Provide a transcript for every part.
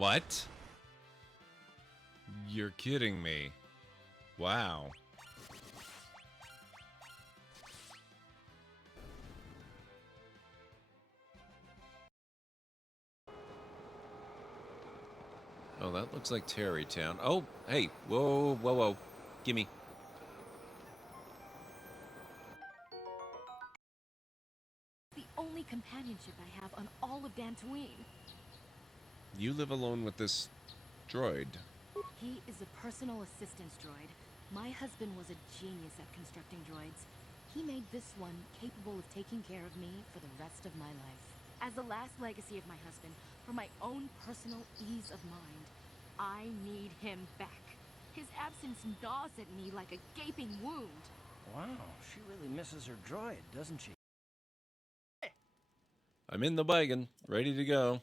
What? You're kidding me. Wow. Oh, that looks like Terrytown. Oh, hey. Whoa, whoa, whoa. Gimme. The only companionship I have on all of Dantooine. You live alone with this droid. He is a personal assistance droid. My husband was a genius at constructing droids. He made this one capable of taking care of me for the rest of my life. As the last legacy of my husband, for my own personal ease of mind, I need him back. His absence gnaws at me like a gaping wound. Wow, she really misses her droid, doesn't she? I'm in the wagon, ready to go.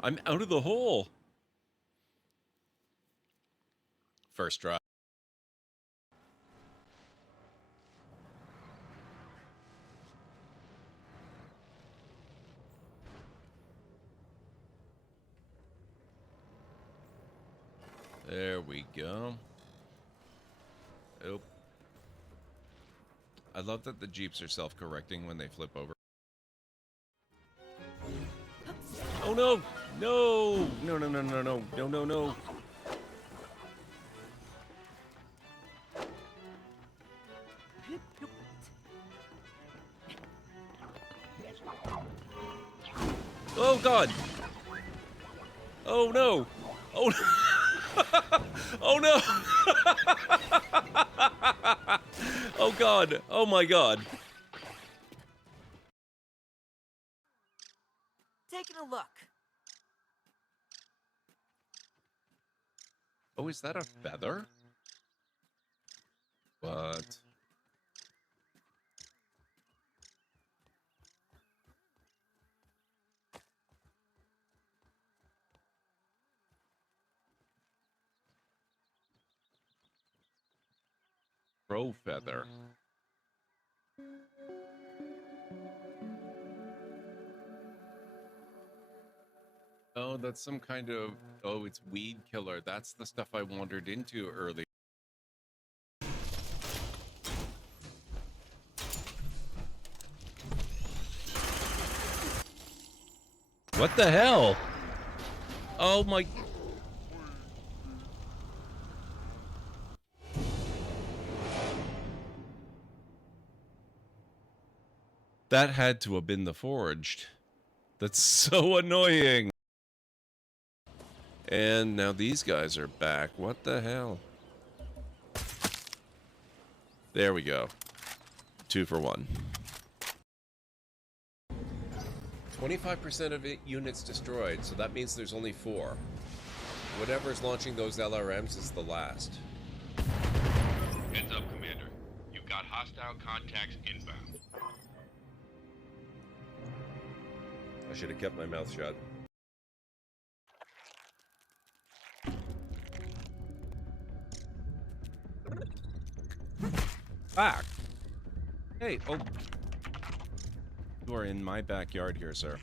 I'm out of the hole. First try. There we go. Oh. I love that the Jeeps are self-correcting when they flip over. Oh no! No! No, no, no, no, no, no, no, no. Oh god! Oh no! Oh no! Oh no! Oh god! Oh my god! Taking a look. Oh, is that a feather? What? Crow feather. Oh, that's some kind of... Oh, it's weed killer. That's the stuff I wandered into earlier. What the hell? Oh my... That had to have been the forged. That's so annoying. And now these guys are back. What the hell? There we go. 2 for 1. 25% of units destroyed, so that means there's only 4. Whatever's launching those LRMs is the last. Heads up, Commander. You've got hostile contacts inbound. I should have kept my mouth shut. Back! Hey, oh. You are in my backyard here, sir.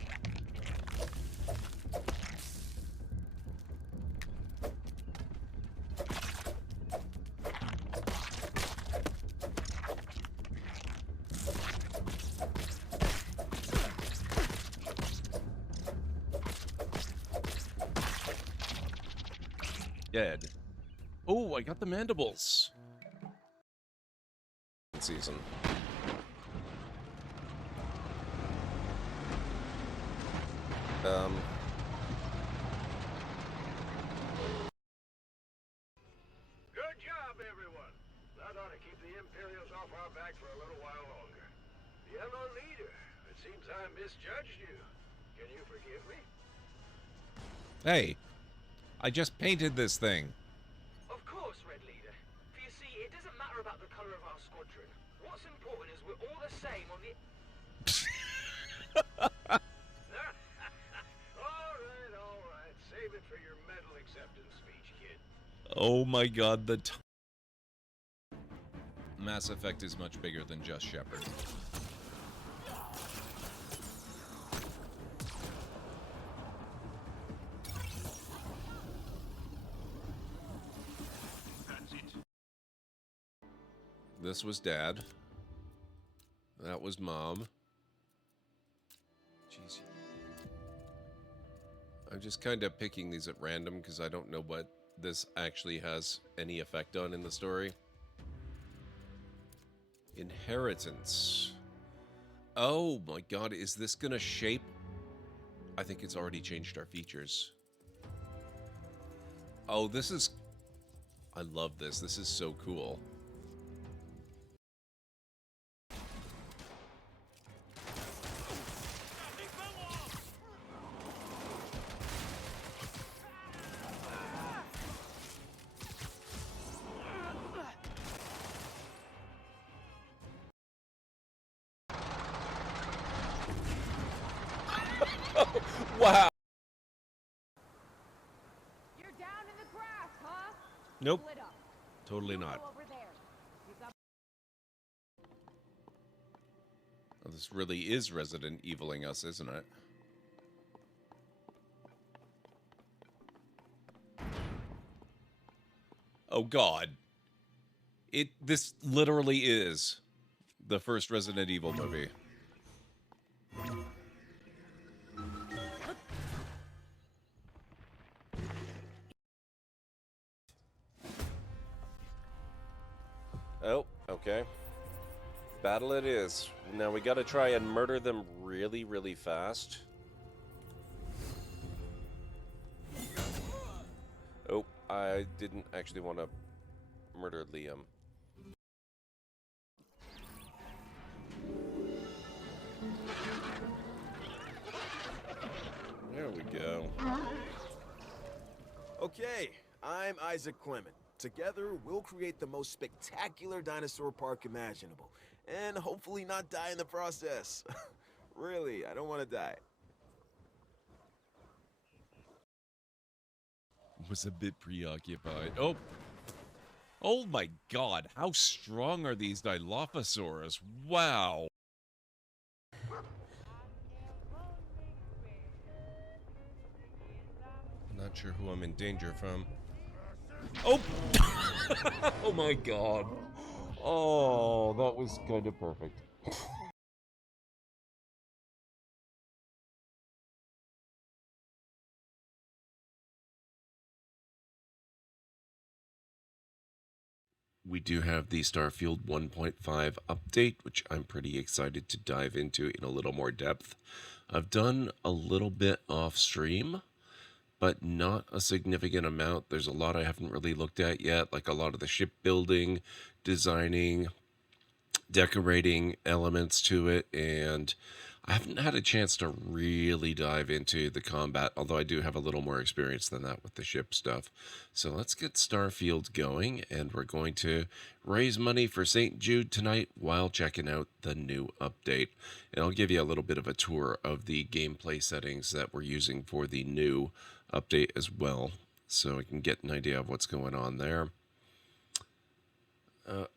Dead. Oh, I got the mandibles. Season. Good job, everyone. That ought to keep the Imperials off our back for a little while longer. Yellow Leader, it seems I misjudged you. Can you forgive me? Hey, I just painted this thing. Of course, Red Leader. For you see, it doesn't matter about the color of our squadron. What's important is we're all the same on the... Oh my god, the Mass Effect is much bigger than just Shepard. That's it. This was Dad. That was Mom. Jeez. I'm just kind of picking these at random because I don't know what this actually has any effect on in the story. Inheritance. Oh my god, is this gonna shape? I think it's already changed our features. Oh, this is... I love this. This is so cool. Wow. You're down in the grass, huh? Nope. Split up. Totally You not. go over there. You got Oh, this really is Resident Eviling us, isn't it? Oh god. This literally is the first Resident Evil movie. Oh, okay. Battle it is. Now we gotta try and murder them really, really fast. Oh, I didn't actually want to murder Liam. There we go. Okay, I'm Isaac Clement. Together, we'll create the most spectacular dinosaur park imaginable. And hopefully not die in the process. Really, I don't want to die. Was a bit preoccupied. Oh! Oh my god, how strong are these Dilophosaurus? Wow! Not sure who I'm in danger from. Oh! Oh my god. Oh, that was kind of perfect. We do have the Starfield 1.5 update, which I'm pretty excited to dive into in a little more depth. I've done a little bit off stream, but not a significant amount. There's a lot I haven't really looked at yet, like a lot of the shipbuilding, designing, decorating elements to it, and I haven't had a chance to really dive into the combat, although I do have a little more experience than that with the ship stuff. So let's get Starfield going, and we're going to raise money for St. Jude tonight while checking out the new update. And I'll give you a little bit of a tour of the gameplay settings that we're using for the new update as well, so I can get an idea of what's going on there.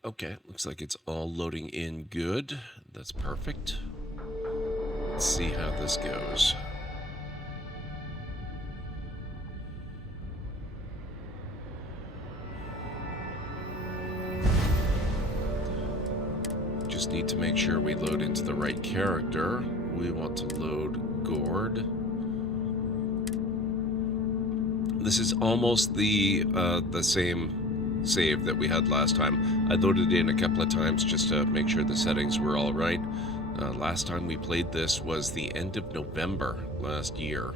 Okay, looks like it's all loading in good. That's perfect. Let's see how this goes. Just need to make sure we load into the right character. We want to load Gord. This is almost the same save that we had last time. I loaded in a couple of times just to make sure the settings were all right. Last time we played this was the end of November last year.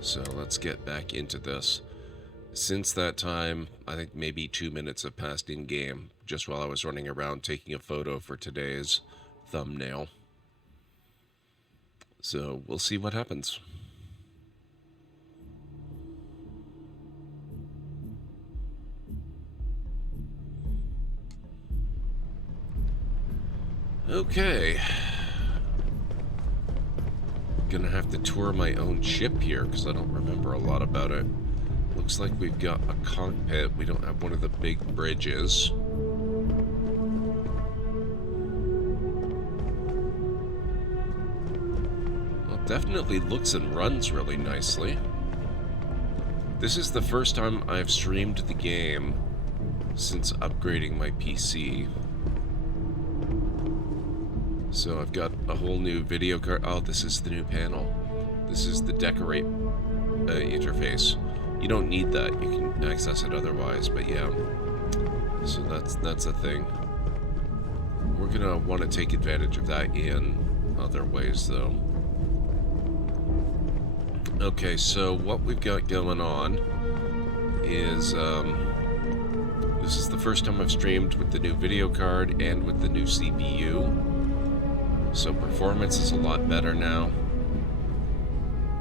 So let's get back into this. Since that time, I think maybe 2 minutes have passed in-game, just while I was running around taking a photo for today's thumbnail. So we'll see what happens. Okay. Gonna have to tour my own ship here because I don't remember a lot about it. Looks like we've got a cockpit. We don't have one of the big bridges. Well, it definitely looks and runs really nicely. This is the first time I've streamed the game since upgrading my PC. So I've got a whole new video card. Oh, this is the new panel. This is the decorate interface. You don't need that. You can access it otherwise, but yeah. So that's a thing. We're gonna want to take advantage of that in other ways, though. Okay, so what we've got going on is this is the first time I've streamed with the new video card and with the new CPU. So performance is a lot better now.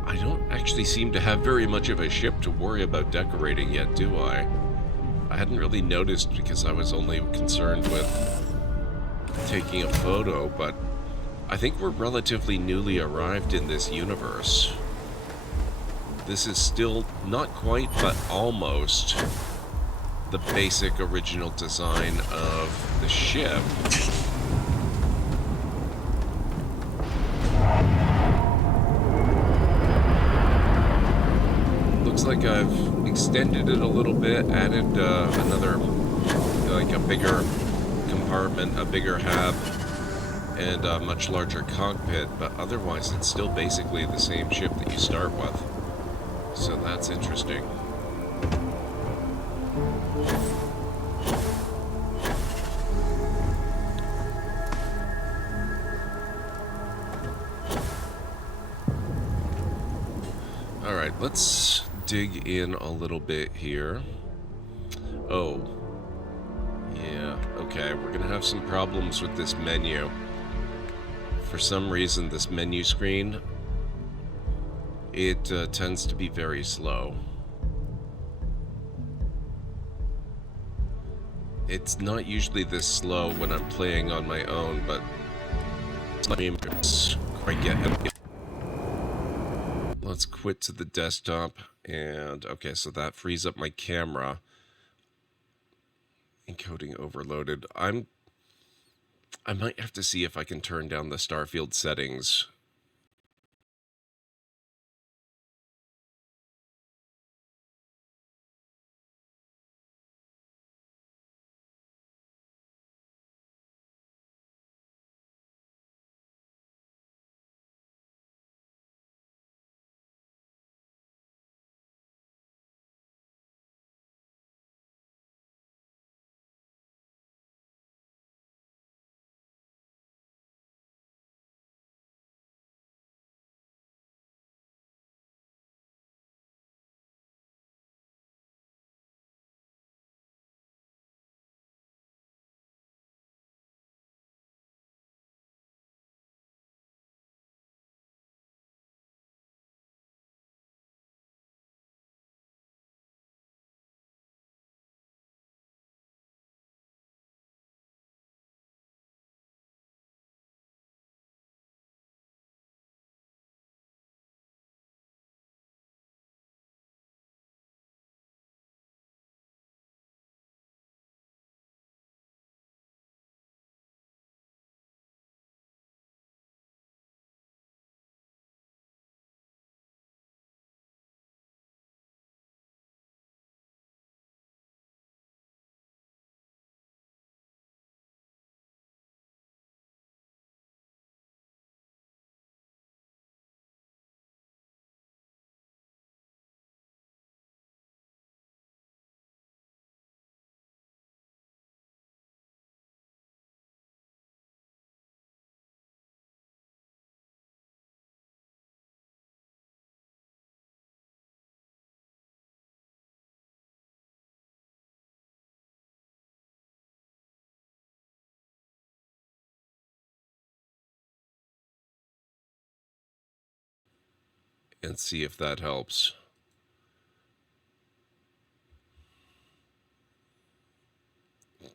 I don't actually seem to have very much of a ship to worry about decorating yet, do I? I hadn't really noticed because I was only concerned with taking a photo, but I think we're relatively newly arrived in this universe. This is still not quite, but almost the basic original design of the ship. Looks like I've extended it a little bit, added another, like a bigger compartment, a bigger hab, and a much larger cockpit, but otherwise it's still basically the same ship that you start with. So that's interesting. Alright, let's dig in a little bit here. Oh. Yeah, okay, we're gonna have some problems with this menu. For some reason, this menu screen, it tends to be very slow. It's not usually this slow when I'm playing on my own, but it's quite get. Let's quit to the desktop, and okay, so that frees up my camera. Encoding overloaded. I might have to see if I can turn down the Starfield settings. And see if that helps.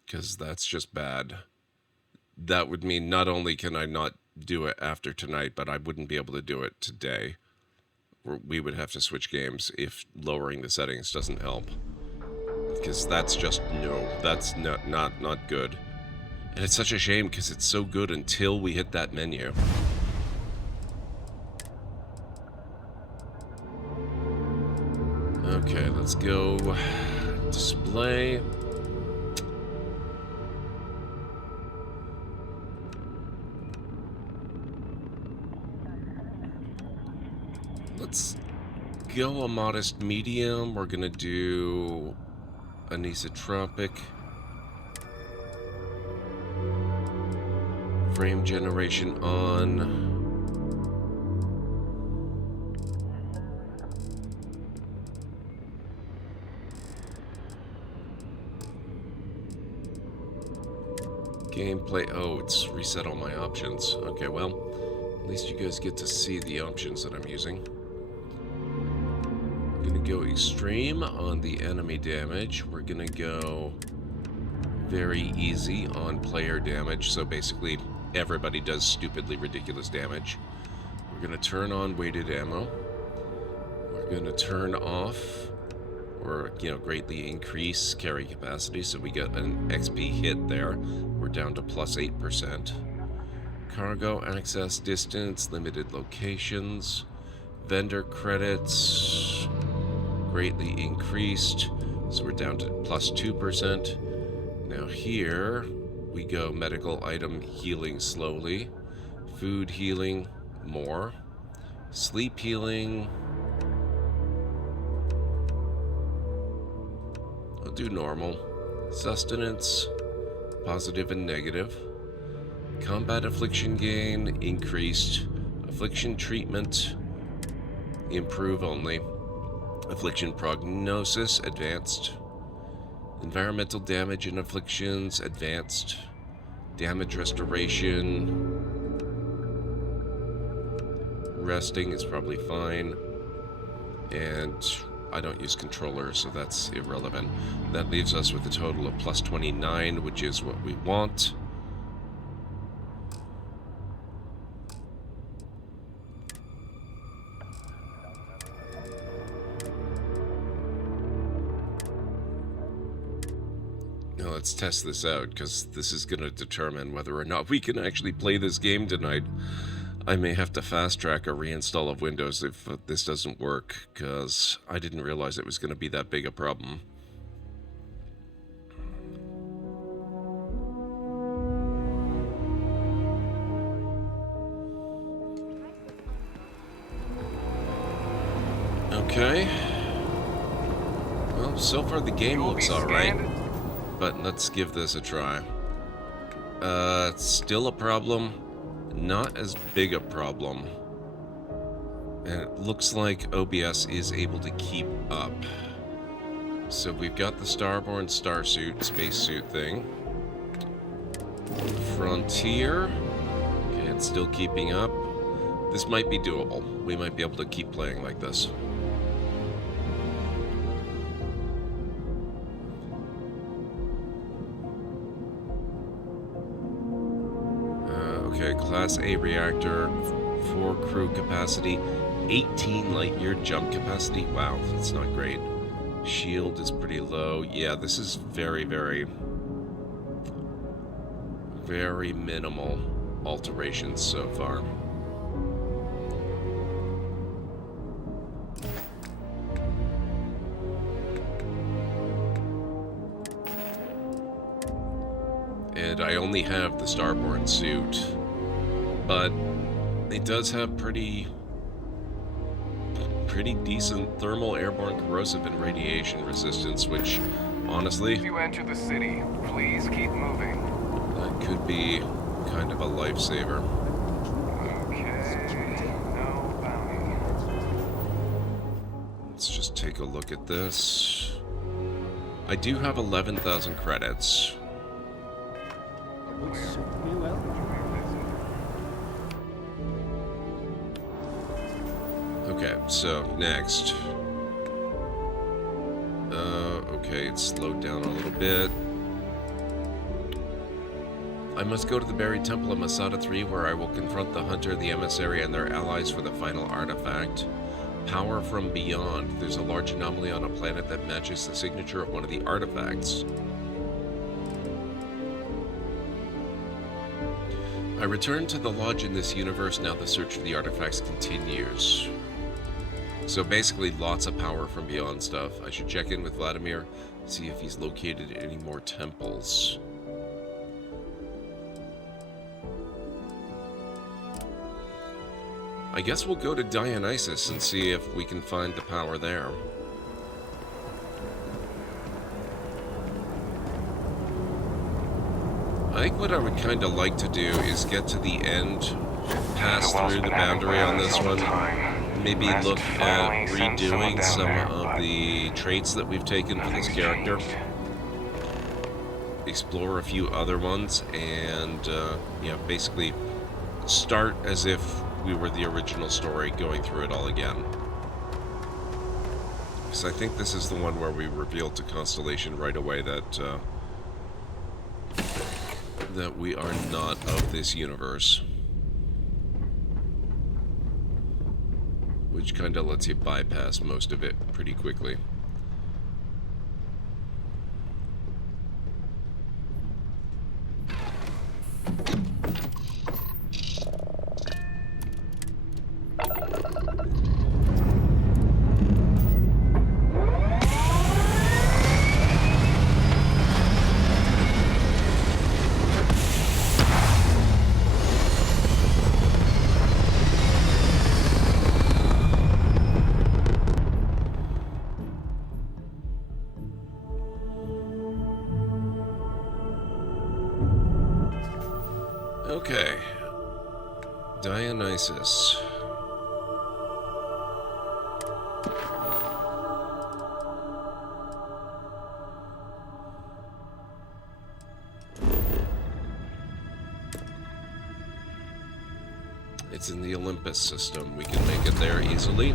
Because that's just bad. That would mean not only can I not do it after tonight, but I wouldn't be able to do it today. we would have to switch games if lowering the settings doesn't help. Because that's just, no, that's not good. And it's such a shame because it's so good until we hit that menu. Okay, let's go display. Let's go a modest medium. We're gonna do anisotropic. Frame generation on. Gameplay. Oh, it's reset all my options. Okay, well, at least you guys get to see the options that I'm using. We're gonna go extreme on the enemy damage. We're gonna go very easy on player damage. So basically, everybody does stupidly ridiculous damage. We're gonna turn on weighted ammo. We're gonna turn off or, you know, greatly increase carry capacity, so we get an XP hit there. We're down to plus 8%. Cargo access distance, limited locations, vendor credits, greatly increased, so we're down to plus 2%. Now here, we go medical item healing slowly, food healing more, sleep healing, I'll do normal. Sustenance, positive and negative. Combat affliction gain, increased. Affliction treatment, improve only. Affliction prognosis, advanced. Environmental damage and afflictions, advanced. Damage restoration. Resting is probably fine. And I don't use controllers, so that's irrelevant. That leaves us with a total of plus 29, which is what we want. Now let's test this out, because this is going to determine whether or not we can actually play this game tonight. I may have to fast-track a reinstall of Windows if this doesn't work, because I didn't realize it was going to be that big a problem. Okay. Well, so far the game looks alright, but let's give this a try. It's still a problem. Not as big a problem. And it looks like OBS is able to keep up. So we've got the Starborn starsuit, spacesuit thing. Frontier. Okay, it's still keeping up. This might be doable. We might be able to keep playing like this. Okay, Class A reactor, 4 crew capacity, 18 light-year jump capacity. Wow, that's not great. Shield is pretty low. Yeah, this is very, very minimal alterations so far. And I only have the Starborn suit. But it does have pretty decent thermal, airborne, corrosive, and radiation resistance, which, honestly, If you enter the city, please keep moving. that could be kind of a lifesaver. Okay, no bounty. Let's just take a look at this. I do have 11,000 credits. Okay, so next. Okay, it's slowed down a little bit. I must go to the buried temple of Masada 3, where I will confront the hunter, the emissary, and their allies for the final artifact. Power from beyond. There's a large anomaly on a planet that matches the signature of one of the artifacts. I return to the lodge in this universe. Now the search for the artifacts continues. So basically lots of power from beyond stuff. I should check in with Vladimir, see if he's located any more temples. I guess we'll go to Dionysus and see if we can find the power there. I think what I would kind of like to do is get to the end, pass through the boundary on this one, maybe look at redoing some of the traits that we've taken for this character, explore a few other ones, and yeah, basically start as if we were the original story, going through it all again. Because I think this is the one where we revealed to Constellation right away that that we are not of this universe. Which kind of lets you bypass most of it pretty quickly. Okay. Dionysus. It's in the Olympus system. We can make it there easily.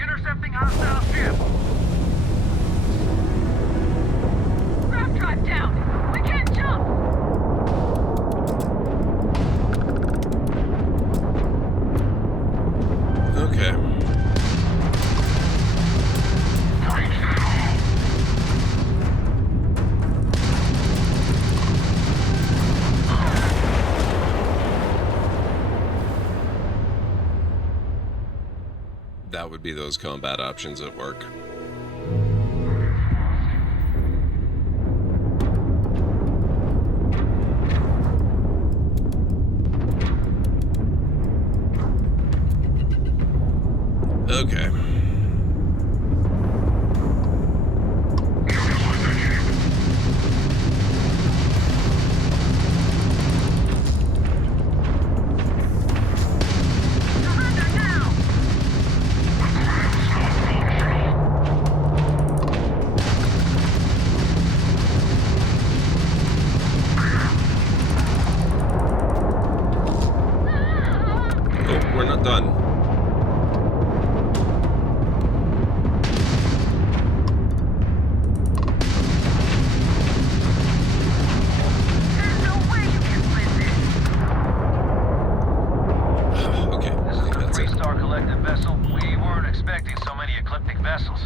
Intercepting hostile ship. Grav drive down. We can't jump. Okay. That would be those combat options at work. Okay. Oh, we're not done. There's no way you can win this. Okay, I think that's it. Three-star collective vessel. We weren't expecting so many ecliptic vessels.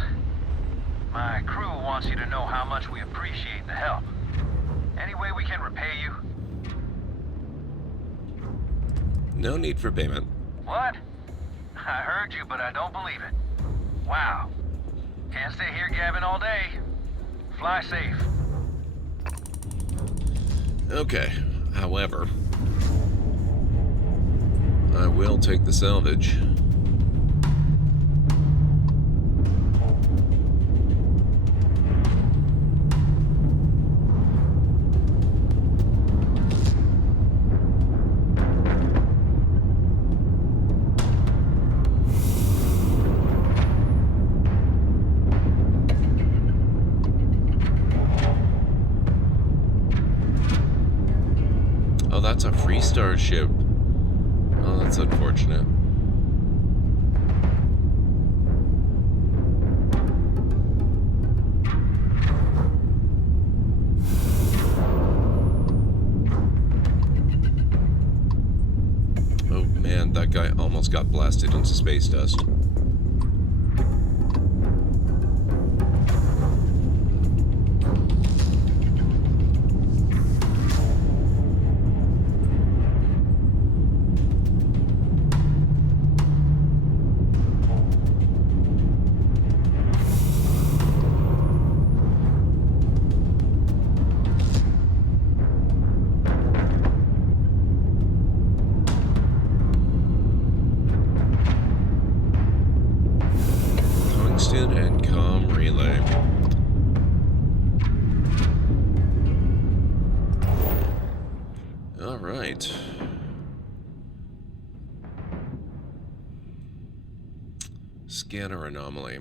My crew wants you to know how much we appreciate the help. Any way we can repay you? No need for payment. What? I heard you, but I don't believe it. Wow. Can't stay here gabbing all day. Fly safe. Okay, however, I will take the salvage. Oh, that's a Freestar ship. Oh, that's unfortunate. and that guy almost got blasted into space dust. And comm relay. All right. Scanner anomaly.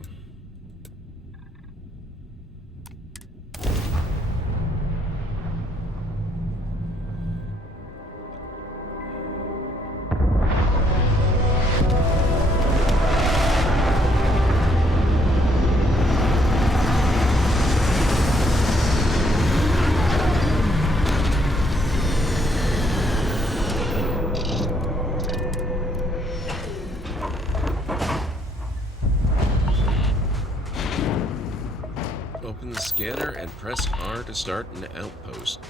Open the scanner and press R to start an outpost.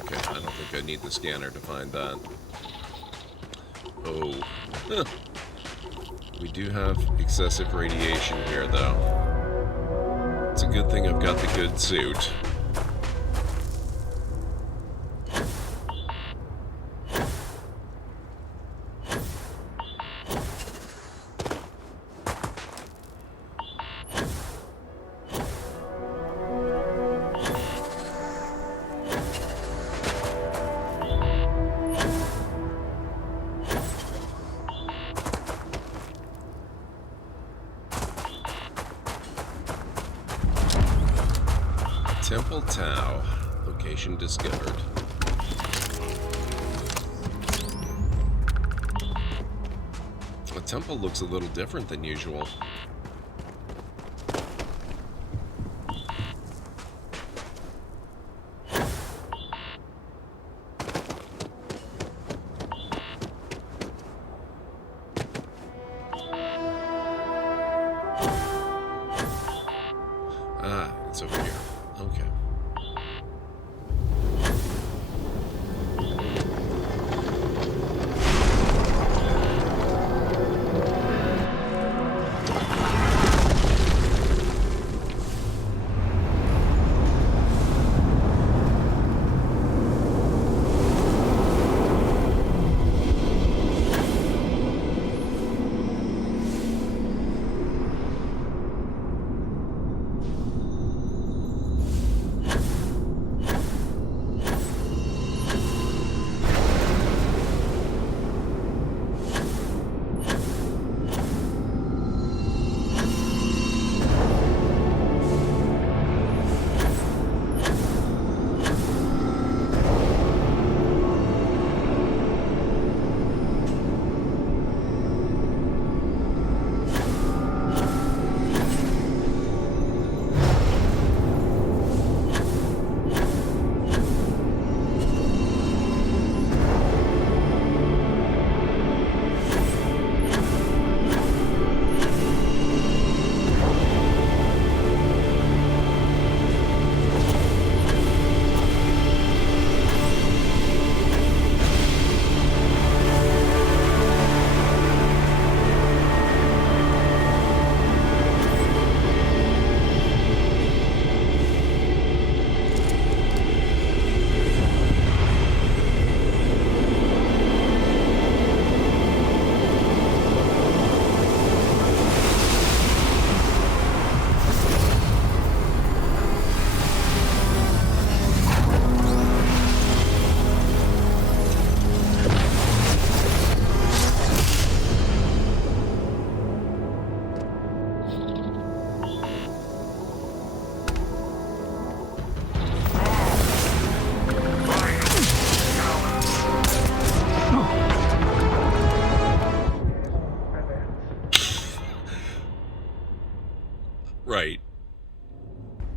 Okay, I don't think I need the scanner to find that. Oh. Huh. We do have excessive radiation here, though. It's a good thing I've got the good suit. Temple Tau. Location discovered. The temple looks a little different than usual. Ah, it's over here. Okay.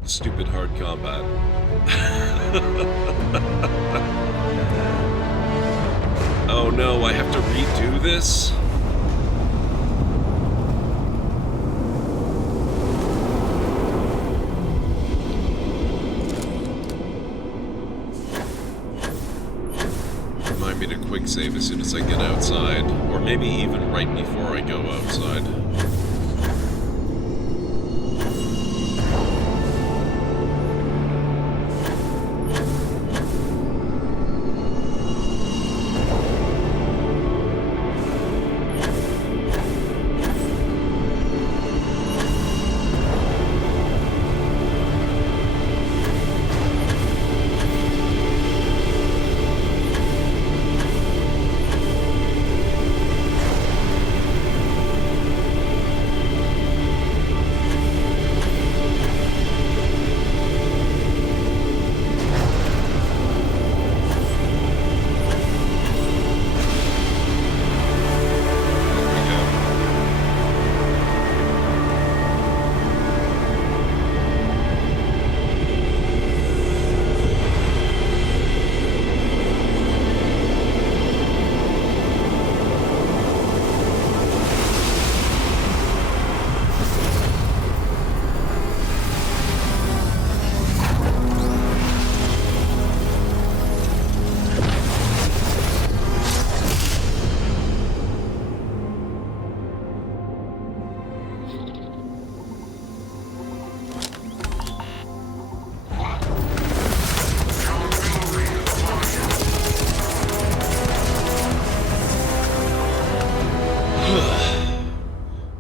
Stupid hard combat. Oh no, I have to redo this? Remind me to quick save as soon as I get outside, or maybe even right before I go outside.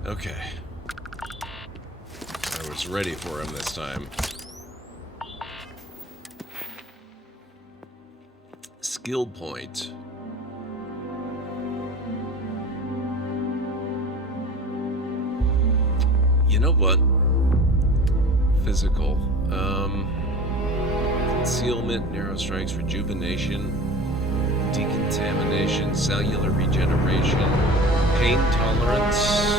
Okay. I was ready for him this time. Skill point. You know what? Physical. Concealment, narrow strikes, rejuvenation, decontamination, cellular regeneration, pain tolerance,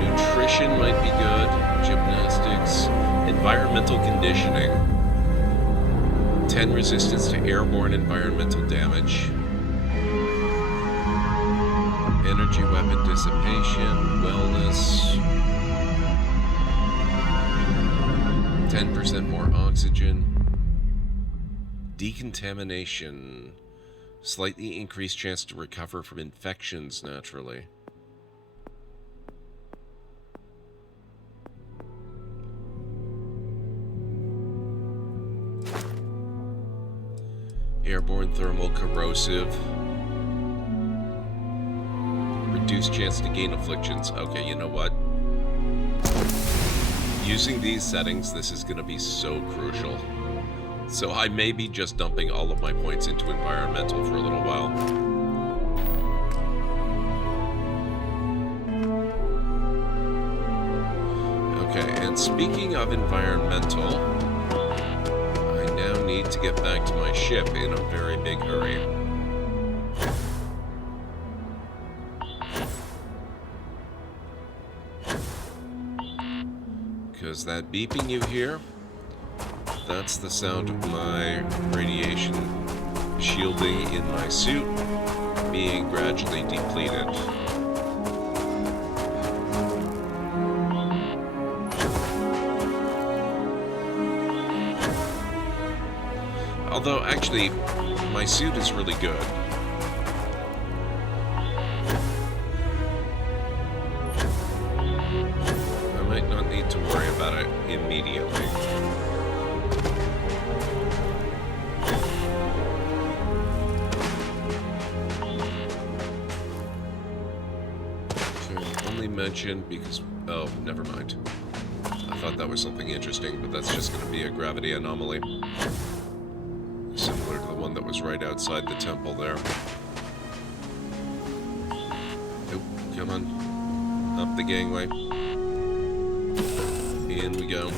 nutrition might be good, gymnastics, environmental conditioning, 10 resistance to airborne environmental damage, energy weapon dissipation, wellness, 10% more oxygen, decontamination, slightly increased chance to recover from infections naturally. Airborne thermal corrosive. Reduced chance to gain afflictions. Okay, you know what? Using these settings, this is going to be so crucial. So I may be just dumping all of my points into environmental for a little while. Okay, and speaking of environmental, I now need to get back to my ship in a very big hurry. Because that beeping you hear, that's the sound of my radiation shielding in my suit being gradually depleted. Although, actually, my suit is really good. I might not need to worry about it immediately. Mentioned because... oh, never mind. I thought that was something interesting, but that's just going to be a gravity anomaly. Similar to the one that was right outside the temple there. Nope, come on. Up the gangway. In we go.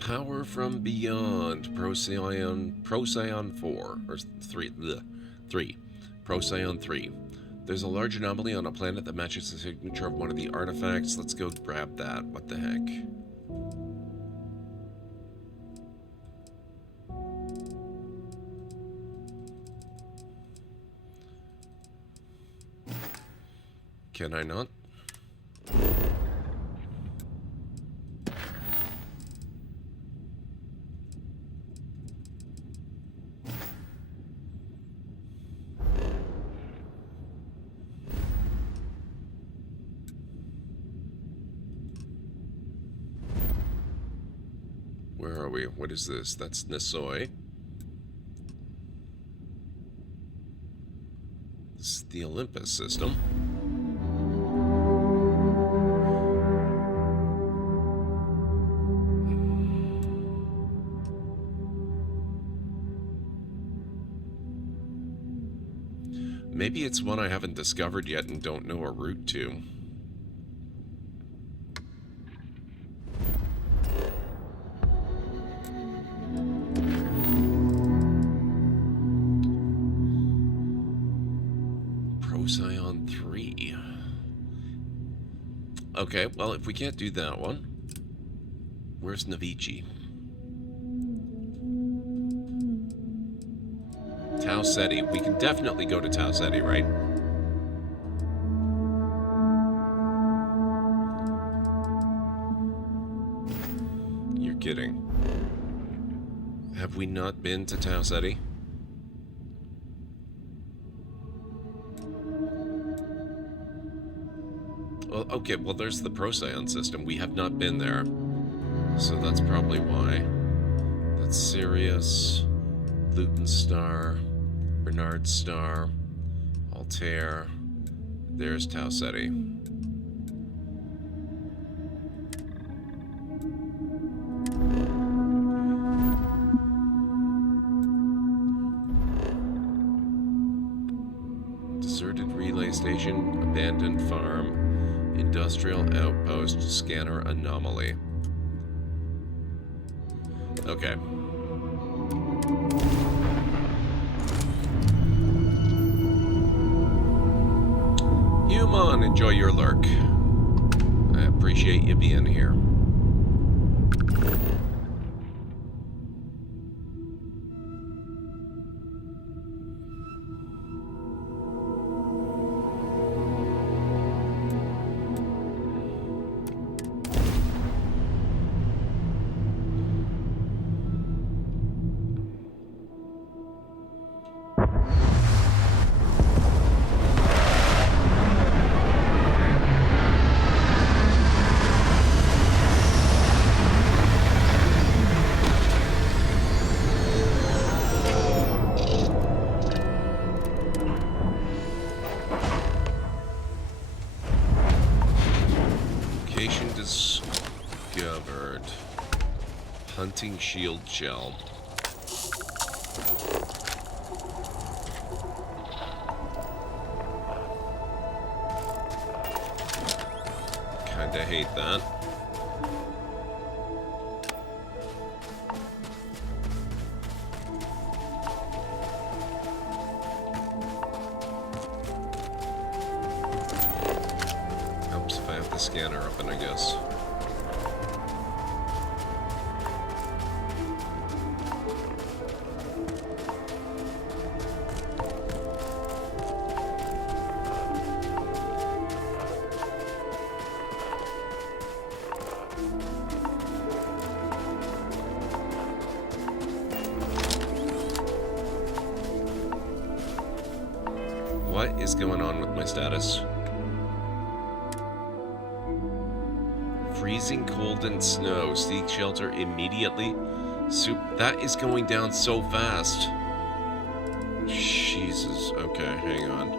Power from Beyond, Procyon 4, or 3, 3, Procyon 3. There's a large anomaly on a planet that matches the signature of one of the artifacts. Let's go grab that. What the heck? Can I not? Where are we? What is this? That's Nisoi. This is the Olympus system. Maybe it's one I haven't discovered yet and don't know a route to. Procyon 3. Okay, well, if we can't do that one, where's Navici? Tau Ceti. We can definitely go to Tau Ceti, right? You're kidding. Have we not been to Tau Ceti? Well, okay, well, there's the Procyon system. We have not been there. So that's probably why. That's Sirius, Luton Star, Bernard Star, Altair. There's Tau Ceti. Deserted relay station, abandoned farm, industrial outpost, scanner anomaly. Okay. Human, enjoy your lurk. I appreciate you being here. Location discovered. Hunting shield shell. Kinda hate that. Helps if I have the scanner open, I guess. What is going on with my status? Freezing cold and snow. Seek shelter immediately. That is going down so fast. Jesus. Okay, hang on.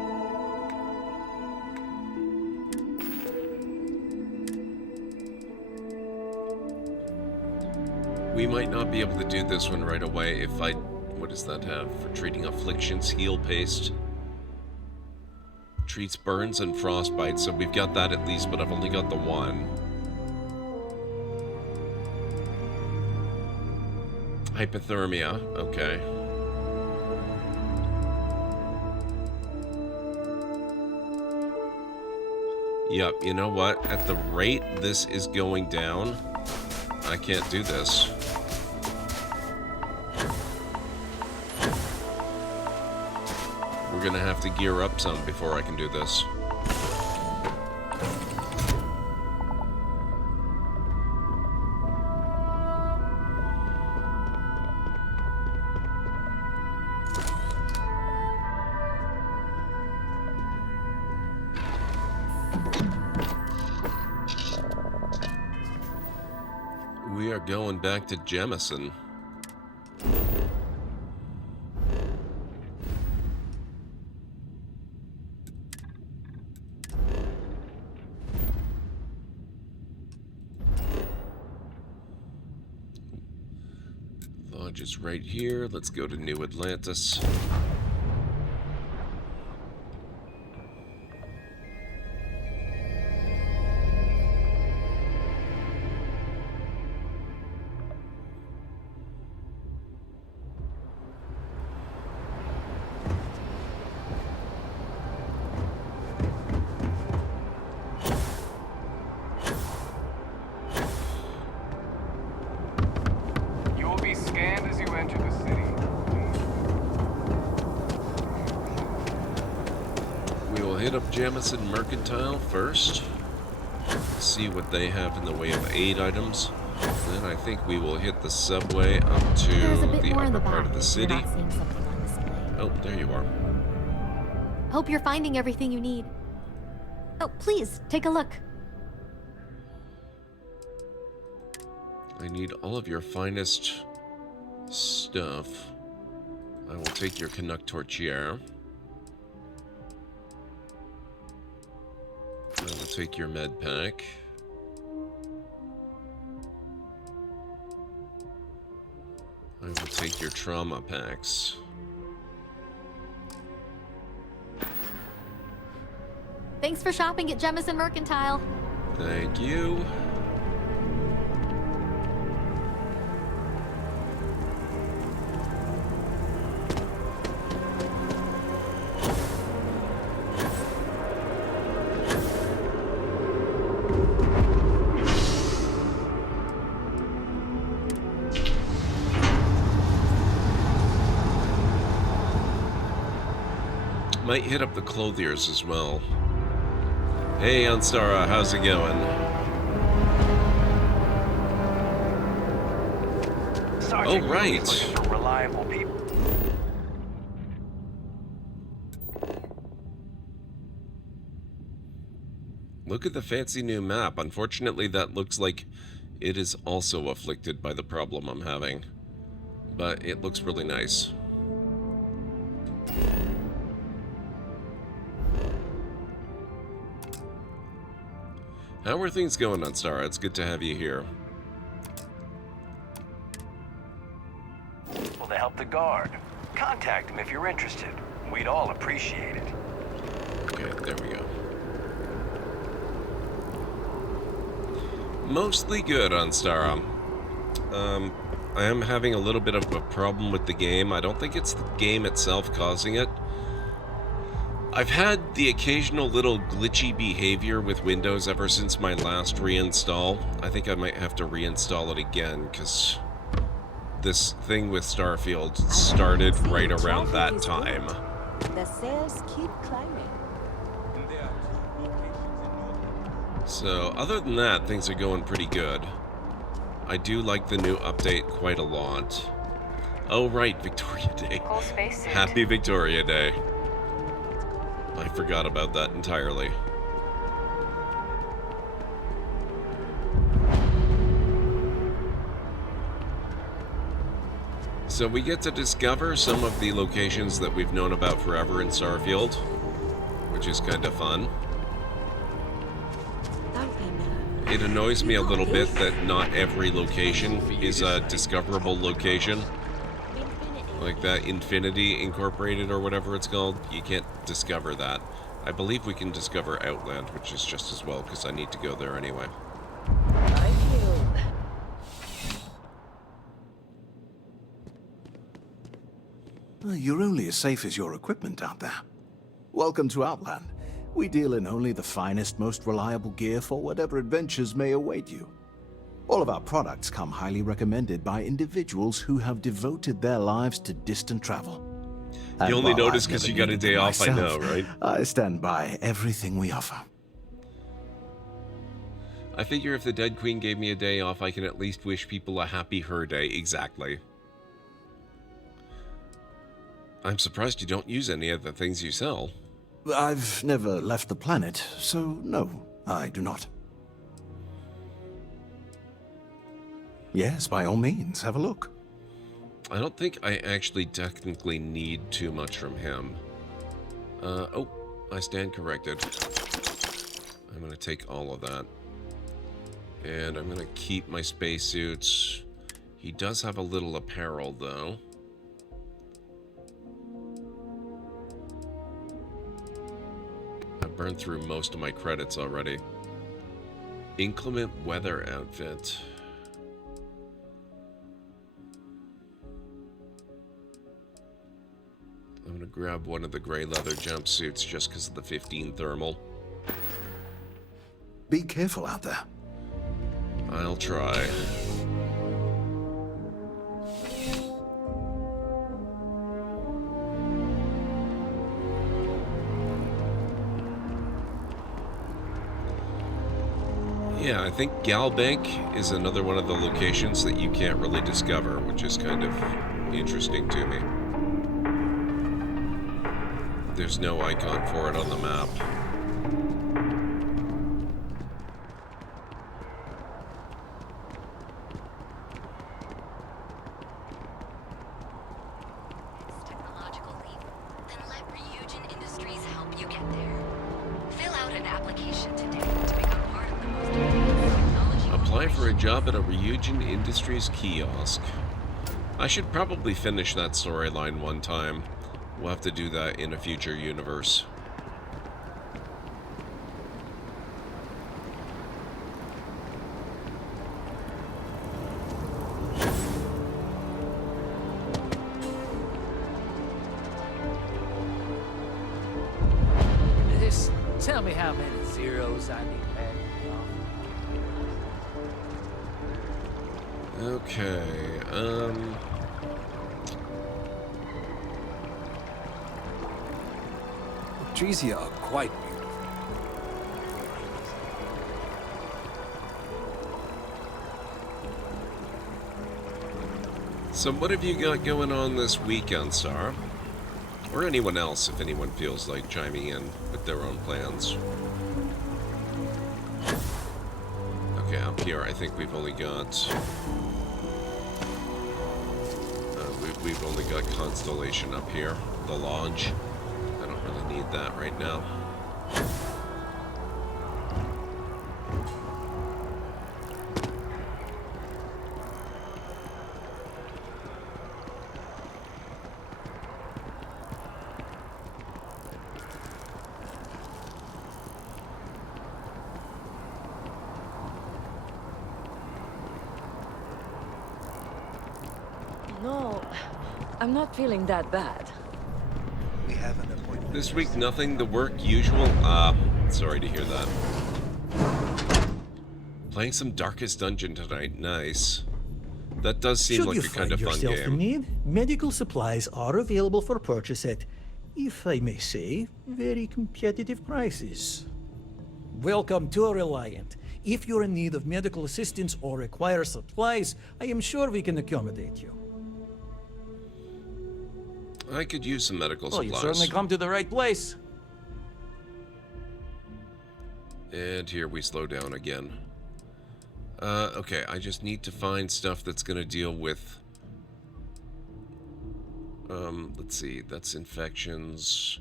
We might not be able to do this one right away if I... What does that have? For treating afflictions, heal paste. Treats burns and frostbite, so we've got that at least, but I've only got the one. Hypothermia, okay. Yep, you know what? At the rate this is going down, I can't do this. We're gonna have to gear up some before I can do this. We are going back to Jemison. Lodge is right here. Let's go to New Atlantis. Jamison Mercantile first. See what they have in the way of aid items. Then I think we will hit the subway up to the upper part of the city. Oh, there you are. Hope you're finding everything you need. Oh, please, take a look. I need all of your finest stuff. I will take your Canuck Torchiere. I will take your med pack. I will take your trauma packs. Thanks for shopping at Jemison Mercantile. Thank you. Might hit up the clothiers as well. Hey, Anstara, how's it going? Sergeant, oh, right. Looking for reliable people. Look at the fancy new map. Unfortunately, that looks like it is also afflicted by the problem I'm having. But it looks really nice. How are things going on Star? It's good to have you here. Well, to help the guard. Contact him if you're interested. We'd all appreciate it. Okay, there we go. Mostly good on Stara. I am having a little bit of a problem with the game. I don't think it's the game itself causing it. I've had the occasional little glitchy behavior with Windows ever since my last reinstall. I think I might have to reinstall it again, because this thing with Starfield started right around that time. The sales keep climbing. So, other than that, things are going pretty good. I do like the new update quite a lot. Oh, right, Victoria Day. Happy Victoria Day. I forgot about that entirely. So we get to discover some of the locations that we've known about forever in Starfield, which is kind of fun. It annoys me a little bit that not every location is a discoverable location. Like that Infinity Incorporated or whatever it's called. You can't discover that. I believe we can discover Outland, which is just as well, because I need to go there anyway. You're only as safe as your equipment out there. Welcome to Outland. We deal in only the finest, most reliable gear for whatever adventures may await you. All of our products come highly recommended by individuals who have devoted their lives to distant travel. You only notice because because you got a day off, I know, right? I stand by everything we offer. I figure if the Dead Queen gave me a day off, I can at least wish people a happy her day. Exactly. I'm surprised you don't use any of the things you sell. I've never left the planet, so no, I do not. Yes, by all means, have a look. I don't think I actually technically need too much from him. Oh, I stand corrected. I'm going to take all of that. And I'm going to keep my spacesuits. He does have a little apparel, though. I've burned through most of my credits already. Inclement weather outfit. I'm going to grab one of the gray leather jumpsuits just because of the 15 thermal. Be careful out there. I'll try. Yeah, I think Galbank is another one of the locations that you can't really discover, which is kind of interesting to me. There's no icon for it on the map. Technological leap? Then let Ryujin Industries help you get there. Fill out an application today to become part of the most advanced technology. Apply for a job at a Ryujin Industries kiosk. I should probably finish that storyline one time. We'll have to do that in a future universe. Just tell me how many zeros I need back. Okay, Trees here are quite beautiful. so what have you got going on this weekend, Sarah? Or anyone else, if anyone feels like chiming in with their own plans. Okay, up here, I think we've only got... we've only got Constellation up here, the Lodge. I don't really need that right now. No, I'm not feeling that bad. We have an appointment. This week, nothing. The work usual. Sorry to hear that. Playing some Darkest Dungeon tonight. Nice. That does seem like a kind of fun Should you find yourself in game. need, medical supplies are available for purchase at, if I may say, very competitive prices. Welcome to Reliant. If you're in need of medical assistance or require supplies, I am sure we can accommodate you. I could use some medical Well, supplies. you certainly come to the right place. And here we slow down again. Okay, I just need to find stuff that's going to deal with... let's see, that's infections.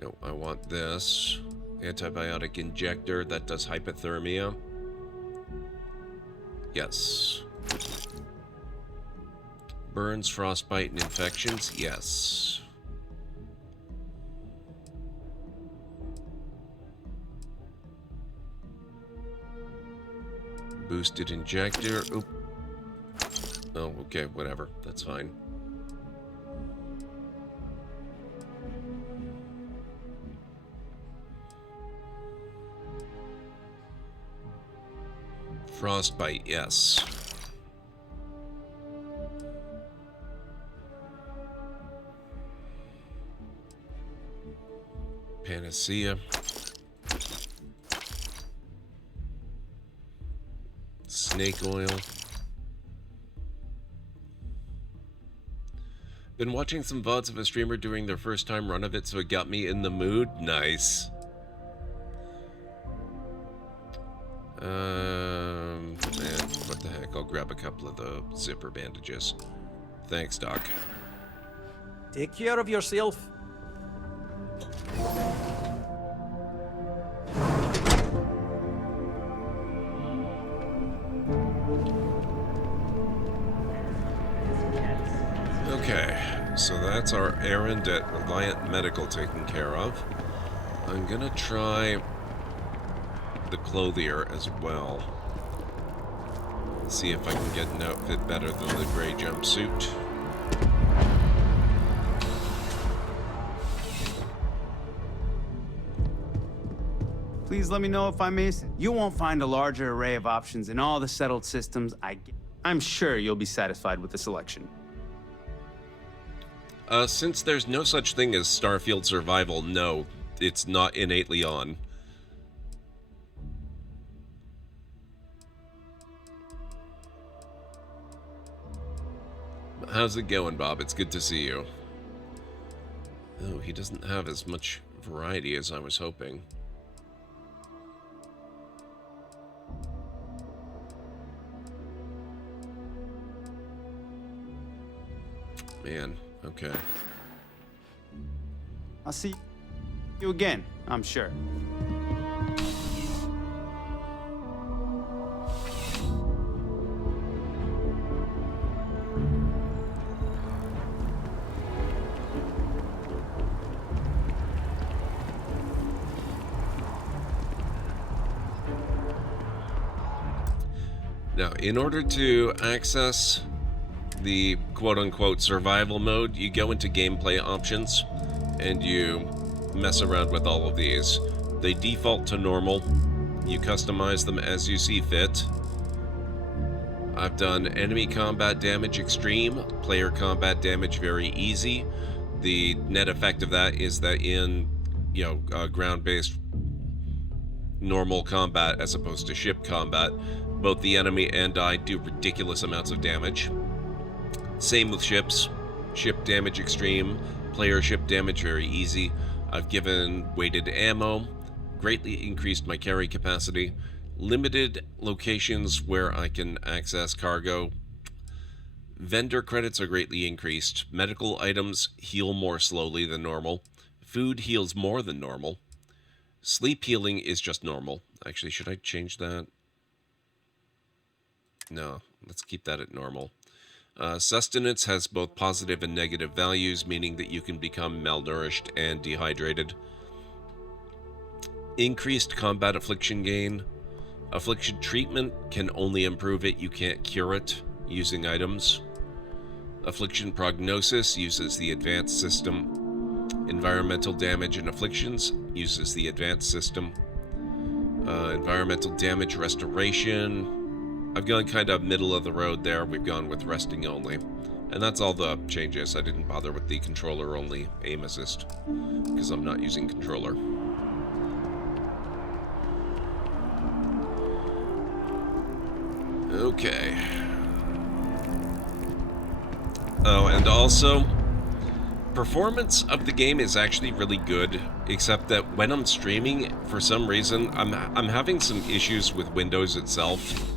No, I want this. Antibiotic injector, that does hypothermia. Yes. Burns, frostbite, and infections, yes. Boosted injector. Oop. Oh, okay, whatever. That's fine. Frostbite, yes. Panacea. Snake oil. Been watching some VODs of a streamer doing their first time run of it, so it got me in the mood. Nice. Man, what the heck? I'll grab a couple of the zipper bandages. Thanks, Doc. Take care of yourself. Okay, so that's our errand at Reliant Medical taken care of. I'm gonna try the clothier as well. See if I can get an outfit better than the gray jumpsuit. Please let me know if I miss it. You won't find a larger array of options in all the settled systems I get. I'm sure you'll be satisfied with the selection. Since there's no such thing as Starfield survival, no, it's not innately on. How's it going, Bob? It's good to see you. Oh, he doesn't have as much variety as I was hoping. Man, okay. I'll see you again, I'm sure. Now, in order to access the quote-unquote survival mode, you go into gameplay options and you mess around with all of these. They default to normal. You customize them as you see fit. I've done enemy combat damage extreme, player combat damage very easy. The net effect of that is that in, ground-based normal combat as opposed to ship combat, both the enemy and I do ridiculous amounts of damage. Same with ships. Ship damage extreme, player ship damage very easy. I've given weighted ammo, greatly increased my carry capacity, limited locations where I can access cargo. Vendor credits are greatly increased. Medical items heal more slowly than normal. Food heals more than normal. Sleep healing is just normal. Actually, should I change that? No, let's keep that at normal. Sustenance has both positive and negative values, meaning that you can become malnourished and dehydrated. Increased combat affliction gain. Affliction treatment can only improve it, you can't cure it using items. Affliction prognosis uses the advanced system. Environmental damage and afflictions uses the advanced system. Environmental damage restoration. I've gone kind of middle of the road there. We've gone with resting only. And that's all the changes. I didn't bother with the controller only aim assist because I'm not using controller. Okay. Oh, and also, performance of the game is actually really good, except that when I'm streaming, for some reason, I'm having some issues with Windows itself.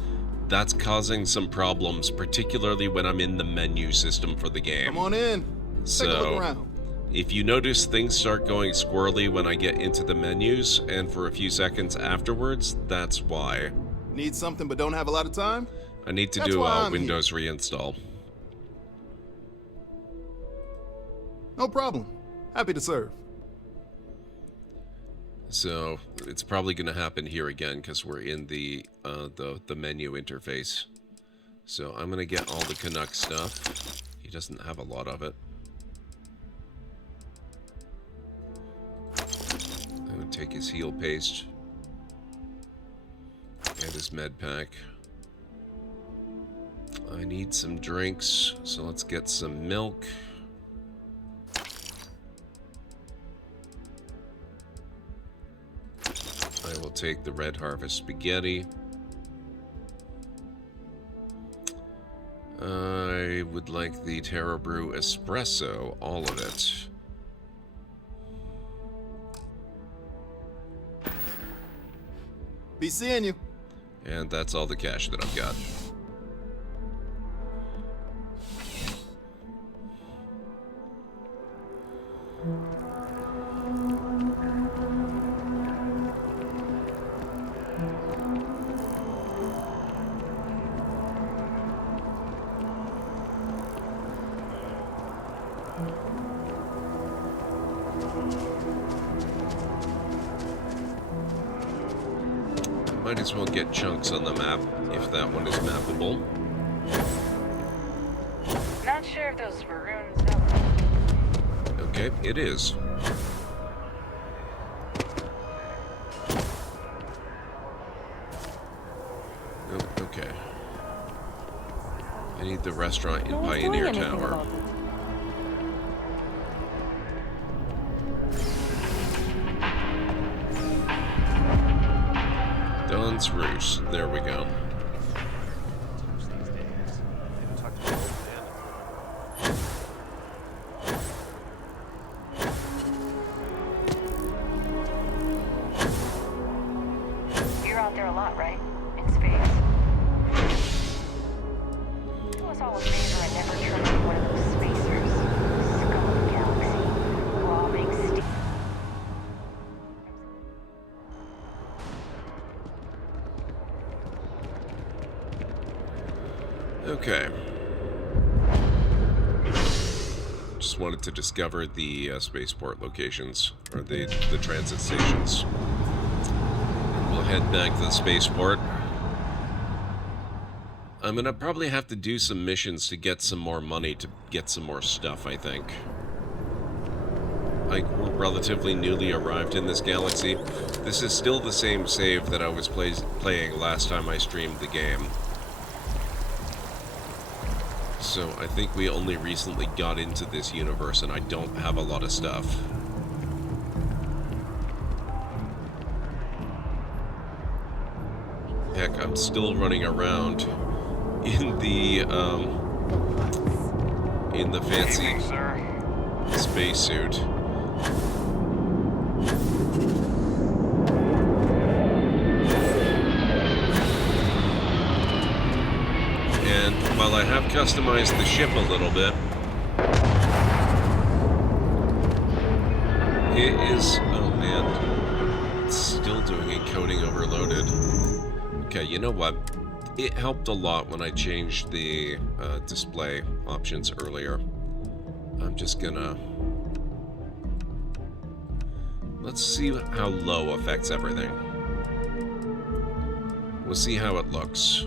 That's causing some problems, particularly when I'm in the menu system for the game. Come on in. Take a look around. If you notice things start going squirrely when I get into the menus, and for a few seconds afterwards, that's why. Need something but don't have a lot of time? I need to do a Windows reinstall. No problem. Happy to serve. So it's probably going to happen here again because we're in the menu interface. So I'm going to get all the Canuck stuff. He doesn't have a lot of it. I'm going to take his heal paste and his med pack. I need some drinks, so let's get some milk. I will take the Red Harvest spaghetti. I would like the Terra Brew espresso, all of it. Be seeing you. And that's all the cash that I've got. Might as well get chunks on the map, if that one is mappable. Not sure if those were runes though. Okay, it is. Oh, okay. I need the restaurant in Pioneer Tower. Don's Roost. There we go. You're out there a lot, right? In space. It was all a favor I never turned into one of those spacers. Scum of the galaxy. Robbing Steve. Okay. Just wanted to discover the spaceport locations, or the transit stations. We'll head back to the spaceport. I'm gonna probably have to do some missions to get some more money to get some more stuff, I think. Like, we're relatively newly arrived in this galaxy. This is still the same save that I was playing last time I streamed the game. So I think we only recently got into this universe and I don't have a lot of stuff. Heck, I'm still running around in the fancy spacesuit. And while I have customized the ship a little bit, it is... oh man, it's still doing encoding overloaded. Okay, you know what? It helped a lot when I changed the display options earlier. I'm just gonna... let's see how low affects everything. We'll see how it looks.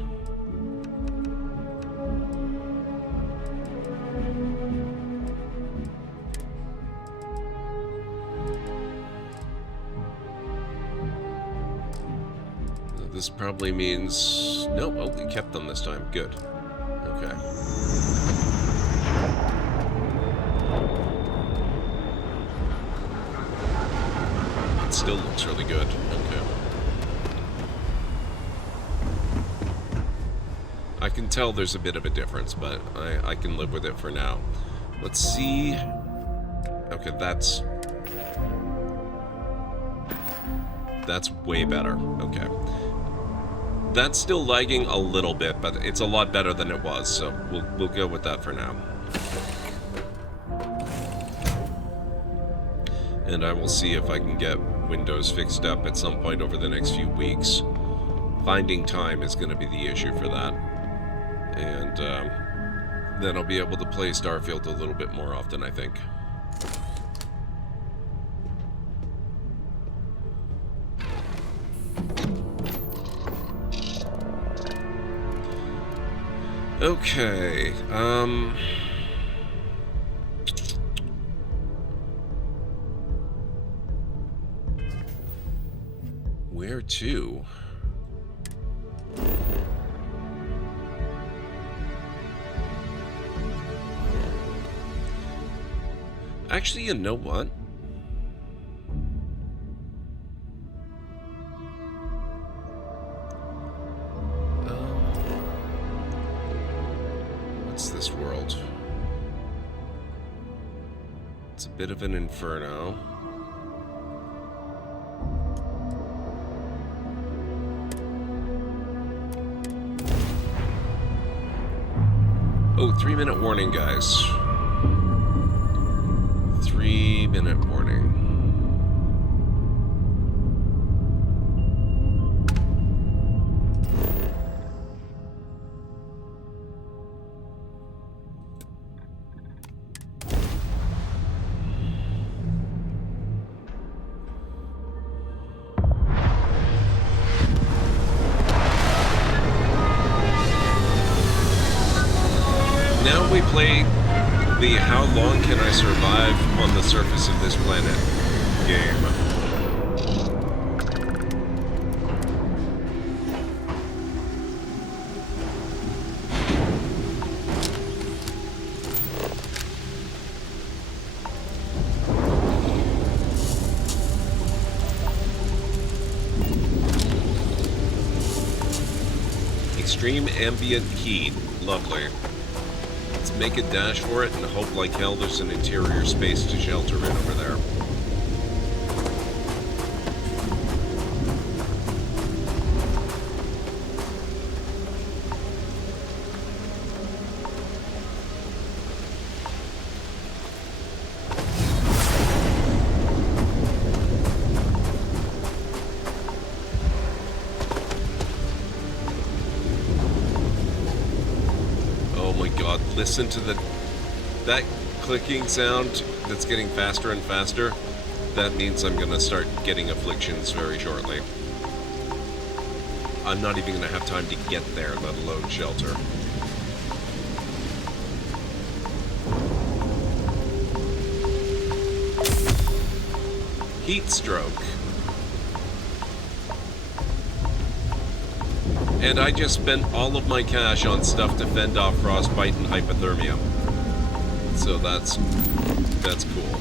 This probably means... no, oh, we kept them this time. Good. Okay. It still looks really good. Okay. I can tell there's a bit of a difference, but I can live with it for now. Let's see... okay, that's way better. Okay. That's still lagging a little bit, but it's a lot better than it was, so we'll go with that for now. And I will see if I can get Windows fixed up at some point over the next few weeks. Finding time is going to be the issue for that. And then I'll be able to play Starfield a little bit more often, I think. Okay, where to? Actually, you know what? What's this world? It's a bit of an inferno. Oh, 3-minute warning, guys. 3-minute warning. Now we play the how long can I survive on the surface of this planet game. Extreme ambient heat. Lovely. Let's make a dash for it and hope like hell there's an interior space to shelter in over there. Listen to that clicking sound that's getting faster and faster. That means I'm gonna start getting afflictions very shortly. I'm not even gonna have time to get there, let alone shelter. Heat stroke. And I just spent all of my cash on stuff to fend off frostbite and hypothermia. So that's cool.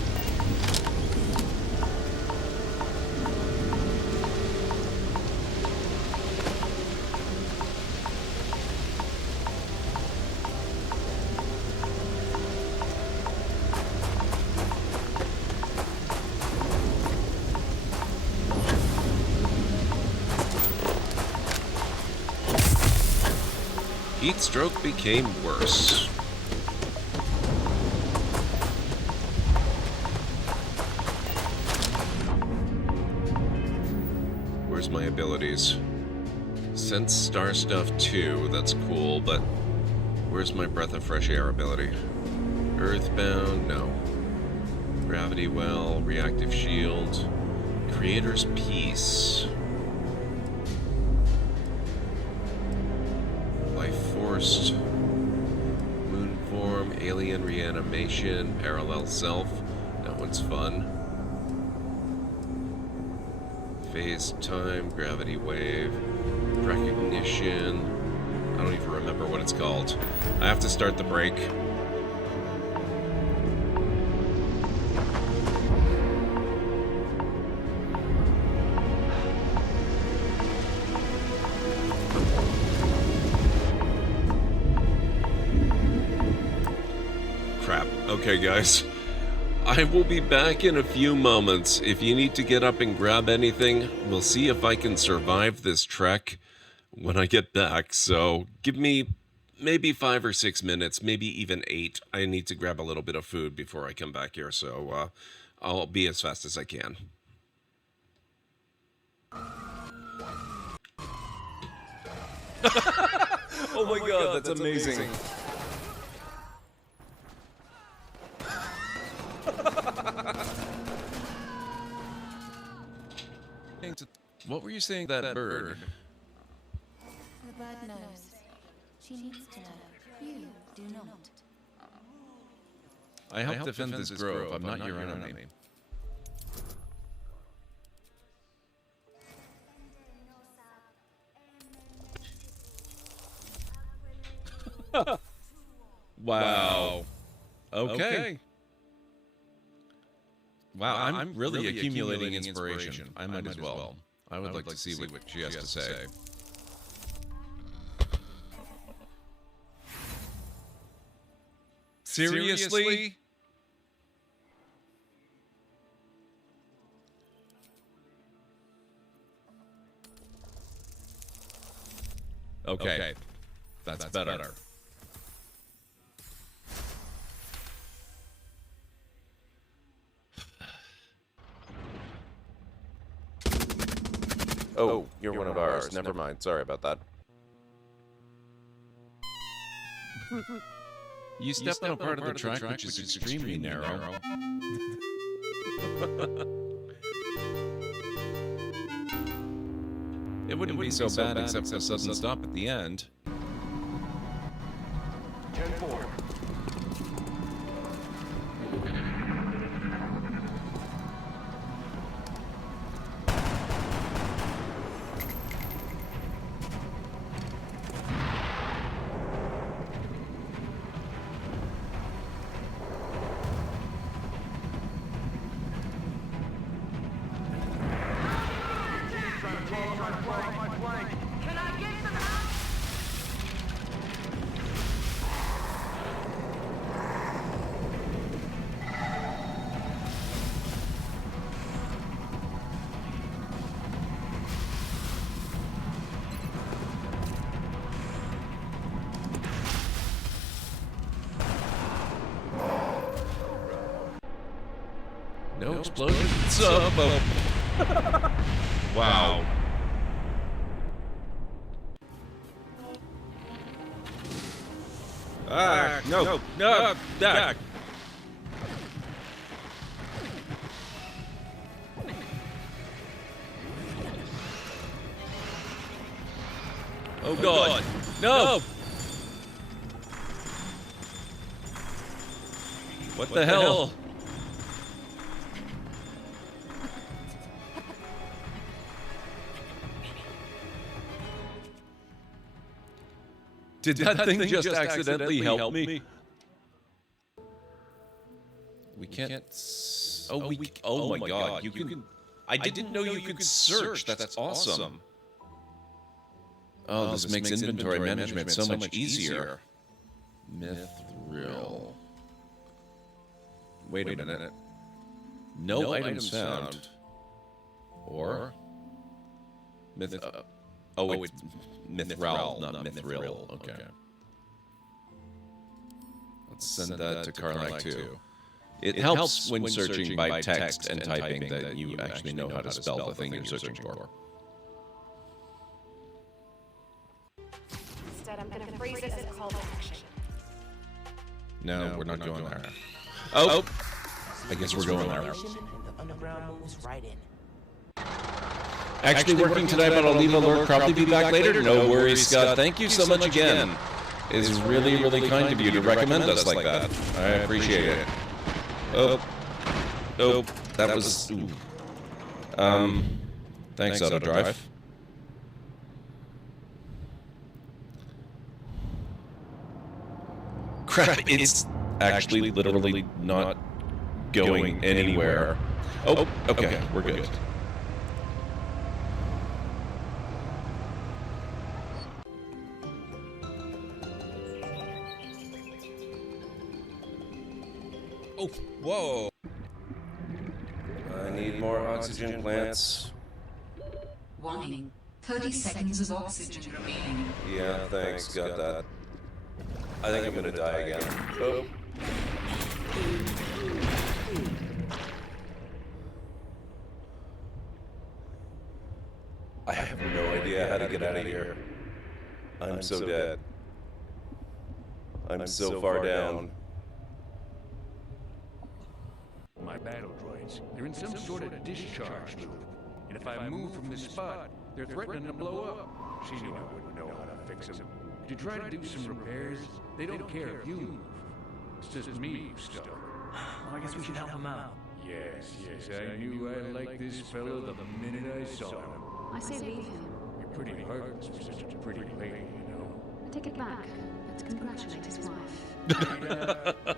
Heat stroke became worse. Where's my abilities? Sense star stuff too, that's cool, but where's my breath of fresh air ability? Earthbound, no. Gravity well, reactive shield, creator's peace. Moonform, alien reanimation, parallel self. That one's fun. Phase time, gravity wave, recognition. I don't even remember what it's called. I have to start the break. Okay, guys, I will be back in a few moments. If you need to get up and grab anything, we'll see if I can survive this trek when I get back. So give me maybe 5 or 6 minutes, maybe even 8. I need to grab a little bit of food before I come back here, so I'll be as fast as I can. Oh my god, that's amazing. What were you saying, that bird? The bird knows. She needs to know. You do not. I help defend this grove. I'm not your enemy. Wow. Okay. Wow, I'm really accumulating inspiration. I might as well. I would like to see what she has to say. Seriously? Okay. That's better. Oh, you're one of ours. Never mind. Sorry about that. You stepped on a part of the track which is extremely narrow. It wouldn't be so bad except for a sudden stop at the end. 10-4. No explosions. Wow. No. Back. Oh God. No. What the hell? Did that thing just accidentally help me? We can't. Oh my God! You can. I didn't know you could search. That's awesome. Oh, this makes inventory management so much easier. Mithril. Wait a minute. No items found. Or. Oh, it's Mithril, not Mithril. Okay. Let's send that to Karlak too. It helps when searching by text and typing that you actually know how to spell the thing you're searching for. Instead, I'm gonna phrase it as a call to action. No, we're not going there. Oh! I guess we're going there. The underground moves right in. Actually working tonight, but I'll leave a alert. Probably be back later. No worries, Scott. Thank you so much again. It is really, really kind of you to recommend us like that. I appreciate it. Oh, that was. Ooh. Thanks, Autodrive. Crap! It's actually literally not going anywhere. Oh, okay, we're good. Oh, whoa. I need more oxygen plants. Warning. 30 seconds of oxygen remaining. Yeah, thanks. Got that. I think I'm gonna die again. Oh. I have no idea how to get out of here. I'm so dead. I'm so far down. My battle droids, they're in some sort of discharge loop. And if I move from this spot, they're threatening to blow up. She knew I wouldn't know how to fix them. Could you try to do some repairs? They don't care if you move. It's just me who's stuck. Well, I guess we should help him out. Yes, I knew I liked this fellow the minute I saw him. I say leave him. You're pretty heartless for such a pretty lady, you know. I take it back. Let's congratulate his wife.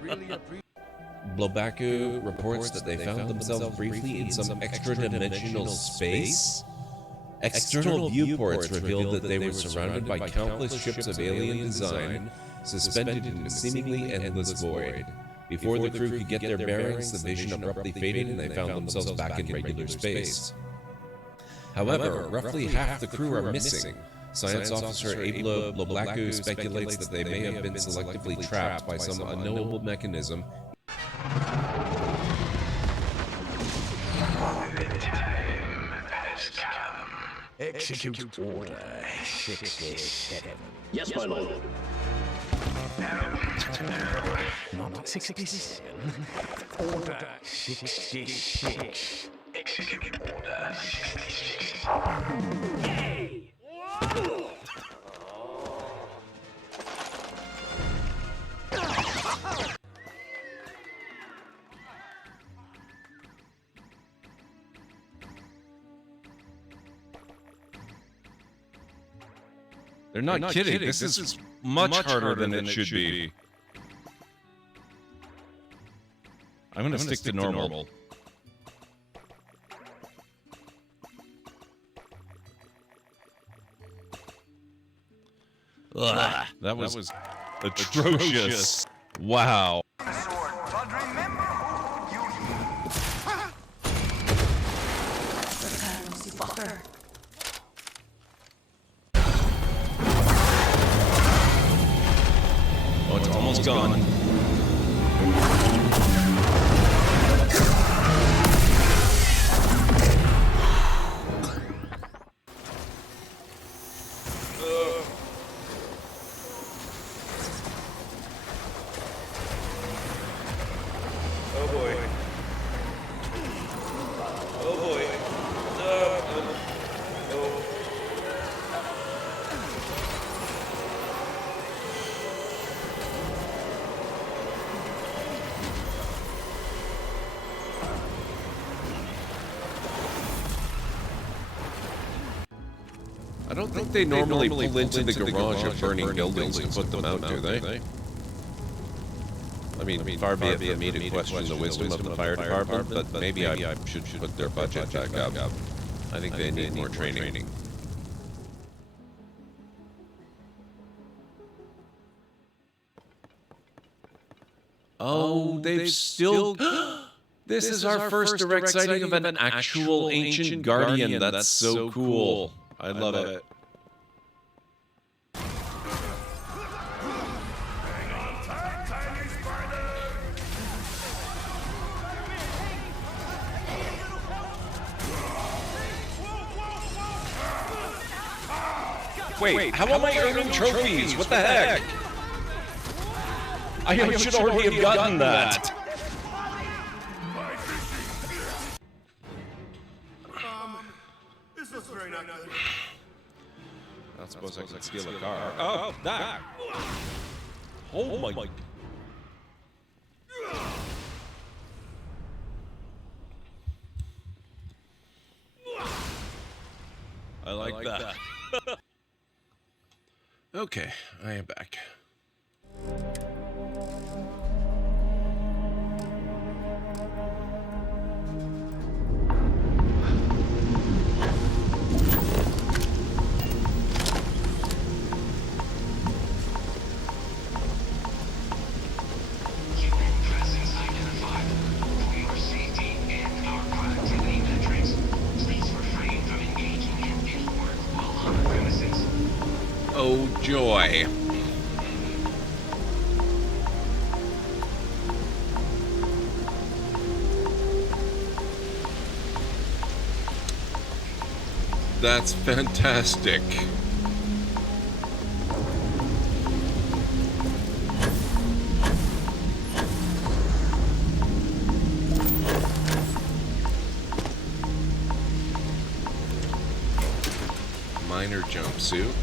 Really appreciate. Blobaku reports that they found themselves briefly in some extra-dimensional space. External viewports revealed that they were surrounded by countless ships of alien design, suspended in a seemingly endless void. Before the crew could get their bearings, the vision abruptly faded and they found themselves back in regular space. However, roughly half the crew are missing. Science officer Abla Bloblaku speculates that they may have been selectively trapped by some unknowable mechanism. Execute Order 67. Yes, my lord. No, not 67. Order 66. Execute Order 66. Hey! They're not kidding. This is much harder than it should be. I'm gonna stick to normal. Ugh, that was atrocious. Wow. Oh, it's almost gone. Oh boy. Oh boy. I don't think they normally pull into the garage of burning buildings and put them out, do they? I mean, far be it for me to question the wisdom of the fire department, but maybe I should put their budget back up. I think they need more training. Oh, they've still... This is our first direct sighting of an actual ancient guardian. That's so cool. I love it. Wait, how am I earning trophies? What the heck? I should already have gotten that. This looks very not good. I don't suppose I can steal a car. Oh, that! Oh my... I like that. Okay, I am back. Oh, joy. That's fantastic. Minor jumpsuit.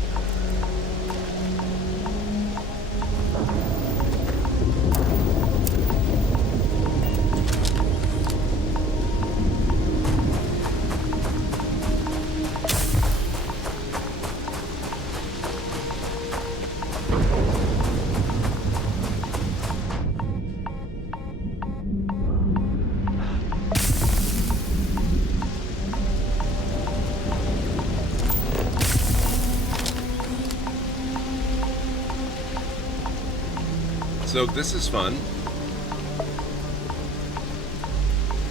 So this is fun.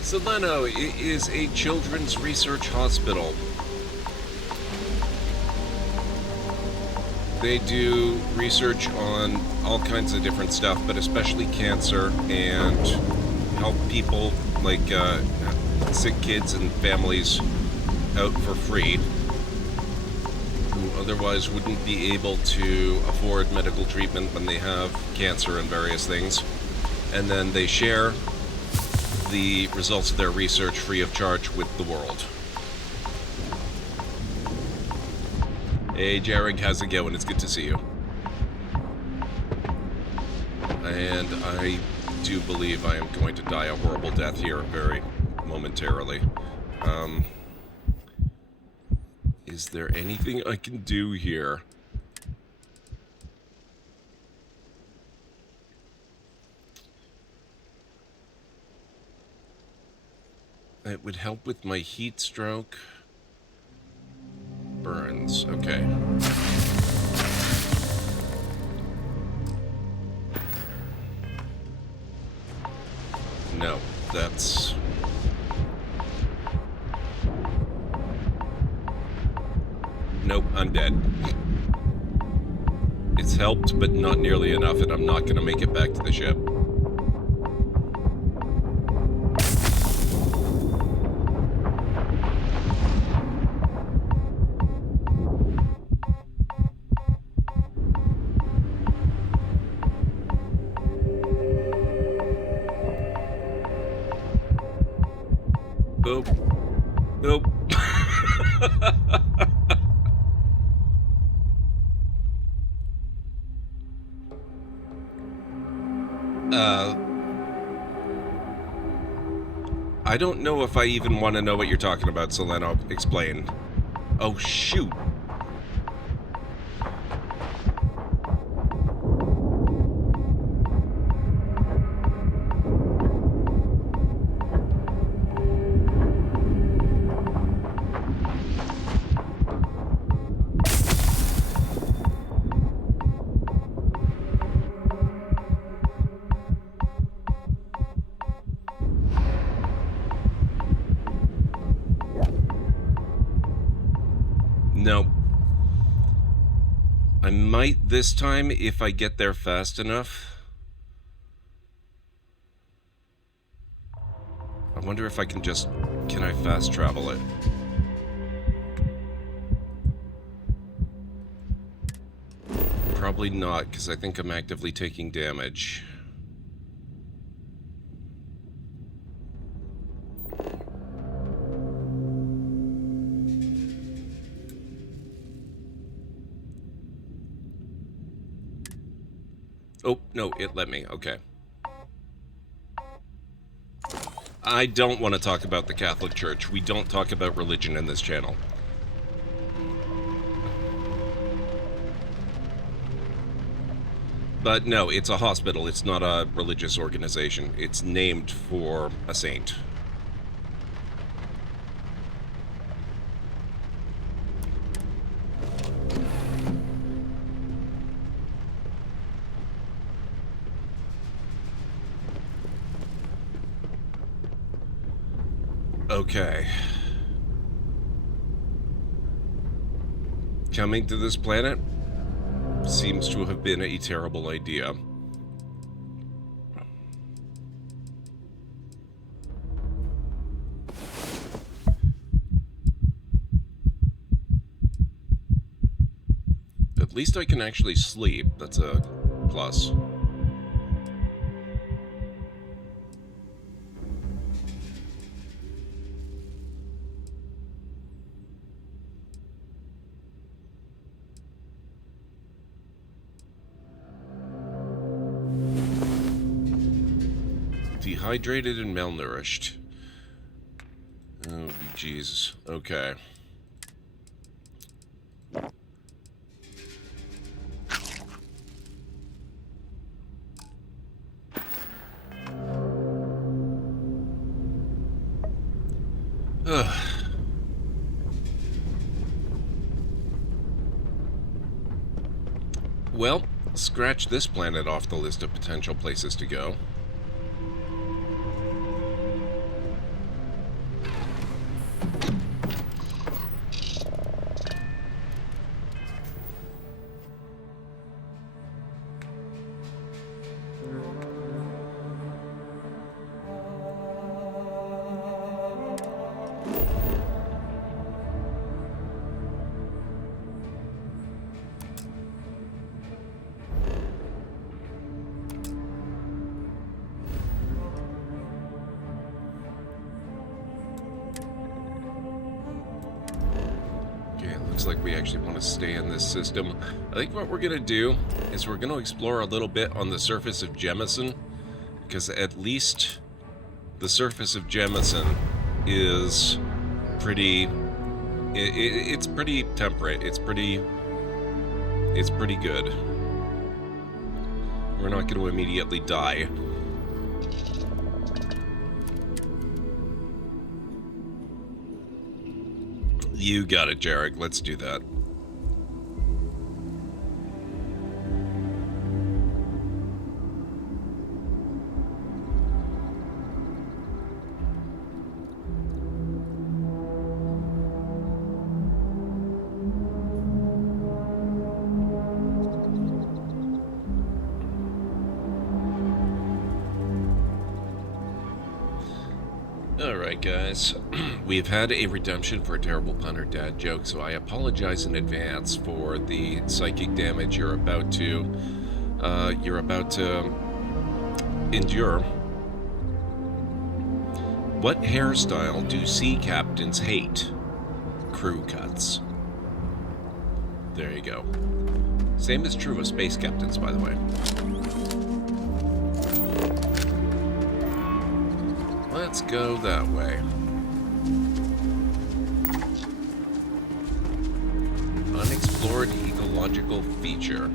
Soleno is a children's research hospital. They do research on all kinds of different stuff, but especially cancer, and help people like sick kids and families out for free who otherwise wouldn't be able to afford medical treatment when they have cancer and various things. And then they share the results of their research free of charge with the world. Hey, Jarek, how's it going? It's good to see you. And I do believe I am going to die a horrible death here very momentarily. Is there anything I can do here? It would help with my heat stroke. Burns, okay. No, that's... Nope, I'm dead. It's helped, but not nearly enough, and I'm not going to make it back to the ship. Nope. Nope. I don't know if I even want to know what you're talking about, Soleno. Explain. Oh, shoot. Nope. I might this time if I get there fast enough. I wonder if I can just... Can I fast travel it? Probably not, because I think I'm actively taking damage. Oh, no, it let me. Okay. I don't want to talk about the Catholic Church. We don't talk about religion in this channel. But no, it's a hospital. It's not a religious organization. It's named for a saint. Okay. Coming to this planet seems to have been a terrible idea. At least I can actually sleep. That's a plus. Dehydrated and malnourished. Oh, Jesus. Okay. Well, scratch this planet off the list of potential places to go. Looks like we actually want to stay in this system. I think what we're going to do is we're going to explore a little bit on the surface of Jemison, because at least the surface of Jemison is pretty... It's pretty temperate. It's pretty good. We're not going to immediately die. You got it, Jarek. Let's do that. Alright guys, we've had a redemption for a terrible pun or dad joke, so I apologize in advance for the psychic damage you're about to endure. What hairstyle do sea captains hate? Crew cuts. There you go. Same is true of space captains, by the way. Let's go that way. Unexplored ecological feature.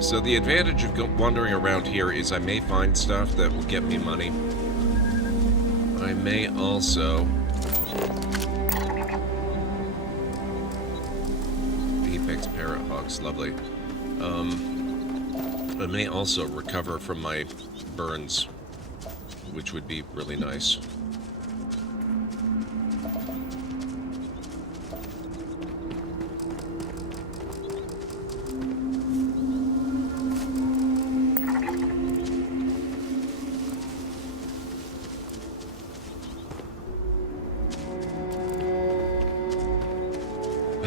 So the advantage of wandering around here is I may find stuff that will get me money. I may also... Apex Parrot Hawks, lovely. I may also recover from my burns, which would be really nice.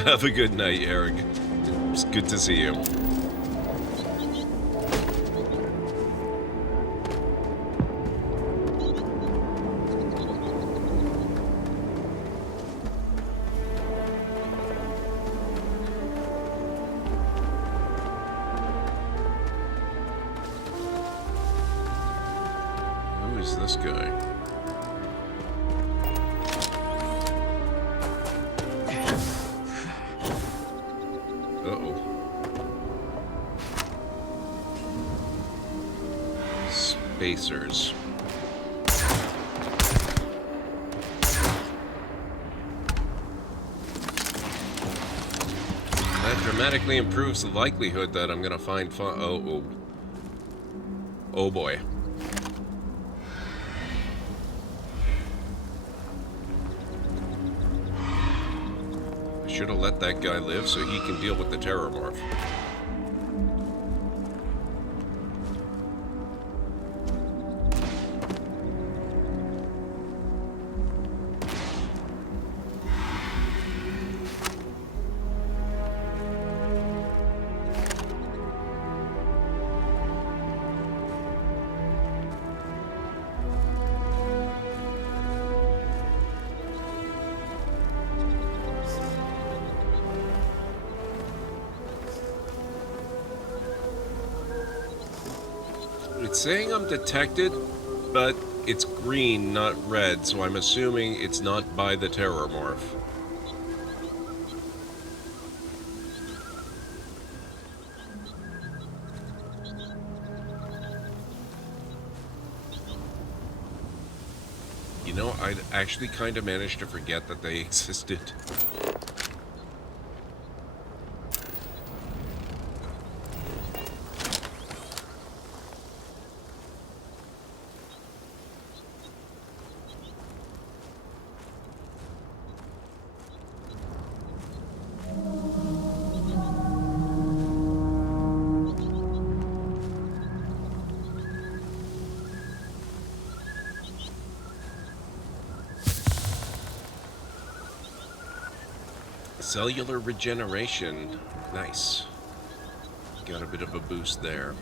Have a good night, Eric. It's good to see you. Who is this guy? Spacers. That dramatically improves the likelihood that I'm gonna find oh boy. I should have let that guy live so he can deal with the terror morph. It's saying I'm detected, but it's green, not red, so I'm assuming it's not by the terror morph. You know, I'd actually kind of managed to forget that they existed. Cellular regeneration. Nice. Got a bit of a boost there.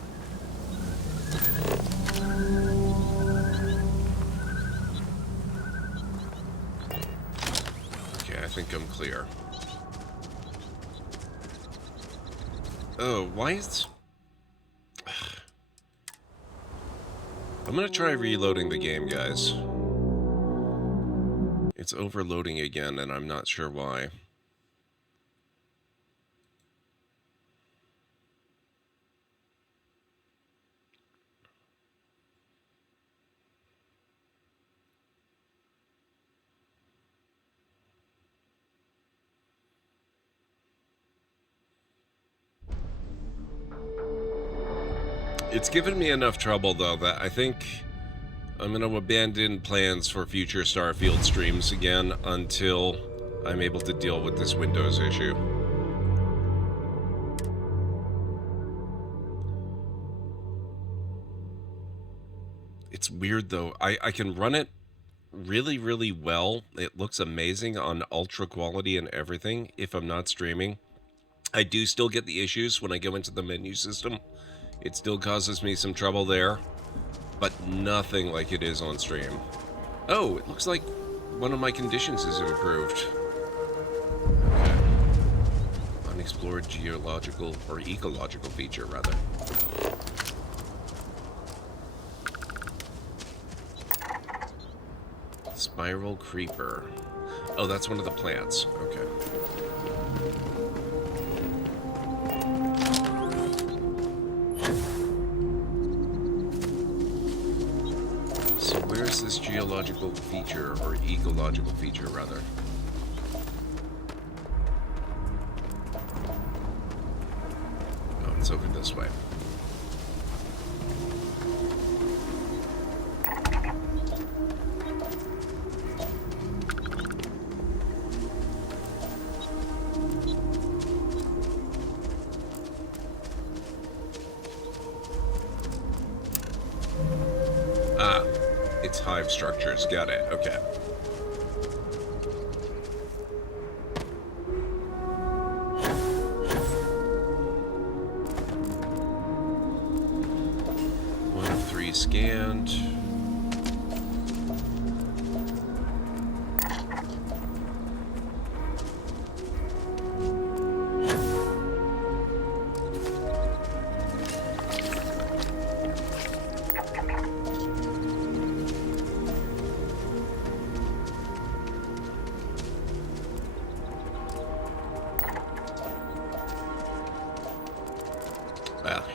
Okay, I think I'm clear. Oh, why is... I'm gonna try reloading the game, guys. It's overloading again, and I'm not sure why. It's given me enough trouble, though, that I think I'm going to abandon plans for future Starfield streams again until I'm able to deal with this Windows issue. It's weird, though. I can run it really, really well. It looks amazing on ultra quality and everything if I'm not streaming. I do still get the issues when I go into the menu system. It still causes me some trouble there, but nothing like it is on stream. Oh, it looks like one of my conditions is improved. Okay. Unexplored geological or ecological feature, rather. Spiral creeper. Oh, that's one of the plants. Okay. So where's this geological feature, or ecological feature, rather? Oh, it's over this way. Hive structures, got it, okay. One of three scanned.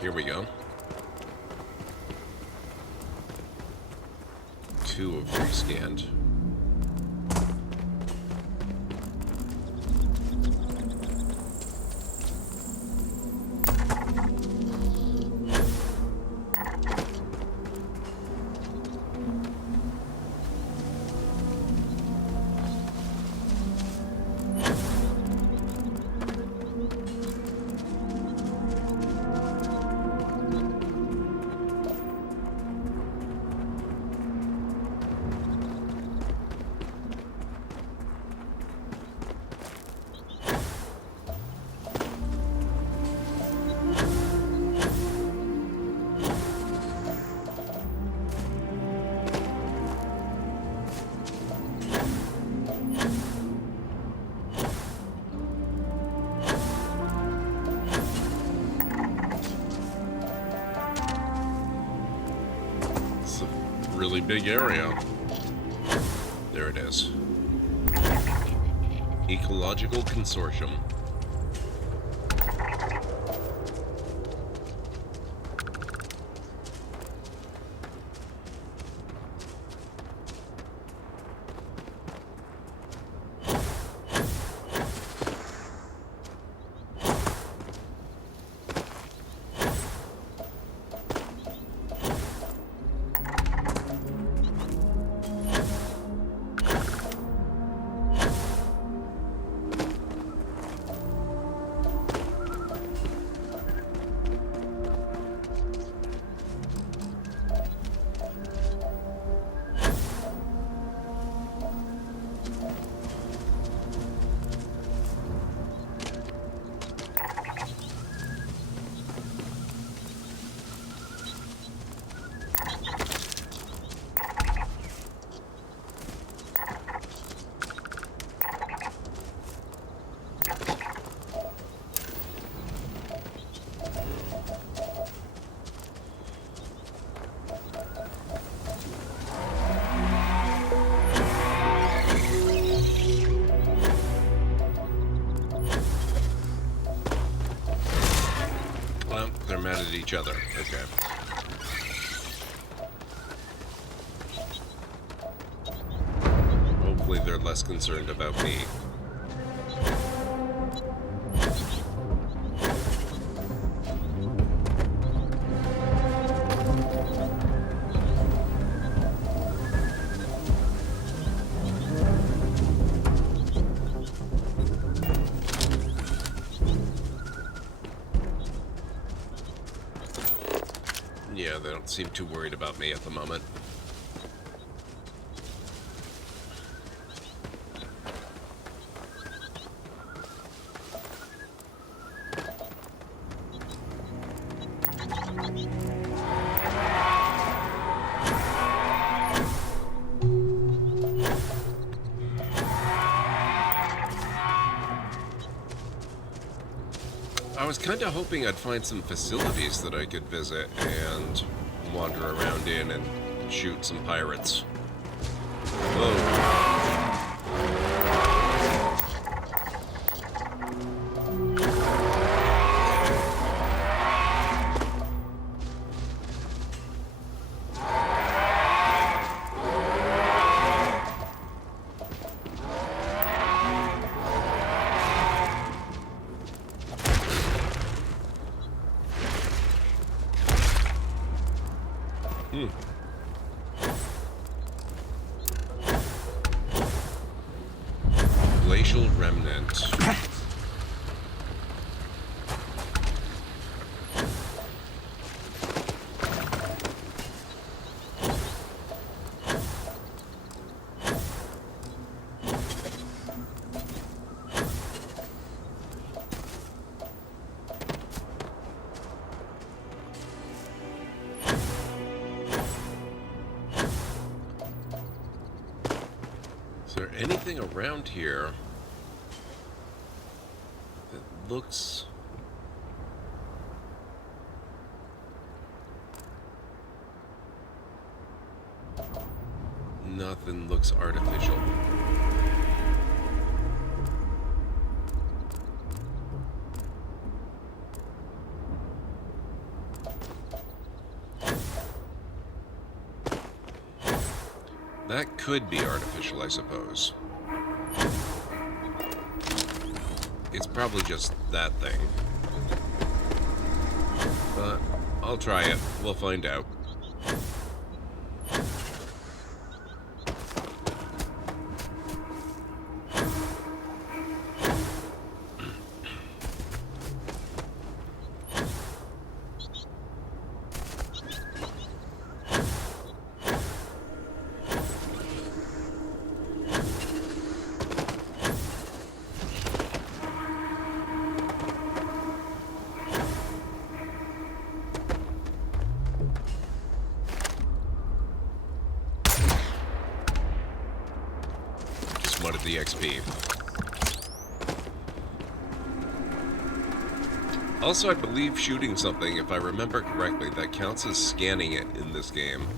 Here we go. 2 of 3 scanned. Really big area. There it is. Ecological Consortium. each other. Okay. Hopefully they're less concerned about me. Yeah, they don't seem too worried about me at the moment. I was kind of hoping I'd find some facilities that I could visit and wander around in and shoot some pirates. Whoa. Glacial remnant. Is there anything around here that looks... Nothing looks artificial. That could be artificial, I suppose. It's probably just that thing. But I'll try it. We'll find out. Wanted the XP. Also, I believe shooting something, if I remember correctly, that counts as scanning it in this game.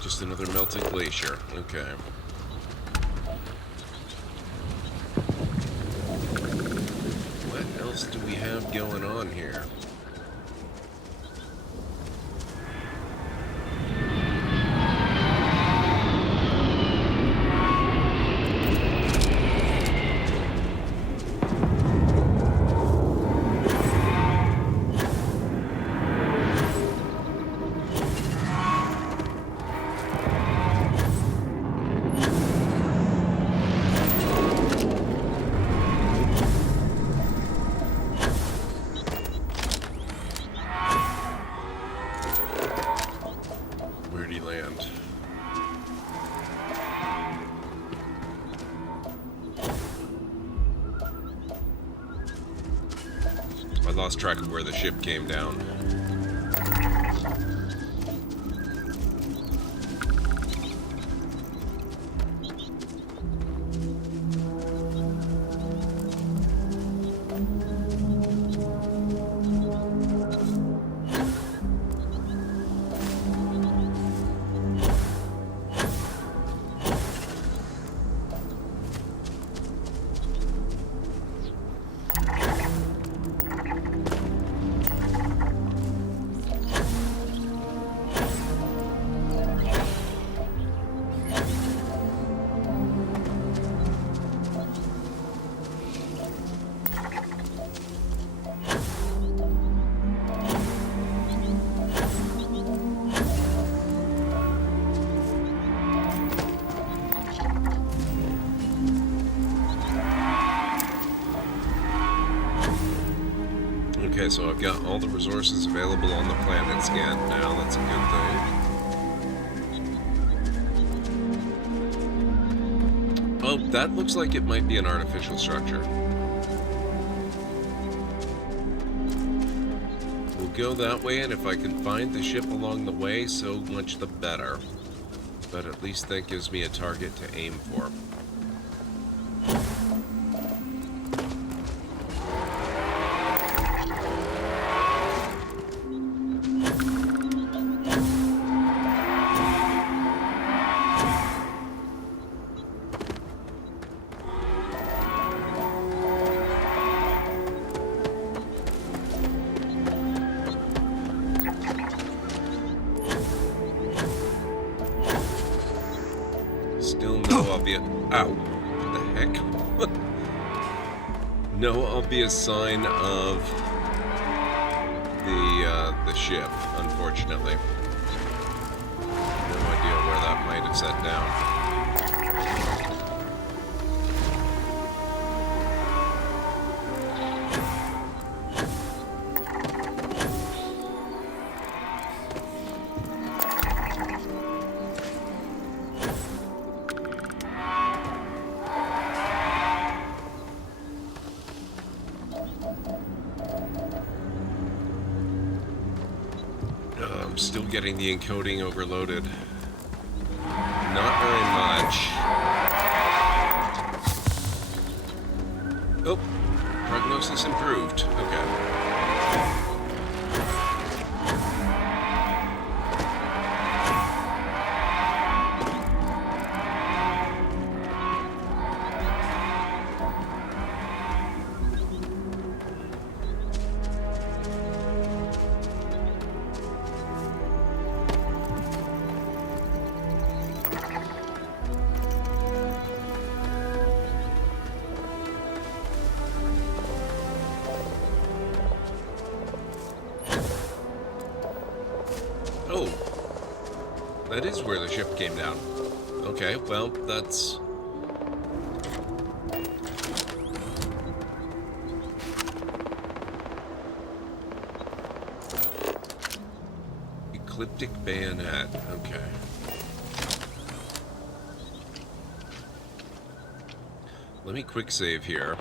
Just another melted glacier. Okay. What else do we have going on here? I lost track of where the ship came down. Okay, so I've got all the resources available on the planet scan now. That's a good thing. Oh, that looks like it might be an artificial structure. We'll go that way, and if I can find the ship along the way, so much the better. But at least that gives me a target to aim for. Still no obvious... Ow. What the heck? No obvious sign of the ship, unfortunately. No idea where that might have set down. I'm still getting the encoding overloaded. Not very much. Oh, prognosis improved. Okay. Oh, that is where the ship came down. Okay, well, that's... Ecliptic bayonet, okay. Let me quick save here.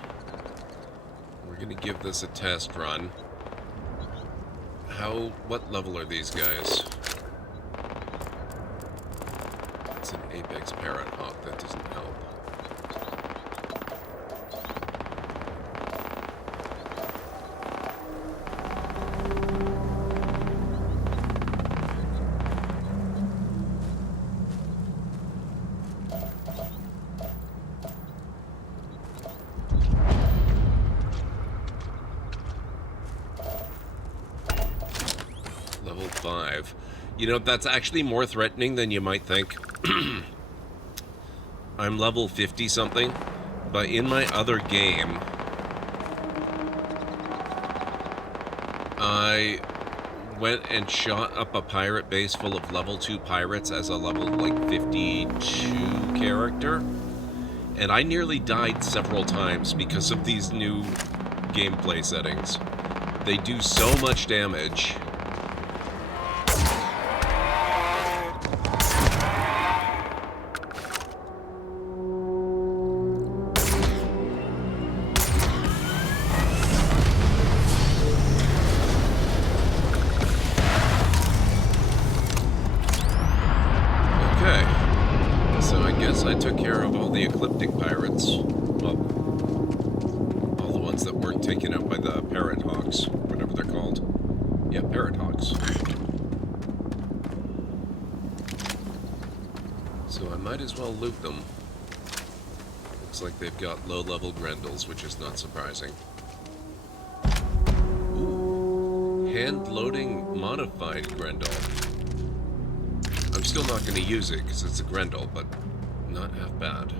We're gonna give this a test run. What level are these guys? It's an Apex Parrot Hawk, that doesn't help. Level 5. You know, that's actually more threatening than you might think. I'm level 50-something, but in my other game, I went and shot up a pirate base full of level 2 pirates as a level, like, 52 character, and I nearly died several times because of these new gameplay settings. They do so much damage. I took care of all the Ecliptic pirates. Well, all the ones that weren't taken out by the Parrot Hawks, whatever they're called. Yeah, Parrot Hawks. So I might as well loot them. Looks like they've got low-level Grendels, which is not surprising. Ooh. Hand-loading modified Grendel. I'm still not going to use it because it's a Grendel, but not half bad.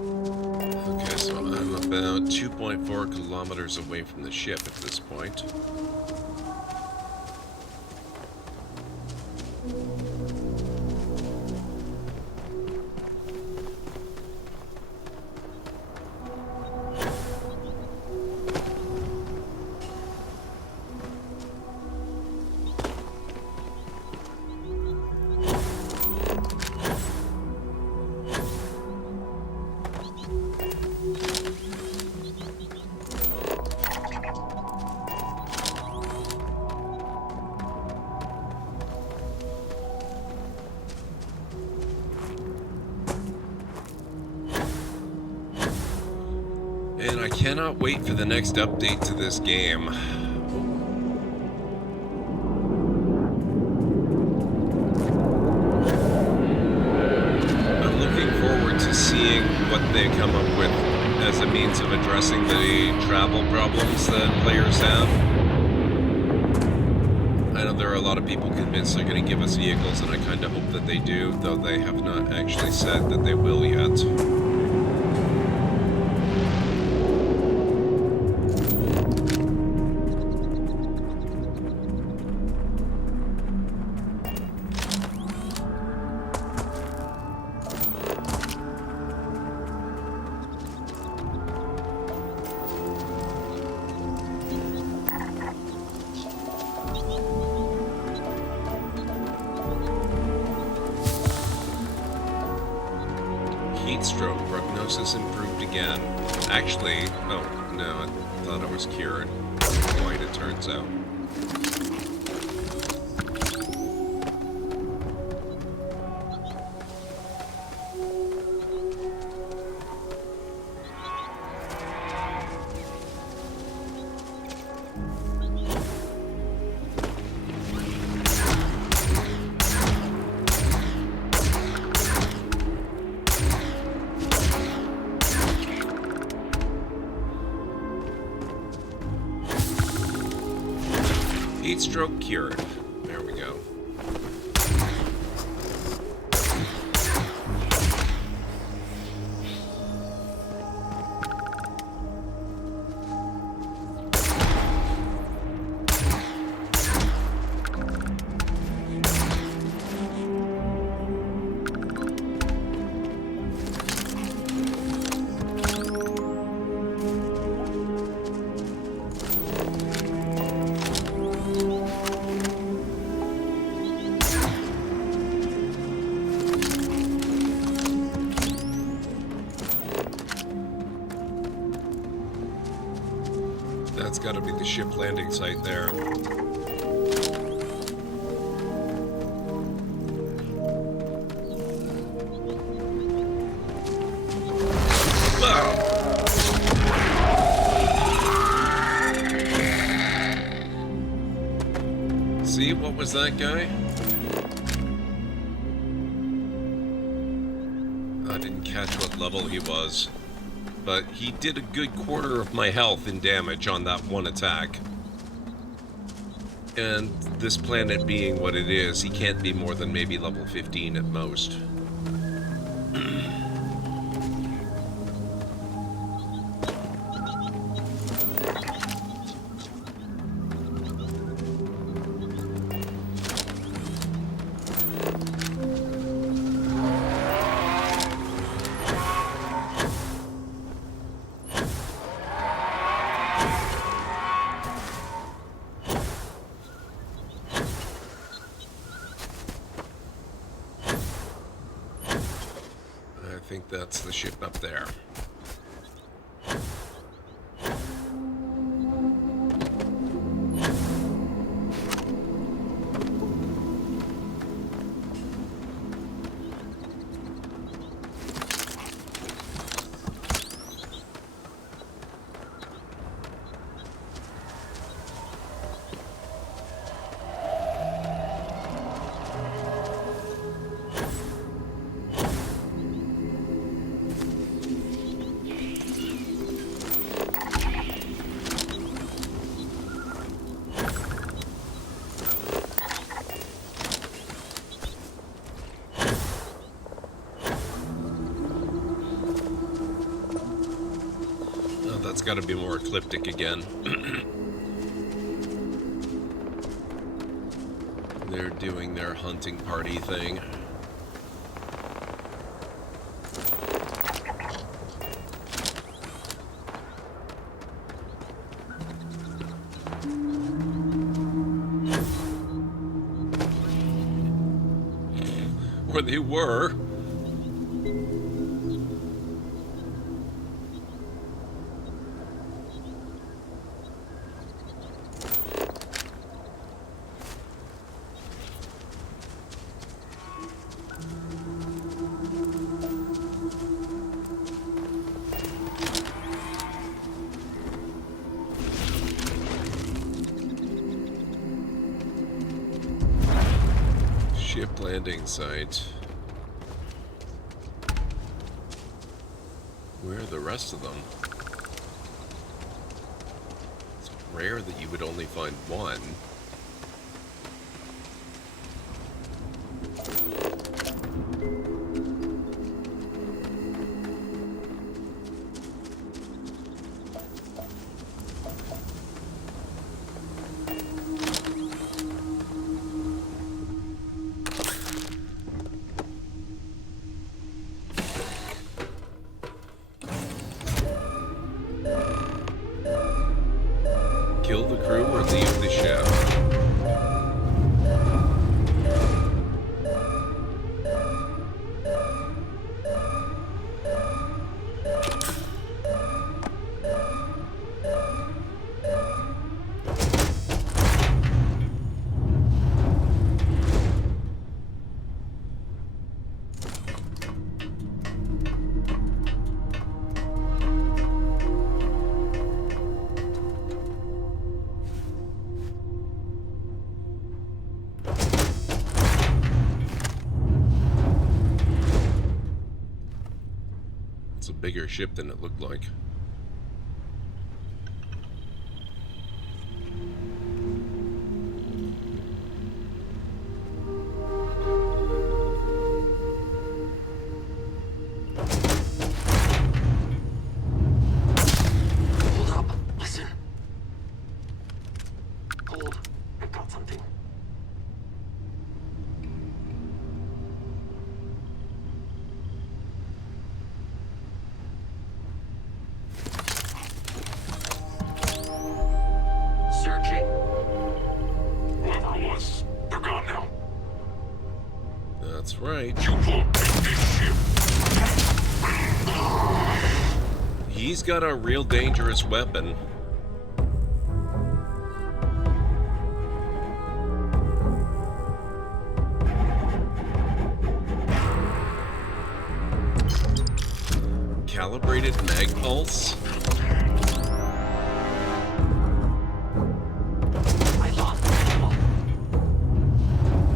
Okay, so I'm about 2.4 kilometers away from the ship at this point. And I cannot wait for the next update to this game. I'm looking forward to seeing what they come up with as a means of addressing the travel problems that players have. I know there are a lot of people convinced they're going to give us vehicles, and I kind of hope that they do, though they have not actually said that they will yet. Heat stroke prognosis improved again. Actually, oh no, I thought I was cured. Quite, it turns out. Heat stroke cured. There we go. That's got to be the ship landing site there. See, what was that guy? I didn't catch what level he was. But he did a good quarter of my health in damage on that one attack. And this planet being what it is, he can't be more than maybe level 15 at most. I think that's the ship up there. It's got to be more ecliptic again. They're doing their hunting party thing. Or they were. Ship landing site. Where are the rest of them? It's rare that you would only find one. Kill the crew or leave the ship. It's a bigger ship than it looked like. Hold up. Listen. Hold. I got something. Searching. Whoever it was, they're gone now. That's right. You won't beat this ship. He's got a real dangerous weapon. Calibrated mag pulse? I lost control.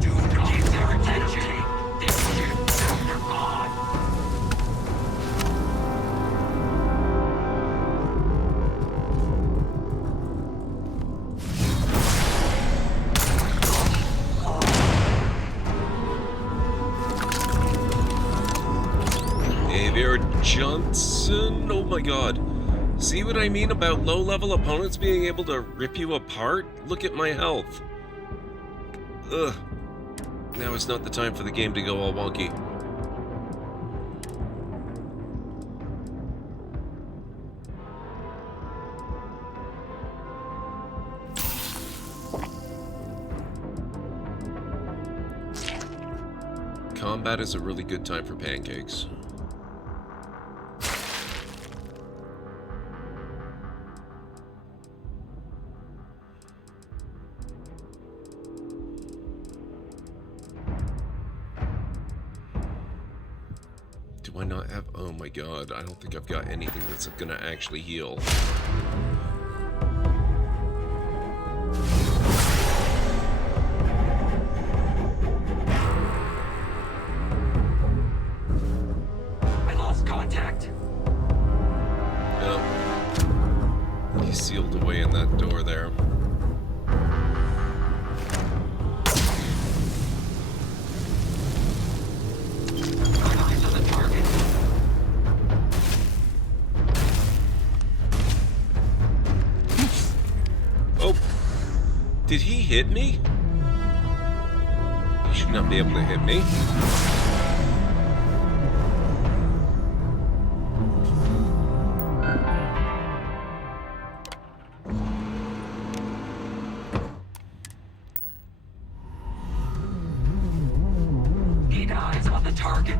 Do not get their attention. This ship is your god. Xavier Johnson? Oh my god. See what I mean about low-level opponents being able to rip you apart? Look at my health. Ugh. Now is not the time for the game to go all wonky. Combat is a really good time for pancakes. Do I not have... Oh my god, I don't think I've got anything that's gonna actually heal. I lost contact. Yep. He's sealed away in that door there. Did he hit me? He should not be able to hit me. Need eyes on the target.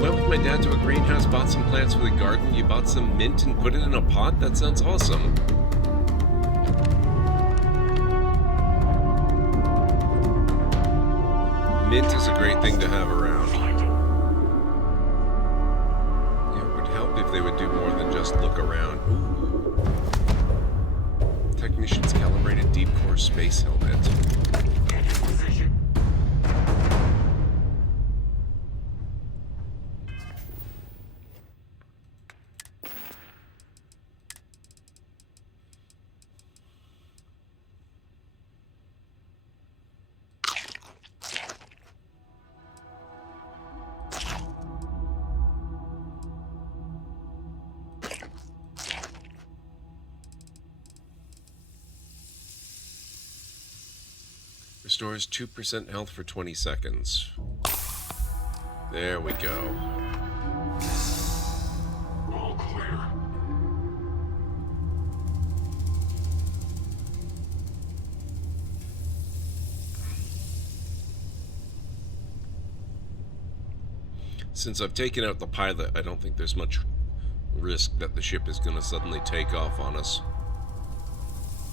Went with my dad to a greenhouse, bought some plants for the garden. You bought some mint and put it in a pot? That sounds awesome. Mint is a great thing to have around. It would help if they would do more than just look around. Ooh. Technicians calibrated deep core space helmet. Restores 2% health for 20 seconds. There we go. All clear. Since I've taken out the pilot, I don't think there's much risk that the ship is going to suddenly take off on us.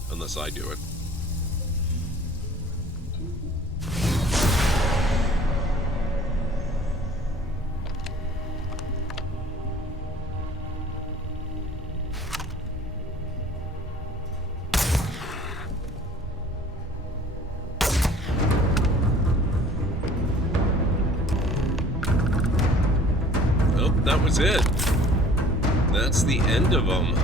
Unless I do it. That was it. That's the end of them.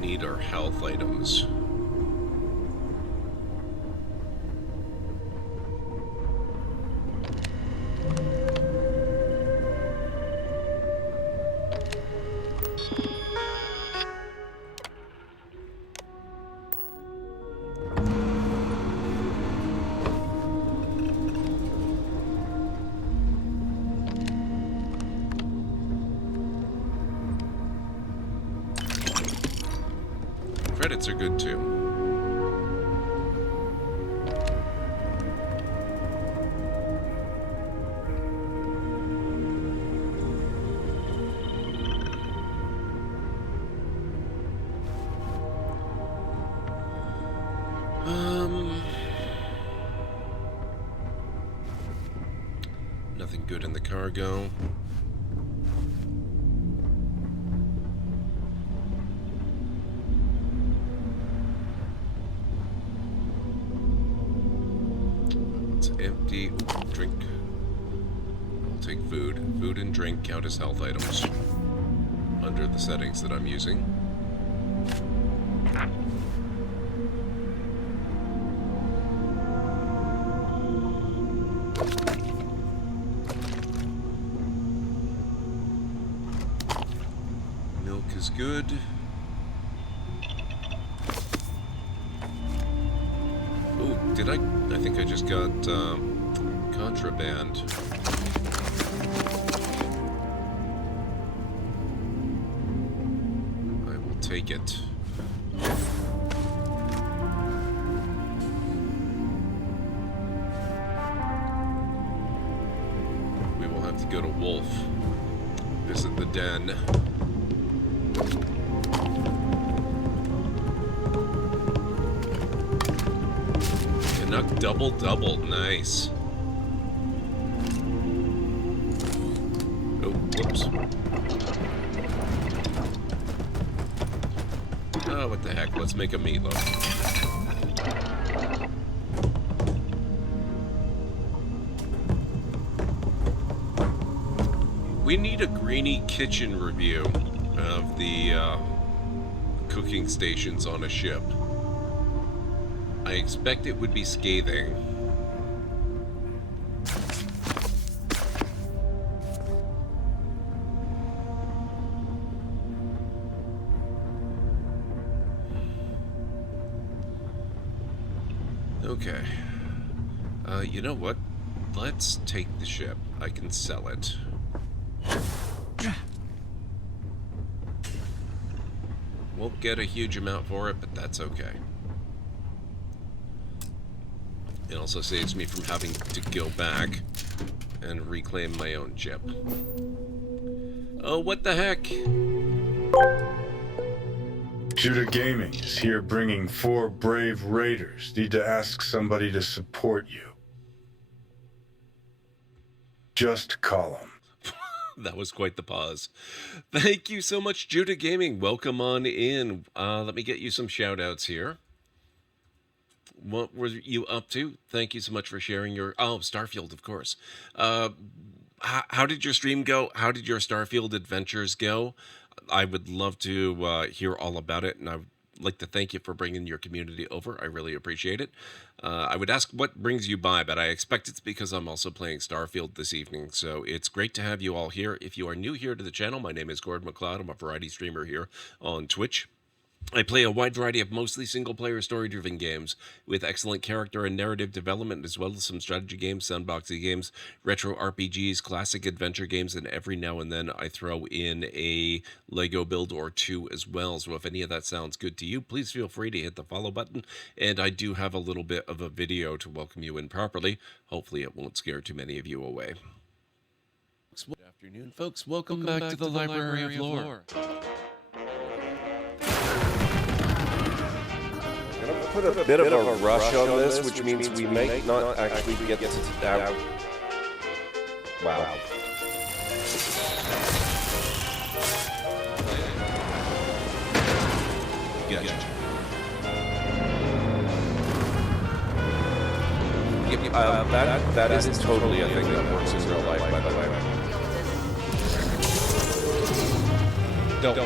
Need our health items. Credits are good too. Nothing good in the cargo. Empty. Drink. I'll take food. Food and drink count as health items under the settings that I'm using. Milk is good. Oh, did I think I just got contraband. I will take it. wolf. Visit the den. Canuck double. Nice. Oh, whoops. Oh, what the heck? Let's make a meatloaf. We need a Greeny kitchen review of the cooking stations on a ship. I expect it would be scathing. Okay. You know what? Let's take the ship. I can sell it. Won't get a huge amount for it, but that's okay. It also saves me from having to go back and reclaim my own ship. Oh, what the heck? Jude Gaming is here bringing 4 brave raiders. Need to ask somebody to support you. Just call them. That was quite the pause. Thank you so much, Jude Gaming. Welcome on in. Let me get you some shout-outs here. What were you up to? Thank you so much for sharing your... Oh, Starfield, of course. How did your stream go? How did your Starfield adventures go? I would love to hear all about it, and I would like to thank you for bringing your community over. I really appreciate it. I would ask what brings you by, but I expect it's because I'm also playing Starfield this evening, so it's great to have you all here. If you are new here to the channel, my name is GordMcLeod. I'm a variety streamer here on Twitch. I play a wide variety of mostly single-player story-driven games with excellent character and narrative development, as well as some strategy games, sandboxy games, retro RPGs, classic adventure games, and every now and then I throw in a Lego build or two as well. So if any of that sounds good to you, please feel free to hit the follow button. And I do have a little bit of a video to welcome you in properly. Hopefully it won't scare too many of you away. Good afternoon, folks. Welcome back to the Library of Lore. Put a bit of a rush on this, which means we may not actually get this out. Wow. Gotcha. That is totally a thing that works in real life, by the way. Don't.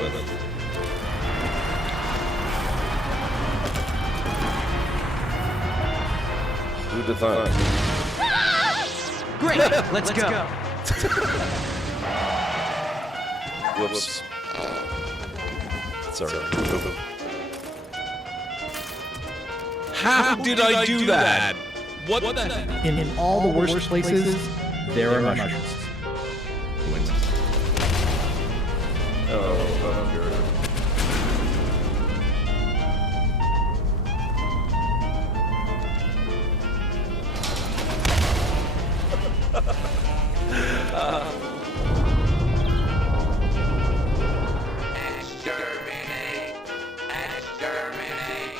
Who'd have thought? Great! Let's go! Whoops. Sorry. How did I do that? What the? In all the worst places, there are mushrooms. Oh, good.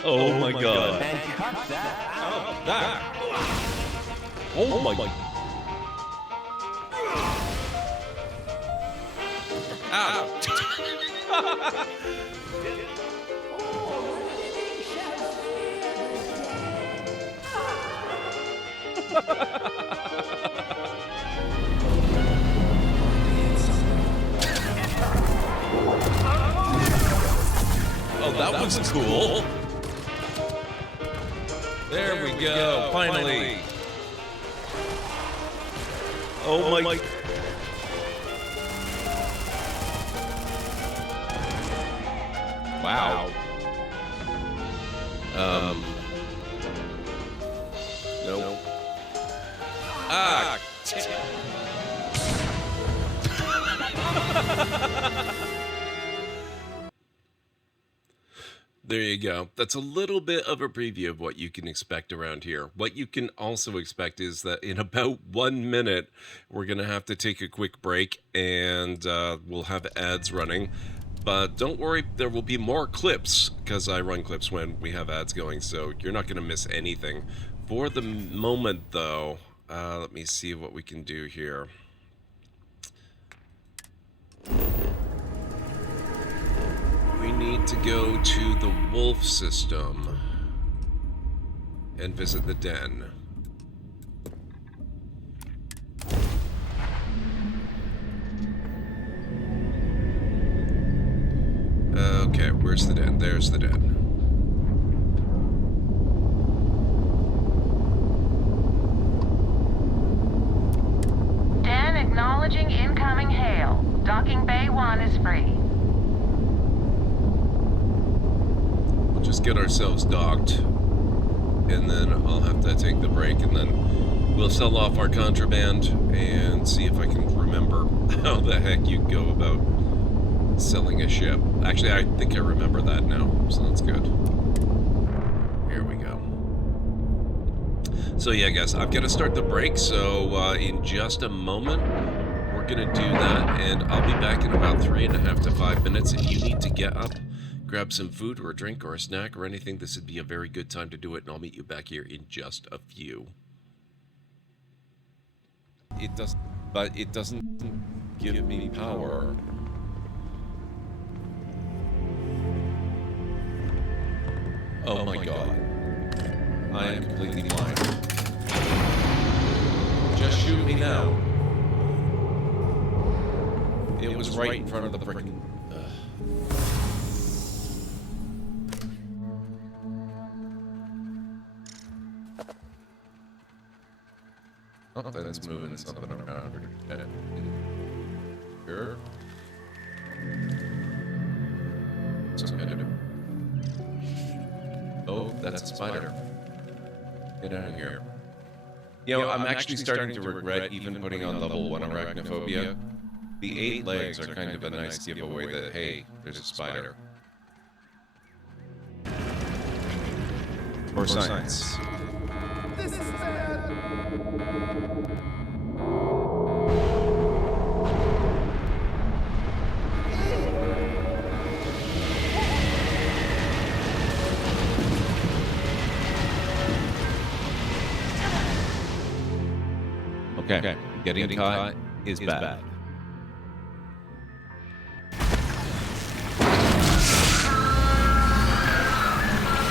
Oh my god. And cut that out. Oh my. Oh, that was cool. There we go, finally. Oh my. Wow. No. Ah. There you go. That's a little bit of a preview of what you can expect around here. What you can also expect is that in about 1 minute, we're going to have to take a quick break and we'll have ads running. But don't worry, there will be more clips because I run clips when we have ads going, so you're not going to miss anything. For the moment, though, let me see what we can do here. We need to go to the wolf system and visit the den. Okay, where's the den? There's the den. Den acknowledging incoming hail. Docking Bay 1 is free. We'll just get ourselves docked, and then I'll have to take the break, and then we'll sell off our contraband and see if I can remember how the heck you go about selling a ship. Actually, I think I remember that now, so that's good. Here we go. So yeah, guys, I've got to start the break, so in just a moment, we're going to do that, and I'll be back in about 3.5 to 5 minutes. If you need to get up, grab some food or a drink or a snack or anything, this would be a very good time to do it, and I'll meet you back here in just a few. But it doesn't give me power. Oh my god. I am completely blind. Just shoot me now. It was right in front of the frickin'... Oh, that's moving something around. Here. Oh, that's a spider. Get out of here. You know, I'm actually starting to regret even putting on level 1 arachnophobia. The 8 legs are kind of a nice giveaway that, hey, there's a spider. Or science. This is bad. Okay, getting caught is bad.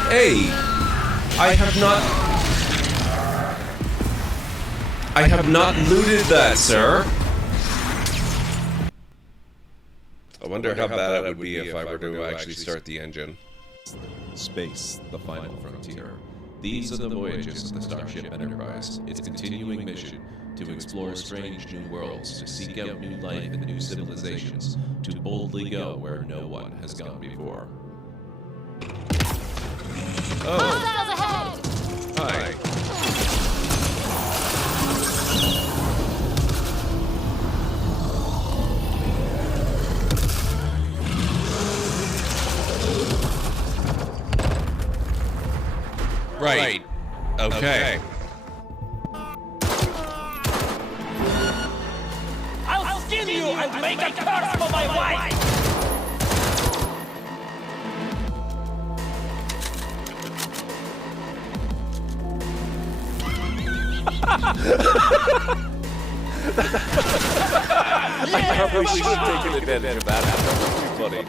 Hey, I have not looted that, sir. I wonder how bad it would be if I were to actually start the engine. Space, the final frontier. These are the voyages of the Starship Enterprise, its continuing mission to explore strange new worlds, to seek out new life and new civilizations, to boldly go where no one has gone before. Oh! Hi. Right. Okay. I'll skin you and make a curse for my wife! I probably should have taken advantage of that. That was too funny.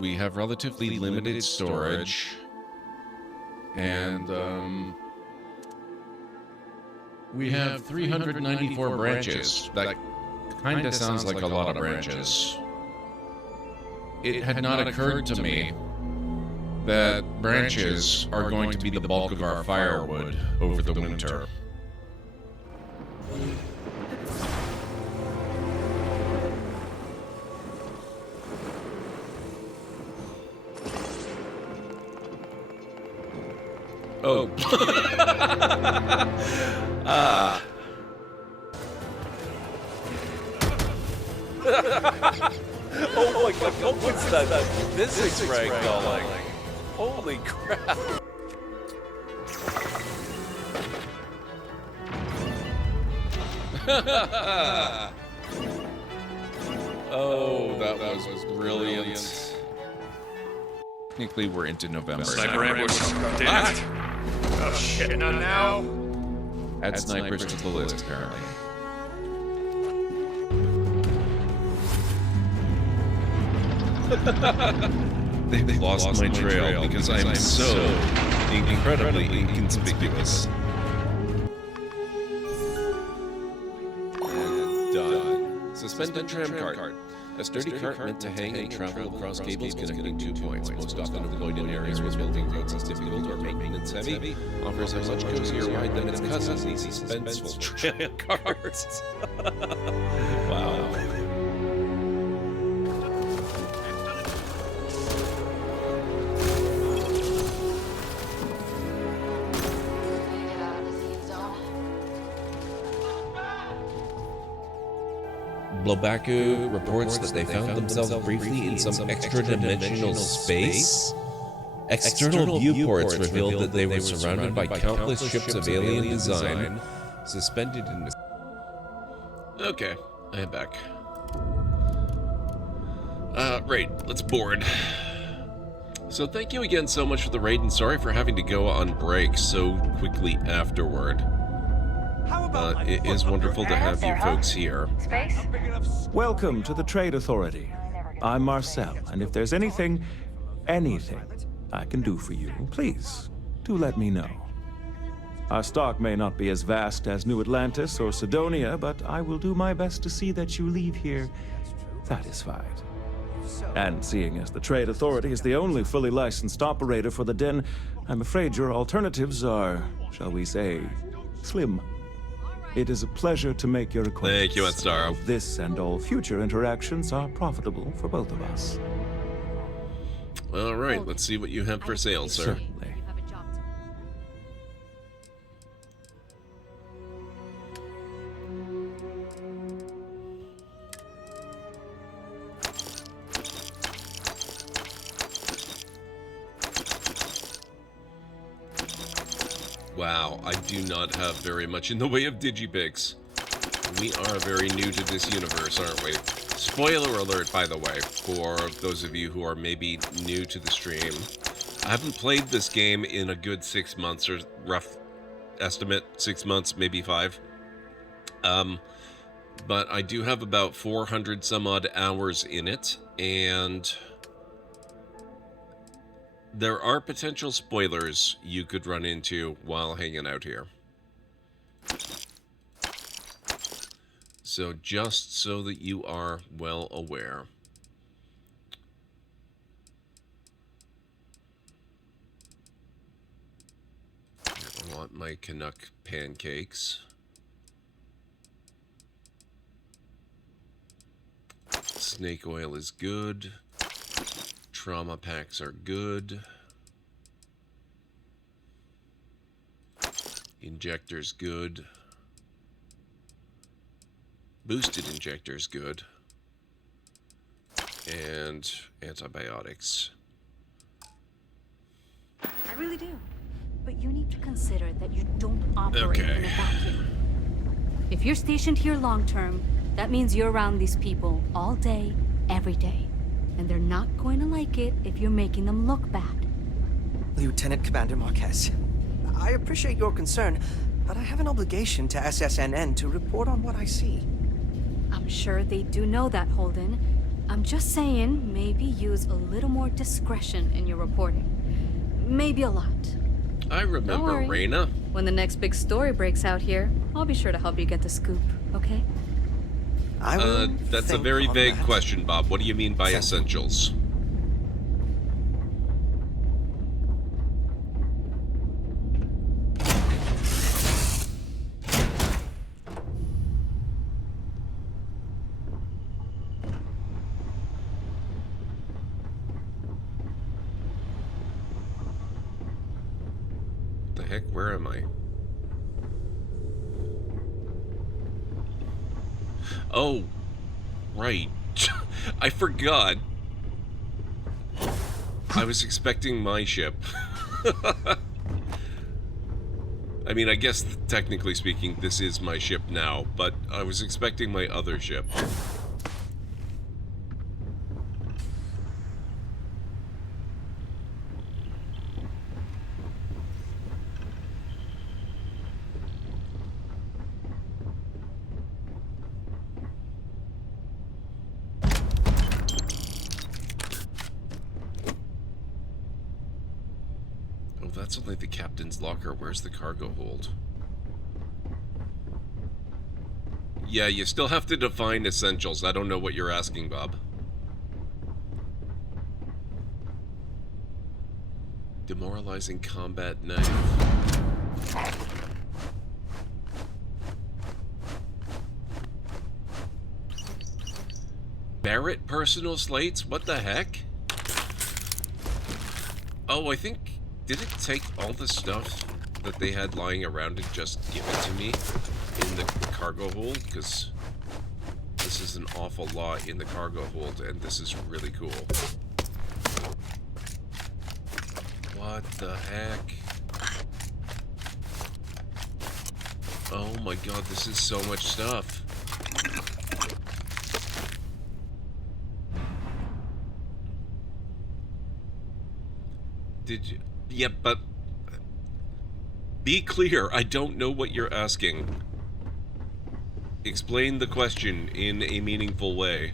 We have relatively limited storage. And, we have 394 branches. That kind of sounds like a lot of branches. It had not occurred to me that branches are going to be the bulk of our firewood over the winter. Oh. Ah. Oh my What was that physics rank calling? Holy crap. Oh, that was brilliant. Technically, we're into November. Sniper ambush. Damn it. Oh shit, not now. Add snipers to the list, apparently. They've lost my trail because I'm so incredibly inconspicuous. And done. Suspended tram cart. A sturdy cart meant to hang and travel across cables connecting 2 points, most often employed in areas where building roads is difficult or maintenance heavy, offers a much cozier ride than its cousins, these suspenseful tram carts. Wow. Blobaku reports that they found themselves briefly in some extra-dimensional space. External viewports revealed that they were surrounded by countless ships of alien design, suspended in the... Okay, I am back. Right, let's board. So thank you again so much for the raid, and sorry for having to go on break so quickly afterward. It is wonderful to have you folks here. Space? Welcome to the Trade Authority. I'm Marcel, and if there's anything I can do for you, please, do let me know. Our stock may not be as vast as New Atlantis or Sidonia, but I will do my best to see that you leave here satisfied. And seeing as the Trade Authority is the only fully licensed operator for the Den, I'm afraid your alternatives are, shall we say, slim. It is a pleasure to make your acquaintance. Thank you, Anstaro. This and all future interactions are profitable for both of us. All right, let's see what you have for sale, sir. Certainly. Wow, I do not have very much in the way of digipics. We are very new to this universe, aren't we? Spoiler alert, by the way, for those of you who are maybe new to the stream. I haven't played this game in a good 6 months, or rough estimate, 6 months, maybe 5. But I do have about 400 some odd hours in it, and there are potential spoilers you could run into while hanging out here. So just so that you are well aware. I want my Canuck pancakes. Snake oil is good. Trauma packs are good. Injector's good. Boosted injector's good. And antibiotics. I really do. But you need to consider that you don't operate in a vacuum. If you're stationed here long term, that means you're around these people all day, every day. And they're not going to like it if you're making them look bad. Lieutenant Commander Marquez, I appreciate your concern, but I have an obligation to SSNN to report on what I see. I'm sure they do know that, Holden. I'm just saying, maybe use a little more discretion in your reporting. Maybe a lot. I remember Reyna. When the next big story breaks out here, I'll be sure to help you get the scoop, okay? That's a very vague question, Bob. What do you mean by essentials? The heck? Where am I? Oh, right. I forgot. I was expecting my ship. I mean, I guess technically speaking, this is my ship now, but I was expecting my other ship. Oh, that's only the captain's locker. Where's the cargo hold? Yeah, you still have to define essentials. I don't know what you're asking, Bob. Demoralizing combat knife. Barrett personal slates? What the heck? Oh, I think... Did it take all the stuff that they had lying around and just give it to me in the cargo hold? Because this is an awful lot in the cargo hold, and this is really cool. What the heck? Oh my god, this is so much stuff. Did you... Yeah, but... Be clear, I don't know what you're asking. Explain the question in a meaningful way.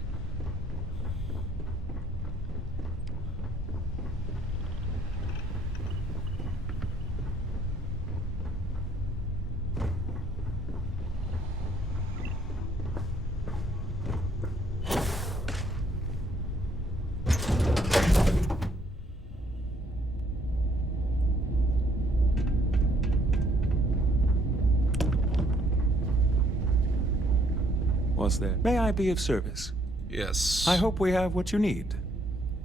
Was there? May I be of service? Yes. I hope we have what you need.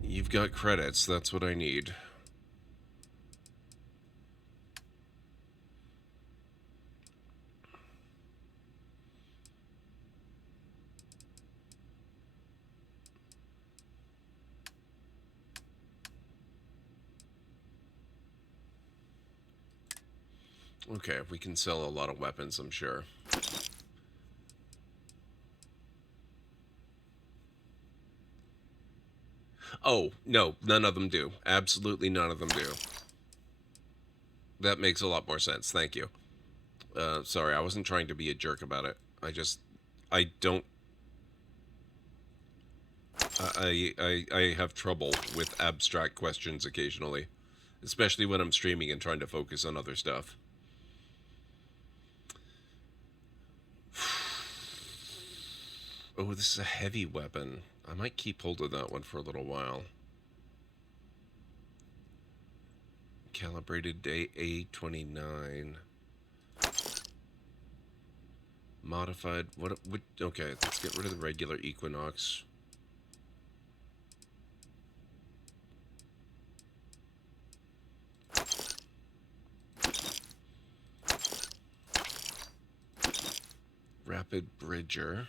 You've got credits, that's what I need. Okay, we can sell a lot of weapons, I'm sure. Oh, no, none of them do. Absolutely none of them do. That makes a lot more sense, thank you. Sorry, I wasn't trying to be a jerk about it. I don't... I have trouble with abstract questions occasionally. Especially when I'm streaming and trying to focus on other stuff. Oh, this is a heavy weapon. I might keep hold of that one for a little while. Calibrated A29. Modified. What? Okay, let's get rid of the regular Equinox. Rapid Bridger.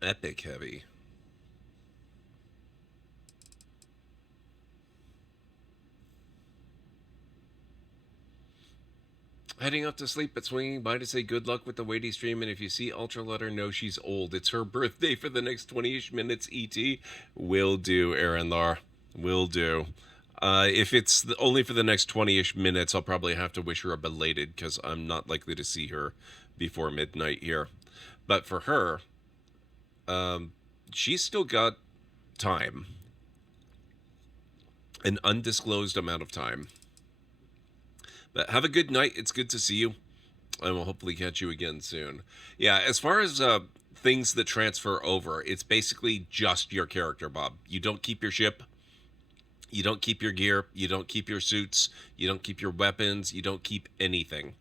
Epic Heavy. Heading up to sleep but swinging by to say good luck with the weighty stream, and if you see Ultra, let her know she's old. It's her birthday for the next 20-ish minutes, ET. Will do, Aaron Lar. Will do. If it's only for the next 20-ish minutes, I'll probably have to wish her a belated, because I'm not likely to see her before midnight here. But for her, she's still got time. An undisclosed amount of time. But have a good night. It's good to see you. And we'll hopefully catch you again soon. Yeah, as far as things that transfer over, it's basically just your character, Bob. You don't keep your ship. You don't keep your gear. You don't keep your suits. You don't keep your weapons. You don't keep anything.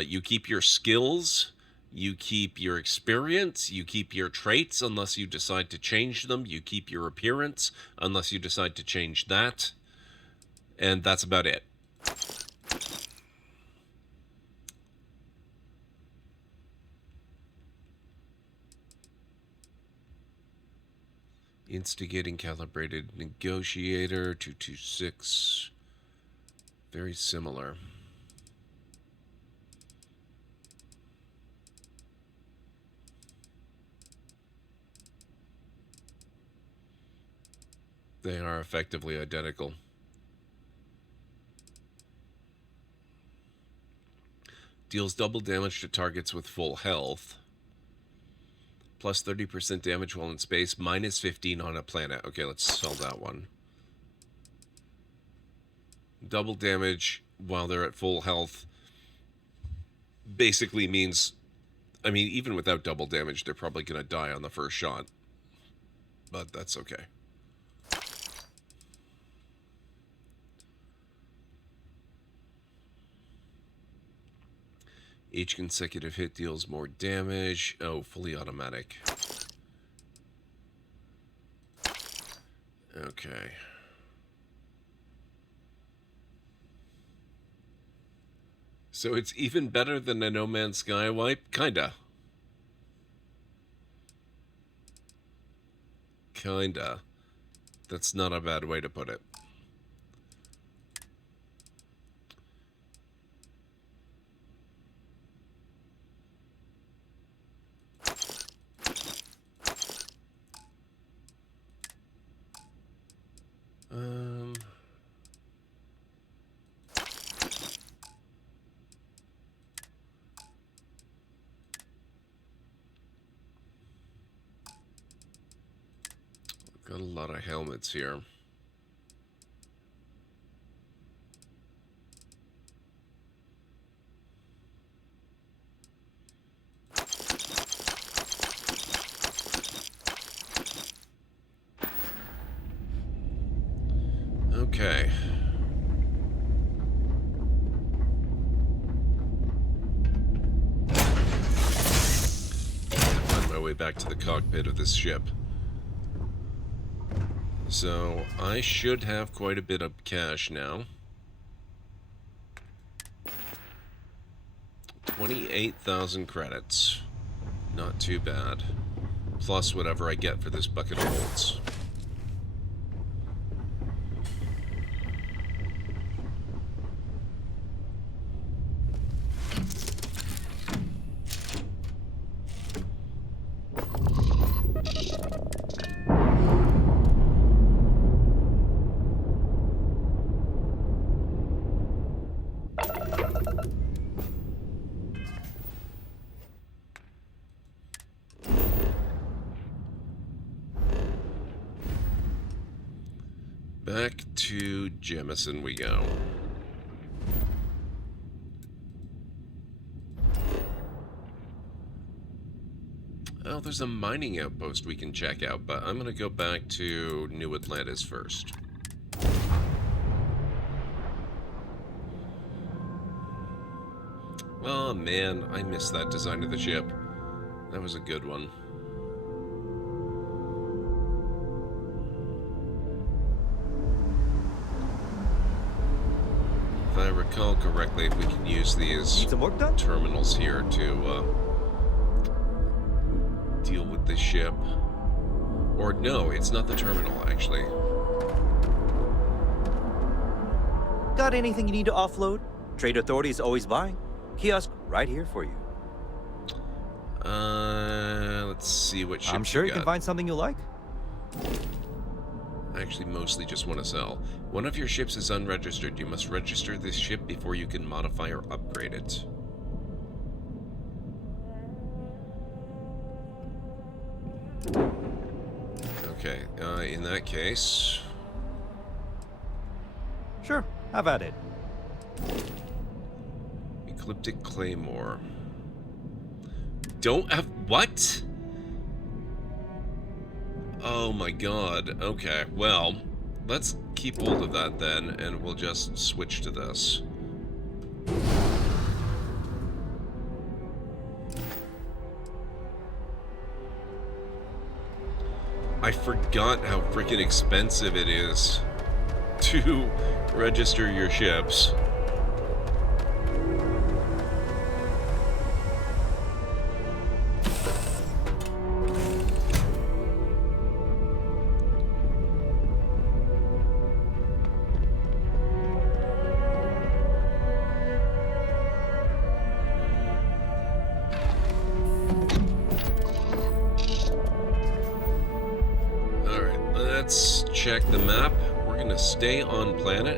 You keep your skills. You keep your experience. You keep your traits unless you decide to change them. You keep your appearance unless you decide to change that. And that's about it. Instigating calibrated negotiator, 226. Very similar. They are effectively identical. Deals double damage to targets with full health. Plus 30% damage while in space. Minus 15 on a planet. Okay, let's sell that one. Double damage while they're at full health basically means, I mean, even without double damage, they're probably going to die on the first shot. But that's okay. Each consecutive hit deals more damage. Oh, fully automatic. Okay. So it's even better than a No Man's Sky wipe? Kinda. Kinda. That's not a bad way to put it. Got a lot of helmets here. Okay. Find my way back to the cockpit of this ship. So, I should have quite a bit of cash now. 28,000 credits. Not too bad. Plus whatever I get for this bucket of bolts. Back to Jemison we go. Oh, there's a mining outpost we can check out, but I'm gonna go back to New Atlantis first. Oh man, I missed that design of the ship. That was a good one. If I recall correctly, if we can use these terminals here to deal with the ship. Or no, it's not the terminal, actually. Got anything you need to offload? Trade Authority is always buying. Kiosk right here for you. Let's see what ships I'm sure you got. can find something you like. I actually mostly just want to sell. One of your ships is unregistered. You must register this ship before you can modify or upgrade it. Okay, in that case... Sure, have at it. Ecliptic Claymore. Don't have... What? Oh my god. Okay, well, let's keep hold of that then, and we'll just switch to this. I forgot how freaking expensive it is to register your ships. check the map. We're gonna stay on planet,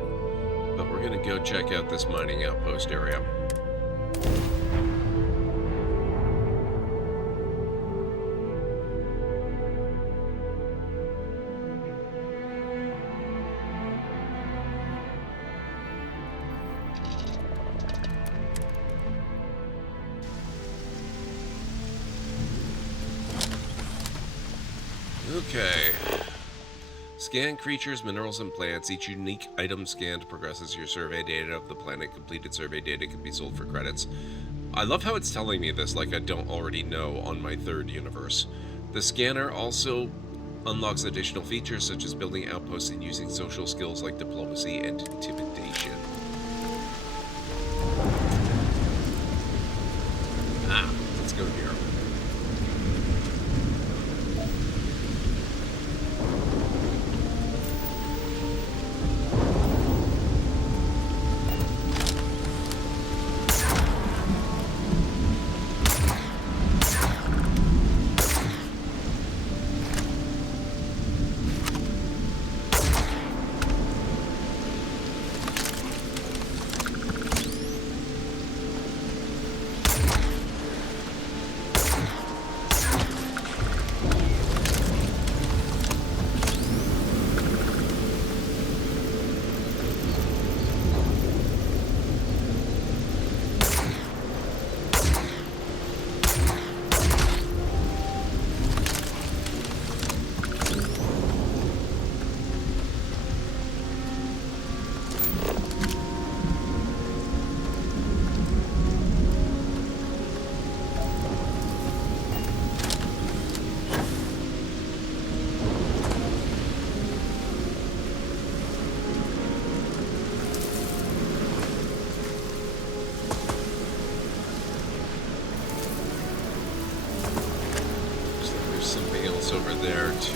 but we're gonna go check out this mining outpost area. Okay. Scan creatures, minerals, and plants. Each unique item scanned progresses your survey data of the planet. Completed survey data can be sold for credits. I love how it's telling me this like I don't already know on my third universe. The scanner also unlocks additional features such as building outposts and using social skills like diplomacy and intimidation. Let's go here. Over there too.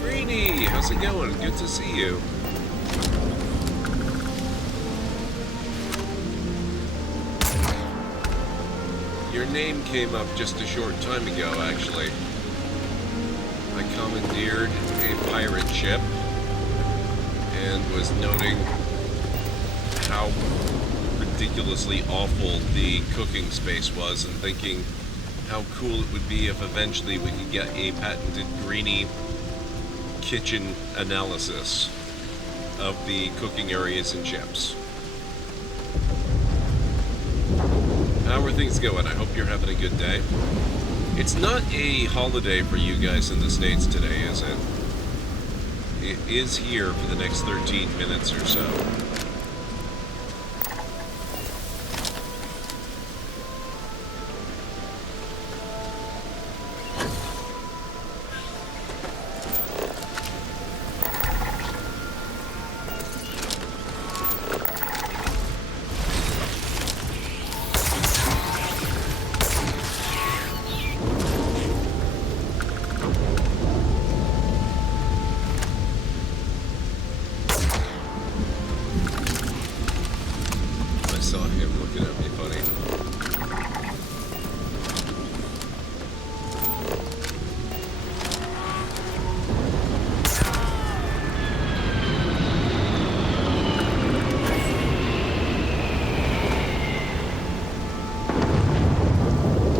Greenie, how's it going? Good to see you. Your name came up just a short time ago, actually. I commandeered a pirate ship and was noting how ridiculously awful the cooking space was and thinking how cool it would be if eventually we could get a patented Greenie kitchen analysis of the cooking areas and ships. How are things going? I hope you're having a good day. It's not a holiday for you guys in the States today, is it? It is here for the next 13 minutes or so.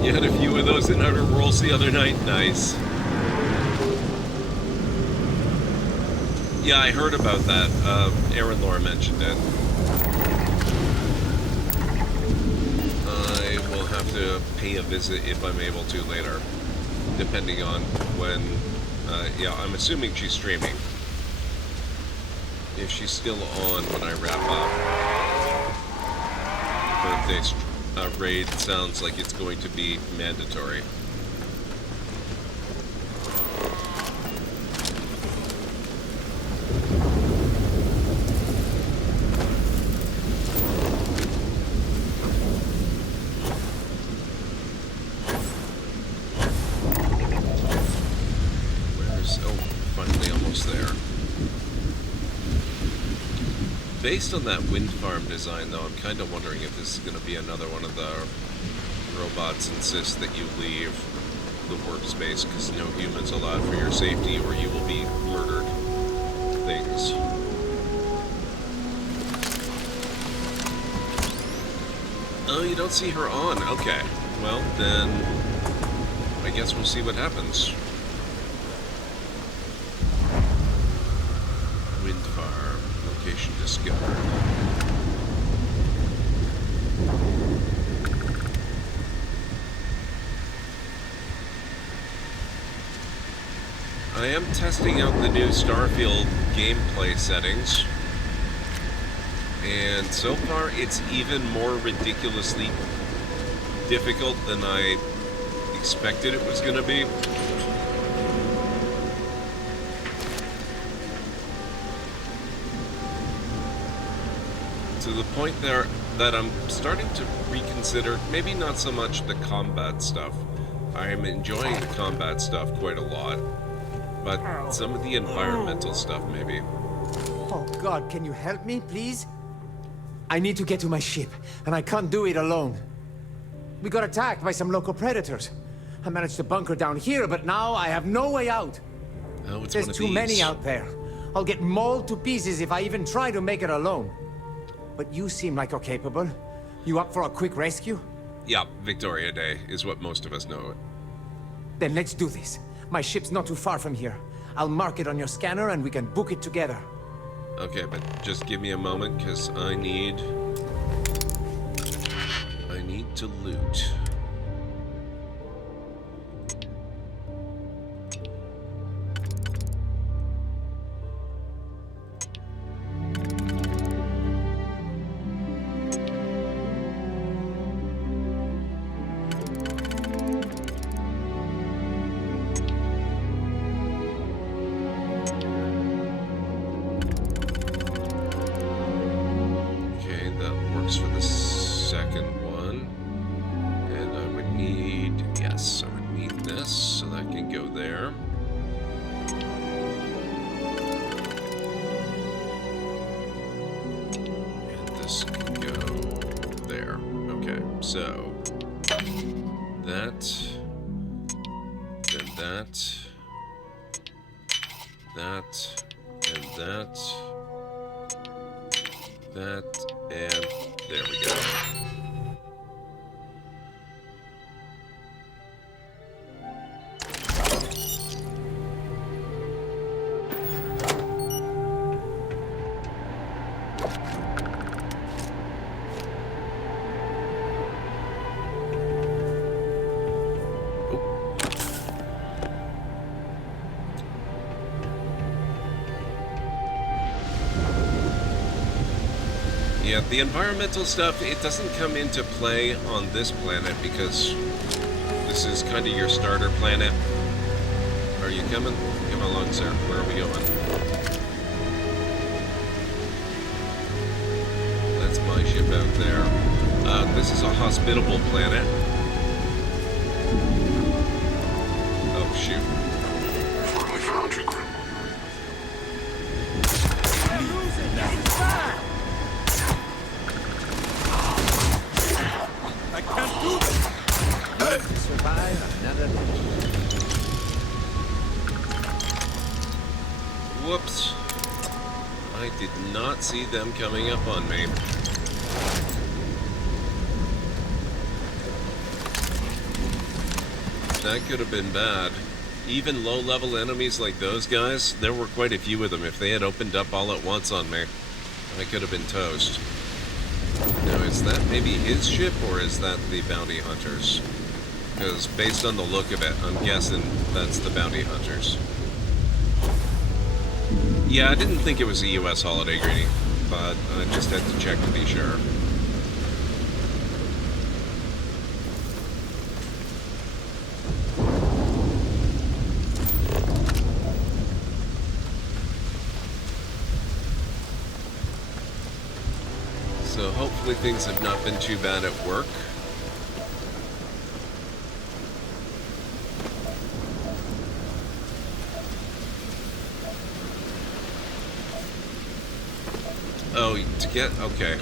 You had a few of those in Outer Worlds the other night. Nice. Yeah, I heard about that. Aaron Lore mentioned it. I will have to pay a visit if I'm able to later, depending on when. Yeah, I'm assuming she's streaming. If she's still on when I wrap up. Birthday raid sounds like it's going to be mandatory. based on that wind farm design, though, I'm kind of wondering if this is going to be another one of the robots insist that you leave the workspace because no humans allowed for your safety or you will be murdered things. Oh, you don't see her on. Okay. Well, then I guess we'll see what happens. Wind farm. Location discovered. I am testing out the new Starfield gameplay settings, and so far it's even more ridiculously difficult than I expected it was going to be. To the point there that I'm starting to reconsider, maybe not so much the combat stuff. I am enjoying the combat stuff quite a lot, but some of the environmental stuff maybe. Oh God, can you help me, please? I need to get to my ship, and I can't do it alone. We got attacked by some local predators. I managed to bunker down here, but now I have no way out. Oh, it's There's one of too many these. out there. I'll get mauled to pieces if I even try to make it alone. But you seem like you're capable. You up for a quick rescue? Yeah, Victoria Day is what most of us know it. Then let's do this. My ship's not too far from here. I'll mark it on your scanner and we can book it together. Okay, but just give me a moment, because I need to loot. Okay, that works for the second one. And I would need, yes, I would need this, so that can go there. And this can go there. Okay, so that, then that, and that, and there we go. Yeah, the environmental stuff, it doesn't come into play on this planet because this is kind of your starter planet. Are you coming? Come along, sir. Where are we going? That's my ship out there. This is a hospitable planet. Oh, shoot. Firmly found you, Grim. I can't do this! Survive another day. Whoops. I did not see them coming up on me. That could have been bad. Even low-level enemies like those guys, there were quite a few of them. If they had opened up all at once on me, I could have been toast. Now, is that maybe his ship, or is that the bounty hunters? Because based on the look of it, I'm guessing that's the bounty hunters. Yeah, I didn't think it was a U.S. holiday greeting, but I just had to check to be sure. So hopefully things have not been too bad at work. Oh, to to get... Okay.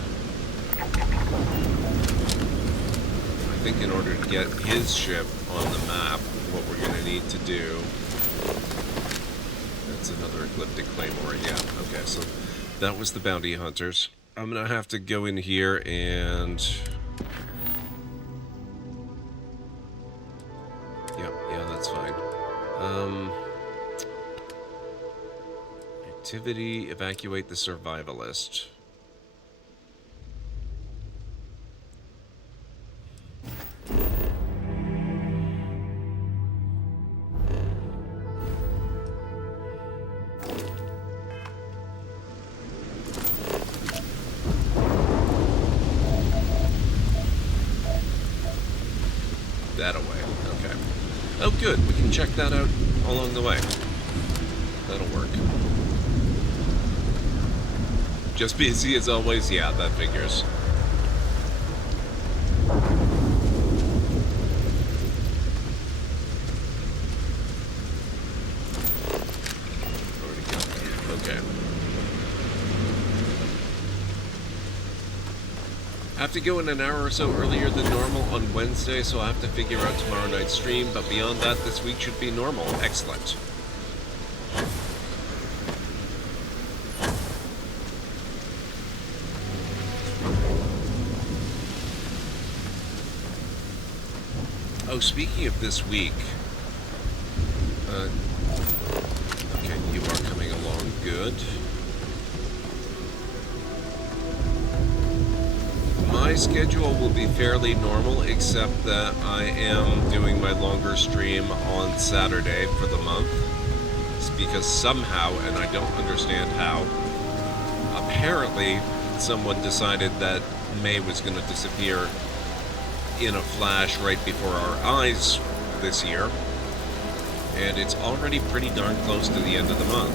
I think in order to get his ship on the map, what we're going to need to do... That's another Ecliptic Claymore, yeah. Okay, so that was the Bounty Hunters. I'm going to have to go in here and... Yeah, that's fine. Activity, evacuate the survivalist. That away, okay. Oh good, we can check that out along the way. That'll work. Just busy as always? Yeah, that figures. Already got that. Okay. I have to go in an hour or so earlier than normal on Wednesday, so I'll have to figure out tomorrow night's stream, but beyond that, this week should be normal. Excellent. Oh, speaking of this week, okay, you are coming along good. My schedule will be fairly normal, except that I am doing my longer stream on Saturday for the month. It's because somehow, and I don't understand how, apparently someone decided that May was going to disappear in a flash right before our eyes this year, and it's already pretty darn close to the end of the month.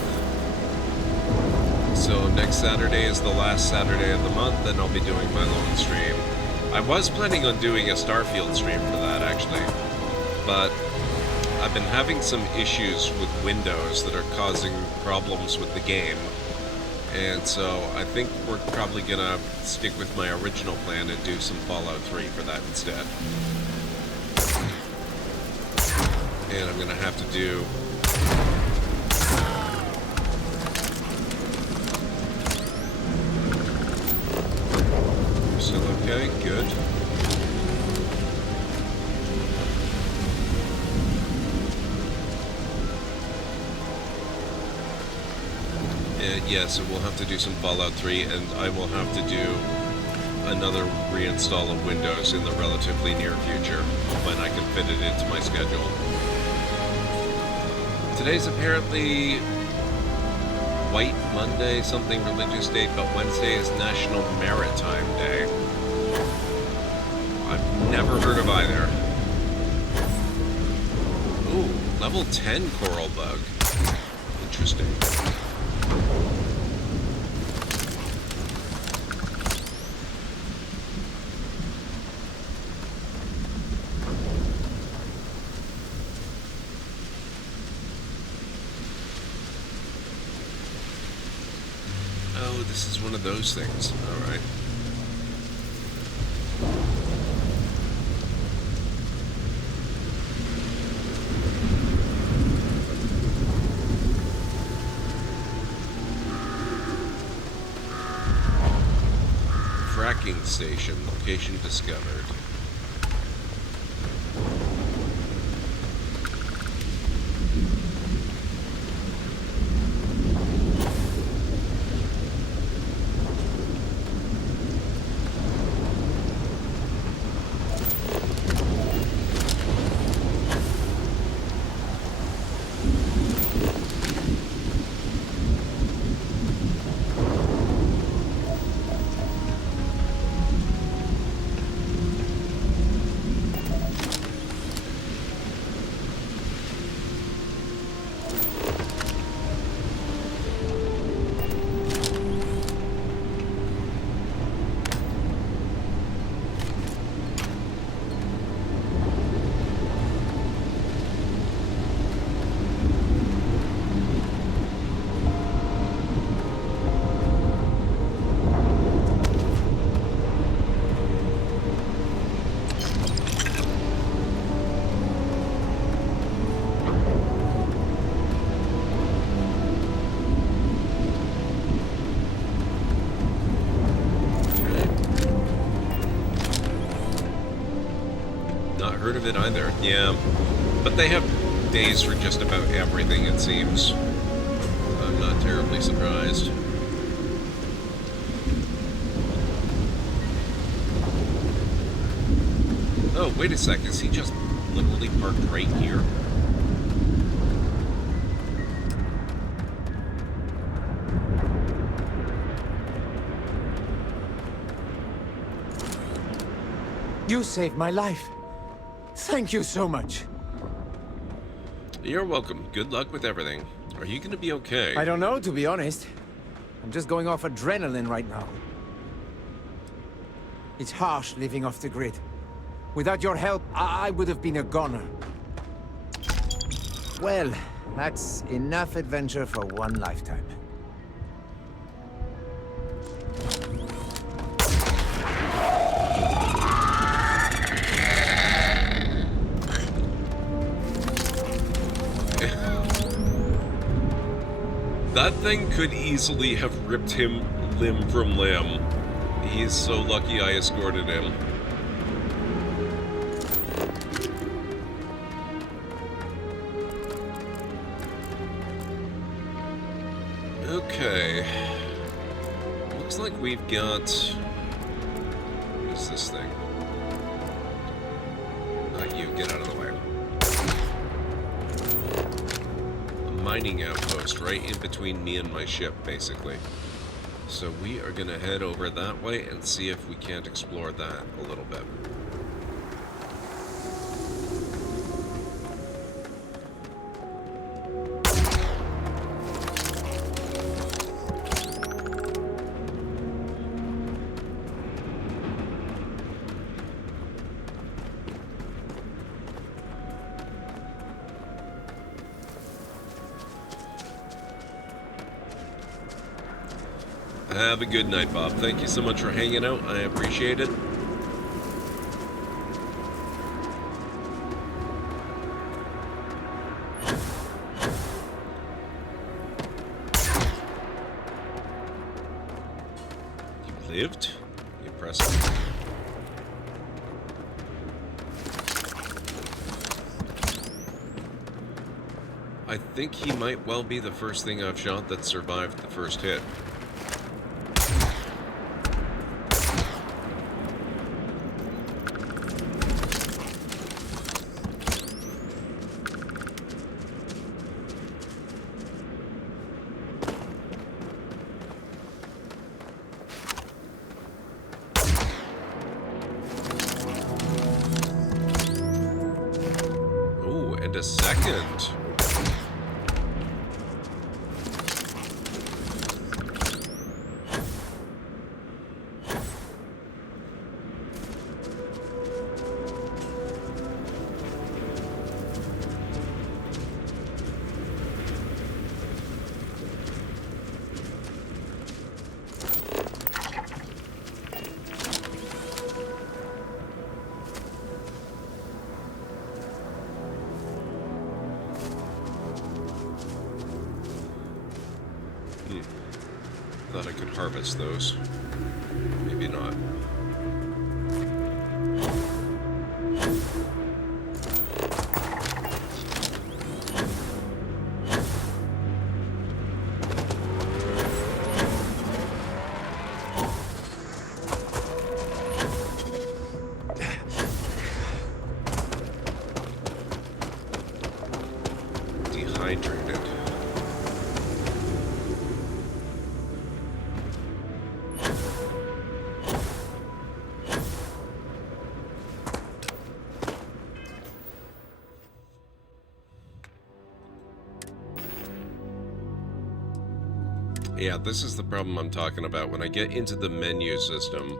So next Saturday is the last Saturday of the month, and I'll be doing my long stream. I was planning on doing a Starfield stream for that, actually, but I've been having some issues with Windows that are causing problems with the game. And so I think we're probably gonna stick with my original plan and do some Fallout 3 for that instead. And I'm gonna have to do... Still okay? Good. Yeah, so we'll have to do some Fallout 3, and I will have to do another reinstall of Windows in the relatively near future when I can fit it into my schedule. Today's apparently White Monday, something religious date, but Wednesday is National Maritime Day. I've never heard of either. Ooh, level 10 coral bug. Interesting. Oh, this is one of those things. All right. Fracking station, location discovered. Not heard of it either. Yeah, but they have days for just about everything, it seems. I'm not terribly surprised. Oh, wait a sec. Is he just literally parked right here? You saved my life. Thank you so much. You're welcome. Good luck with everything. Are you going to be okay? I don't know, to be honest. I'm just going off adrenaline right now. It's harsh living off the grid. Without your help, I would have been a goner. Well, that's enough adventure for one lifetime. That thing could easily have ripped him limb from limb. He's so lucky I escorted him. Okay. Looks like we've got... What is this thing? Not you, get out of the way. Mining outpost right in between me and my ship, basically. So we are going to head over that way and see if we can't explore that a little bit. Have a good night, Bob. Thank you so much for hanging out. I appreciate it. You lived? Impressive. I think he might well be the first thing I've shot that survived the first hit. A second. Thought I could harvest those. Maybe not. Dehydrated. Yeah, this is the problem I'm talking about. When I get into the menu system,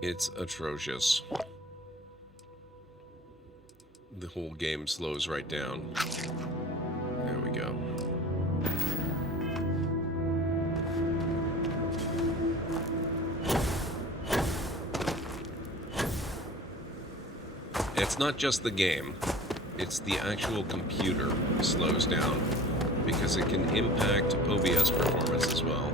it's atrocious. The whole game slows right down. There we go. It's not just the game. It's the actual computer slows down, because it can impact OBS performance as well.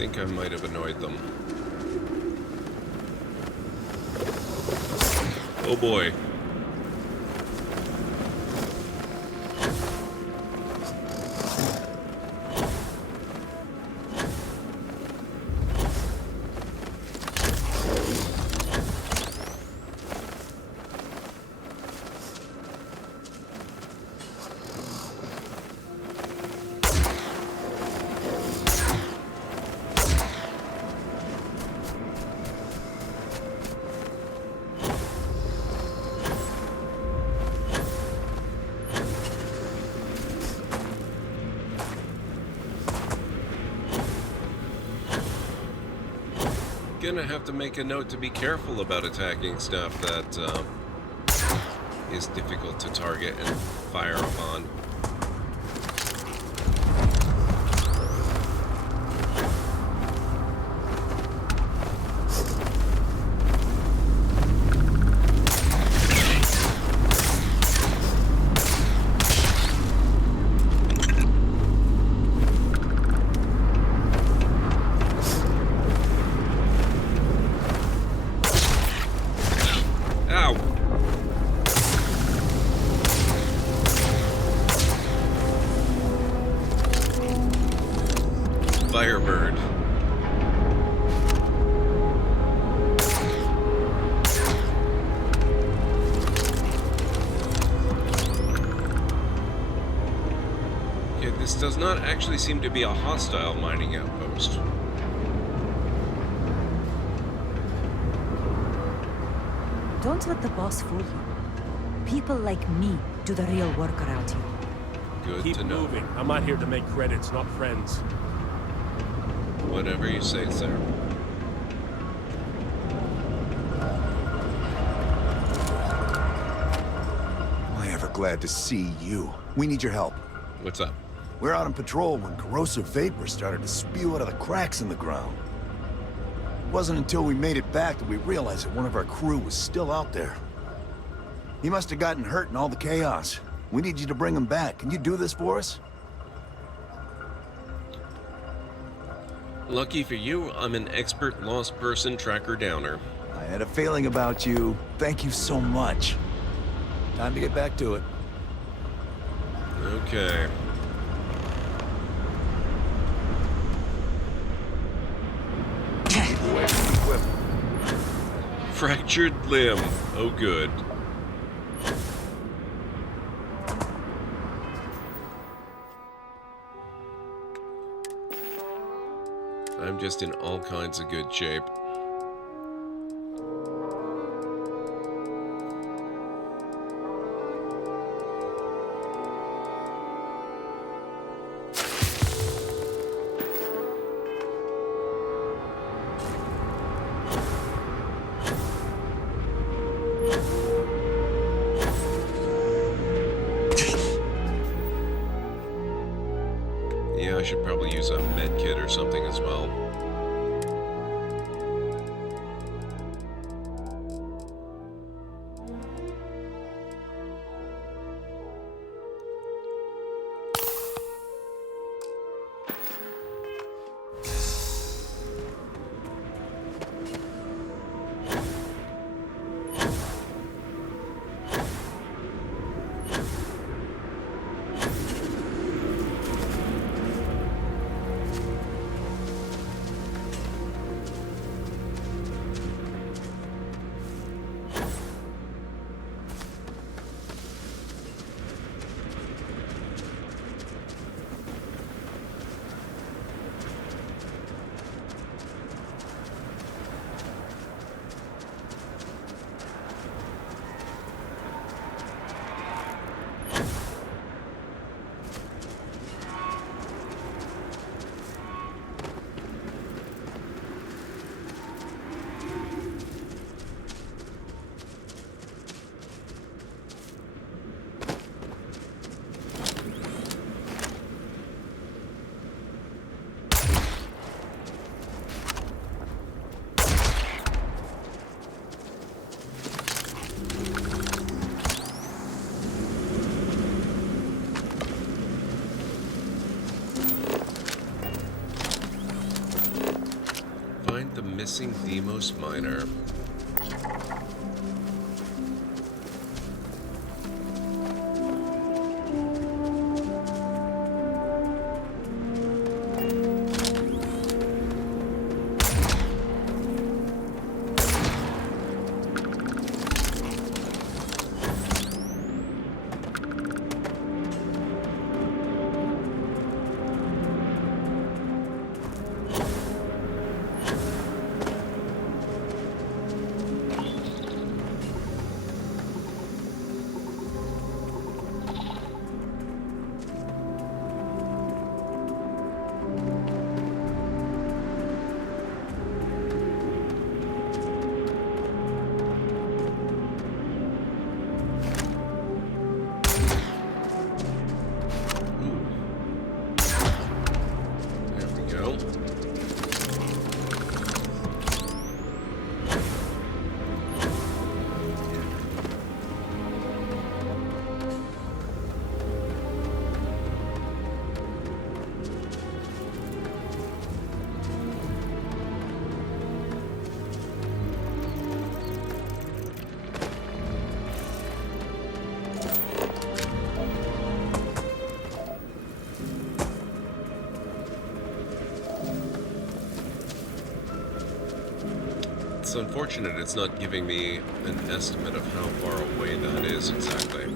think I might have annoyed them. Oh boy. Gonna have to make a note to be careful about attacking stuff that is difficult to target and fire upon. Firebird. Okay, this does not actually seem to be a hostile mining outpost. Don't let the boss fool you. People like me do the real work around here. Good Keep to know. moving. I'm out here to make credits, not friends. Whatever you say, sir. Am I ever glad to see you? We need your help. What's up? We're out on patrol when corrosive vapor started to spew out of the cracks in the ground. It wasn't until we made it back that we realized that one of our crew was still out there. He must have gotten hurt in all the chaos. We need you to bring him back. Can you do this for us? Lucky for you, I'm an expert lost person tracker downer. I had a feeling about you. Thank you so much. Time to get back to it. Okay. Fractured limb. Oh, good. I'm just in all kinds of good shape. Yeah, I should probably use a med kit or something as well. Missing Demos Minor. It's unfortunate it's not giving me an estimate of how far away that is exactly.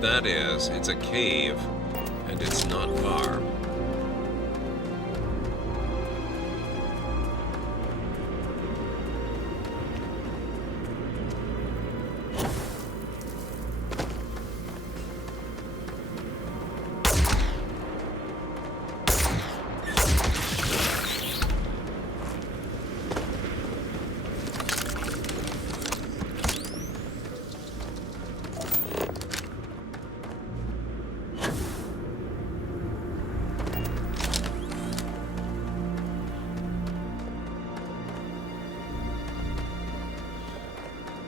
That is, it's a cave, and it's not far.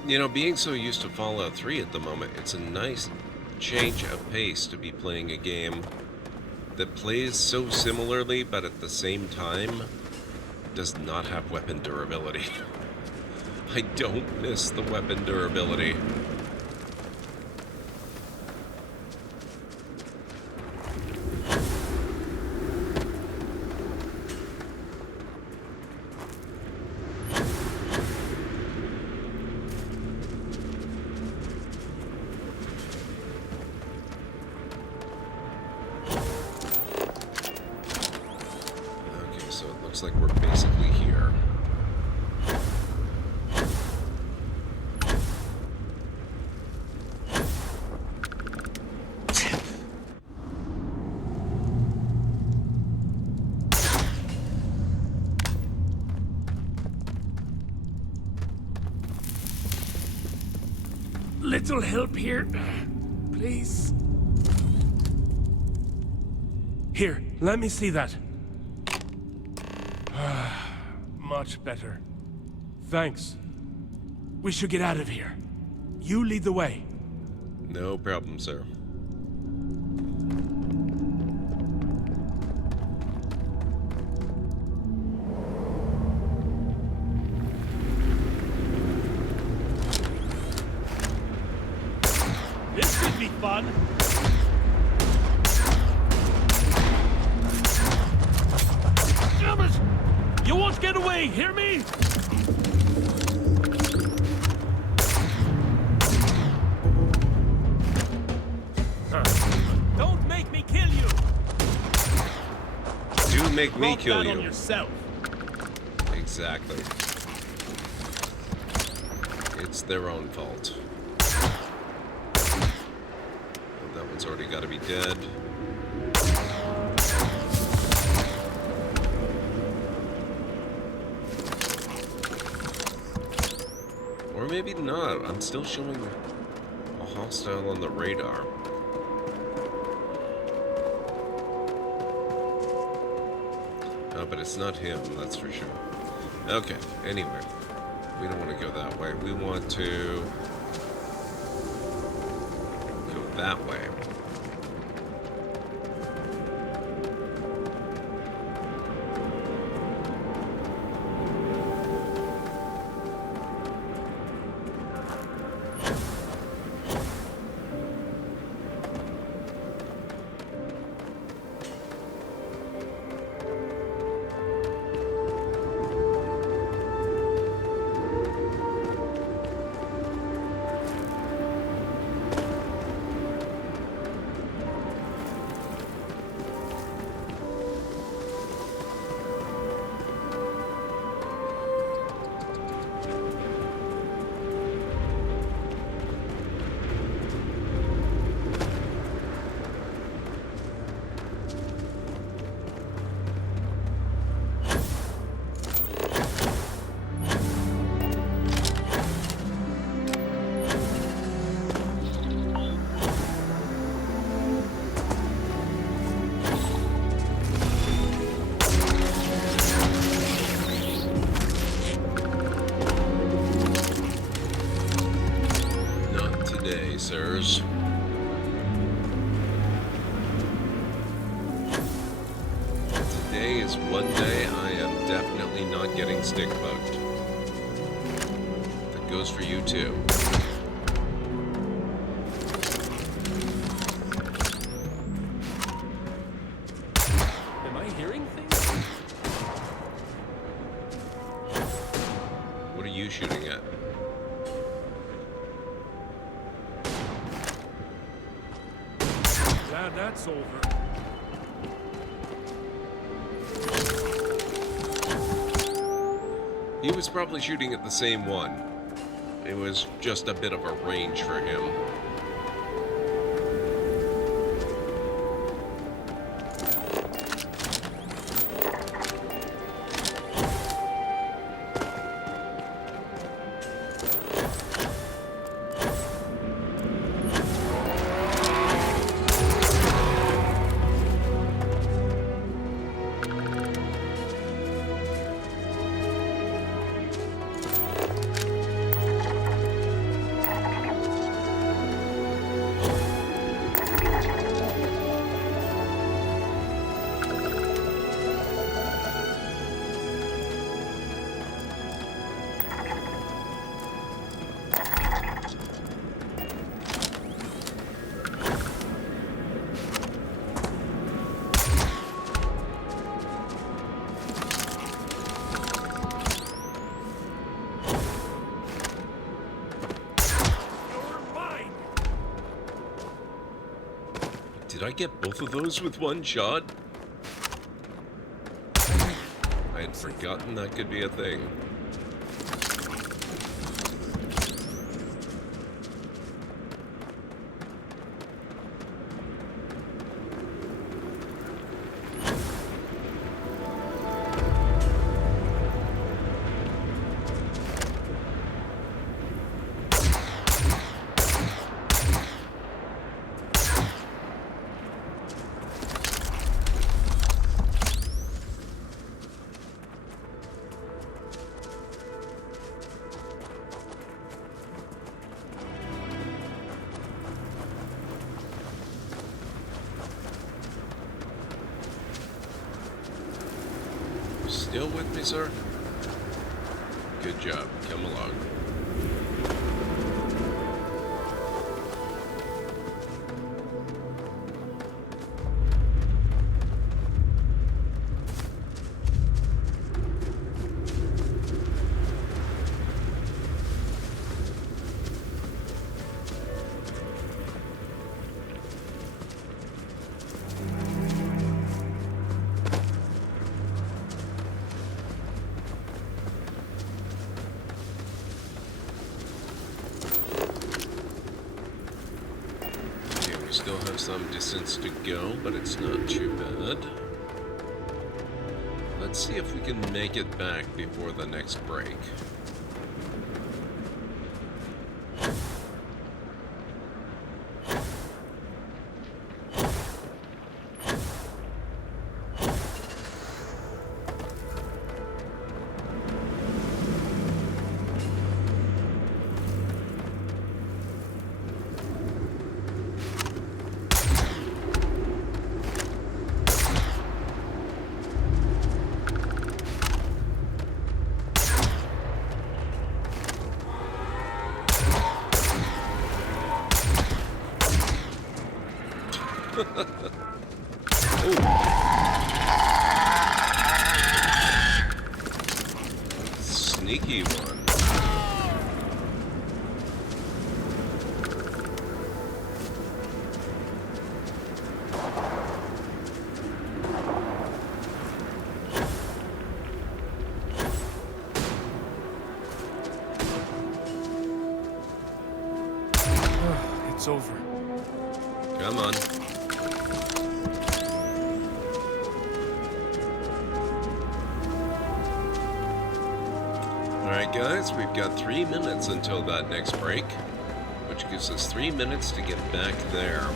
You know, being so used to Fallout 3 at the moment, it's a nice change of pace to be playing a game that plays so similarly, but at the same time does not have weapon durability. I don't miss the weapon durability. Looks like we're basically here. little help here? Please? Here, let me see that. Much better. Thanks. We should get out of here. You lead the way. No problem, sir. This should be fun. Damn it! You won't get away, hear me? Don't make me kill you. Do make me Brought kill that you. on yourself. Exactly. It's their own fault. That one's already got to be dead. Or maybe not. I'm still showing a hostile on the radar. Oh, but it's not him, that's for sure. Okay, anyway. We don't want to go that way. We want to go that way. Sirs. Today is one day I am definitely not getting stick bugged. That goes for you too. Am I hearing things? What are you shooting at? Glad that's over. He was probably shooting at the same one. It was just a bit of a range for him. Did I get both of those with one shot? I had forgotten that could be a thing. still with me, sir? Good job. Come along. Still have some distance to go, but it's not too bad. Let's see if we can make it back before the next break. Sneaky one. It's over. Come on. Alright guys, we've got 3 minutes until that next break, which gives us 3 minutes to get back there.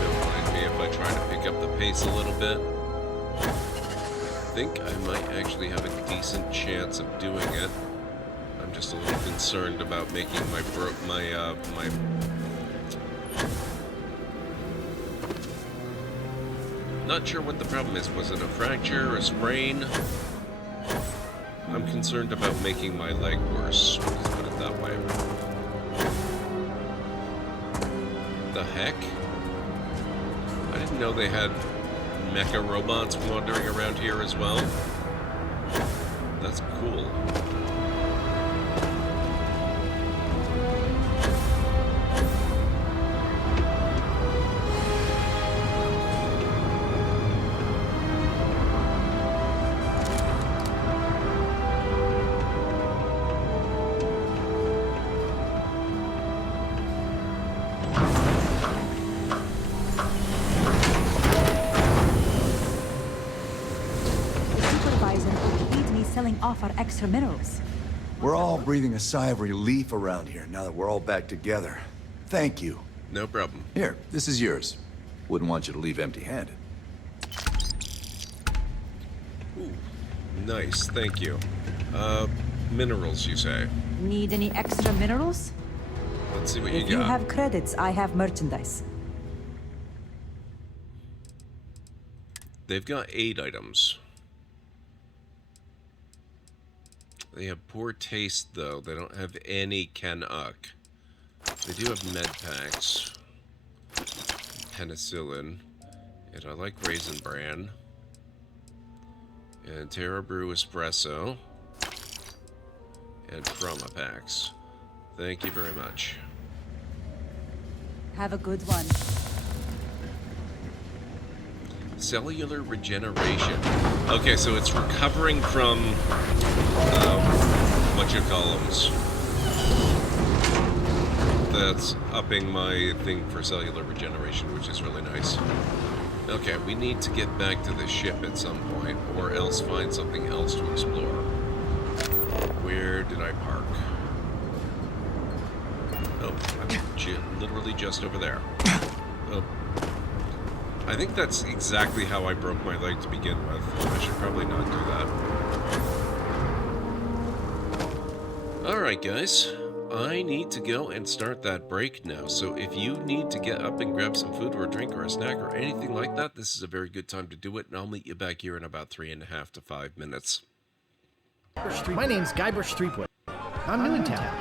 Don't mind me if I try to pick up the pace a little bit. I think I might actually have a decent chance of doing it. I'm just a little concerned about making my Not sure what the problem is. Was it a fracture or a sprain? I'm concerned about making my leg worse. Let's put it that way. The heck? I didn't know they had mecha robots wandering around here as well. That's cool. Selling off our extra minerals. We're all breathing a sigh of relief around here now that we're all back together. Thank you. No problem. Here, this is yours. Wouldn't want you to leave empty-handed. Ooh, nice, thank you. Minerals, you say? Need any extra minerals? Let's see what you got. If you have credits, I have merchandise. They've got 8 items. They have poor taste, though. They don't have any Canuck. They do have med packs. Penicillin. And I like Raisin Bran. And Terra Brew Espresso. And Chroma packs. Thank you very much. Have a good one. Cellular regeneration. Okay, so it's recovering from whatchacolumns. That's upping my thing for cellular regeneration, which is really nice. Okay, we need to get back to the ship at some point, or else find something else to explore. Where did I park? Oh, I'm literally just over there. Oh. I think that's exactly how I broke my leg to begin with. I should probably not do that. Alright guys, I need to go and start that break now, so if you need to get up and grab some food or a drink or a snack or anything like that, this is a very good time to do it, and I'll meet you back here in about 3.5 to 5 minutes. My name's Guybrush Threepwood. I'm new in town.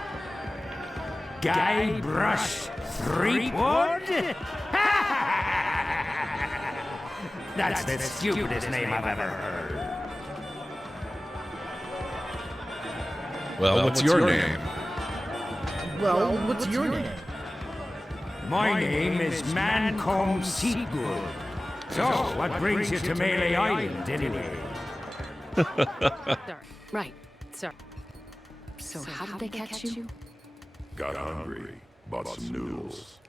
Guybrush Threepwood? That's the stupidest name I've ever heard. Well, what's your name? Well, what's your name? My name is Mancomb Seatgood. So, what brings you to Melee Island, anyway? Right, sorry. So how did they catch you? Got hungry, bought some noodles.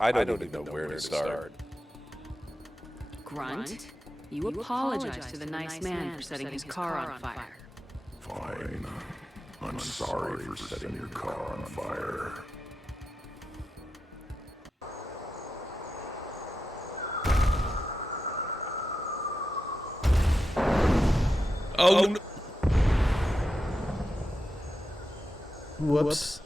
I don't even know where to start. Grunt, you apologize to the nice man for setting his car on fire. Fine. I'm sorry for setting your car on fire. Oh no. Whoops.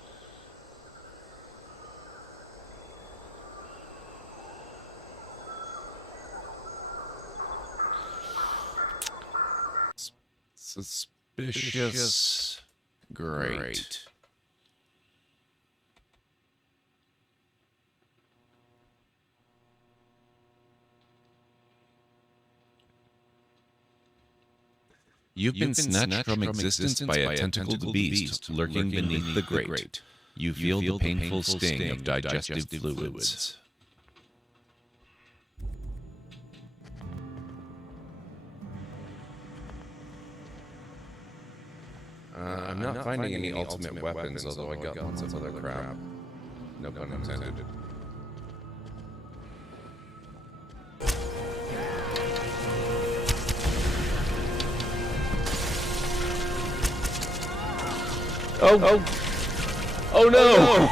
Suspicious. Great. You've been snatched from existence by a tentacled beast lurking beneath the grate. You feel the painful sting of digestive fluids. I'm not finding any ultimate weapons, although I got lots of other crap. No pun intended. Oh! Oh no!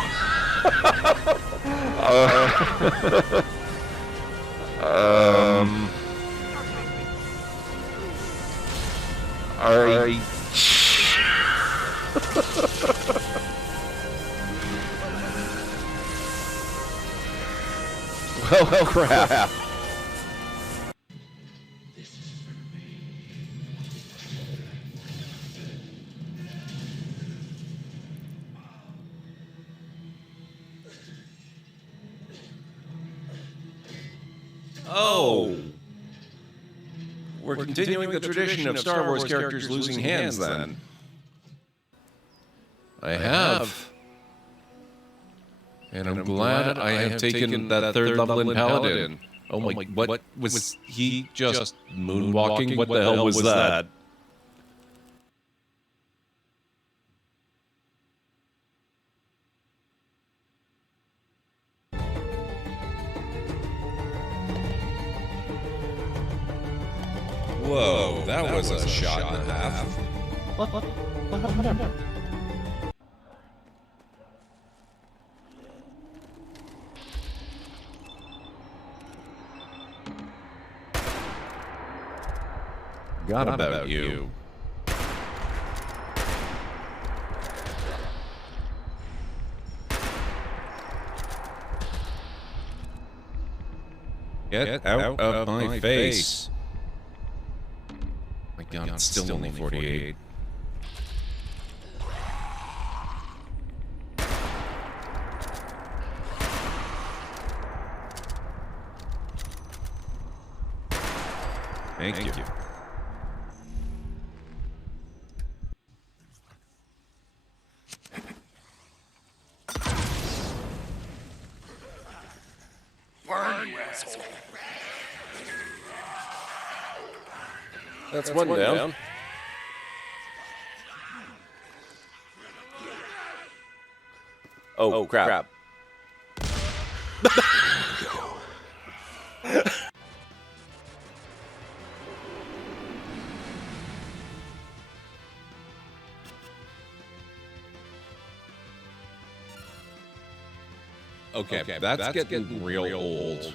Well, crap. Oh! We're continuing the tradition of Star Wars characters losing hands, then. I have. And I'm glad I have taken that third level in Paladin. Oh my, what was he just moonwalking? What the hell was that? Whoa, that was a shot and a half. What? Got about you. Get out of my face. My God, it's still only 48. Thank you. That's one down. Oh, crap. Okay, that's getting real old.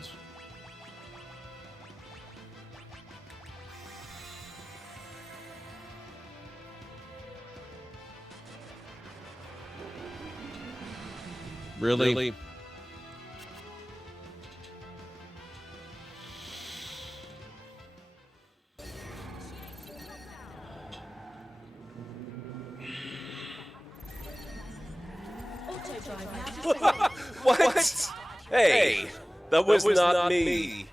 Really? What? Hey, that was not me.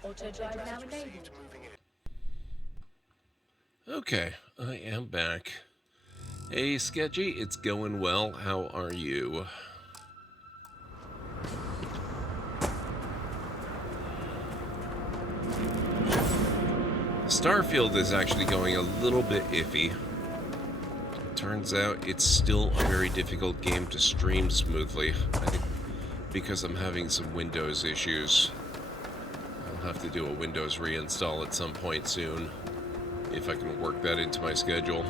Okay, I am back. Hey, Sketchy, it's going well. How are you? Starfield is actually going a little bit iffy. Turns out it's still a very difficult game to stream smoothly. I think because I'm having some Windows issues. I'll have to do a Windows reinstall at some point soon, if I can work that into my schedule.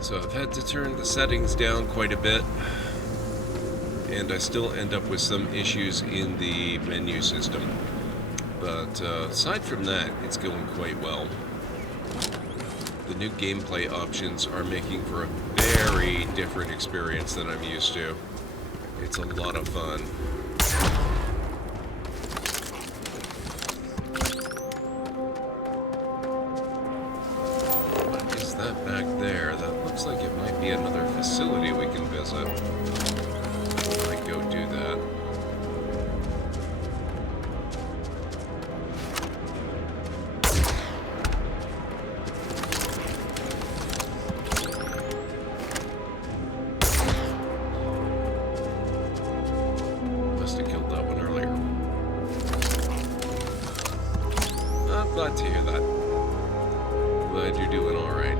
So I've had to turn the settings down quite a bit, and I still end up with some issues in the menu system. But aside from that, it's going quite well. The new gameplay options are making for a very different experience than I'm used to. It's a lot of fun. What is that back there? That looks like it might be another facility we can visit. I might go do that. Must have killed that one earlier. I'm glad to hear that. Glad you're doing all right.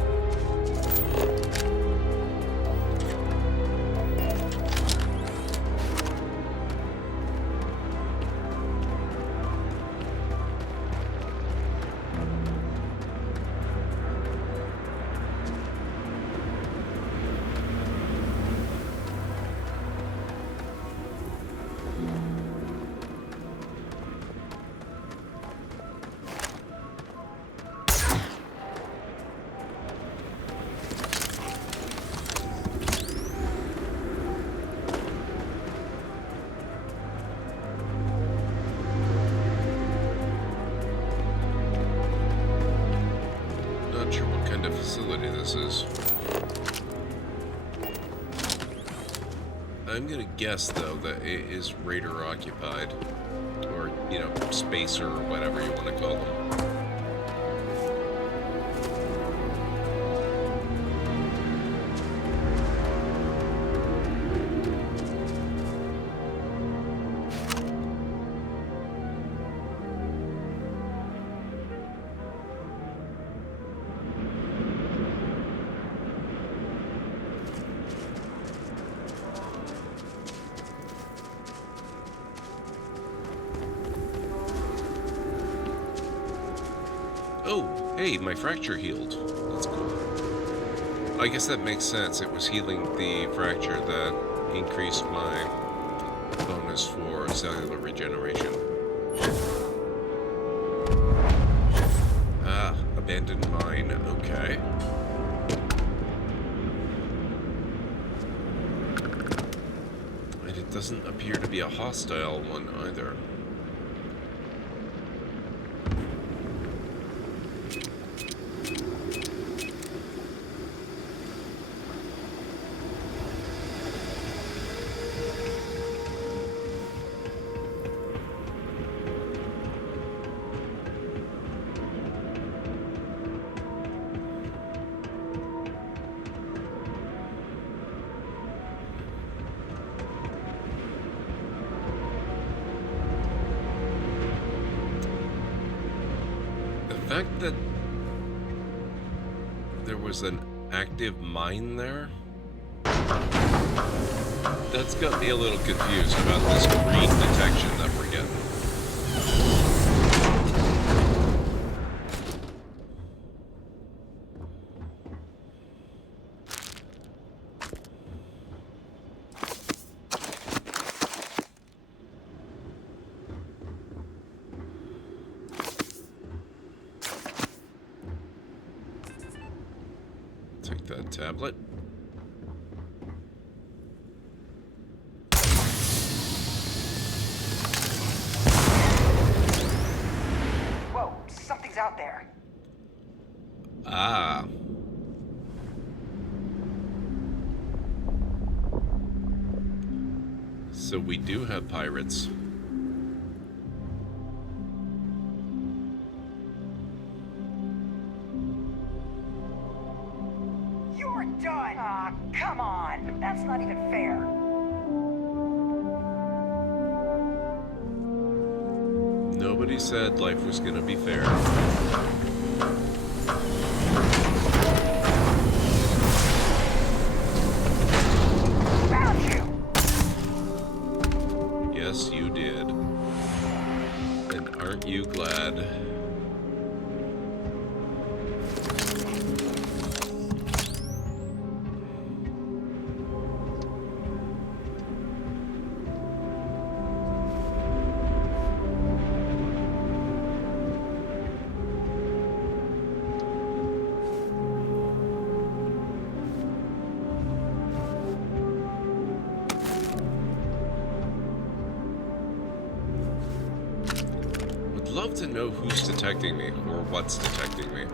Not sure what kind of facility this is. I'm gonna guess, though, that it is Raider occupied. Or, you know, Spacer, or whatever you want to call them. Oh, hey, my fracture healed. That's cool. I guess that makes sense. It was healing the fracture that increased my bonus for cellular regeneration. Ah, abandoned mine. Okay. And it doesn't appear to be a hostile one either. The fact that there was an active mine there, that's got me a little confused about this green detection that we're getting. Take that tablet. Whoa, something's out there. Ah. So we do have pirates. You're done! Aw, come on. That's not even fair. Nobody said life was gonna be fair. Found you! Yes, you did. And aren't you glad? Love to know who's detecting me or what's detecting me.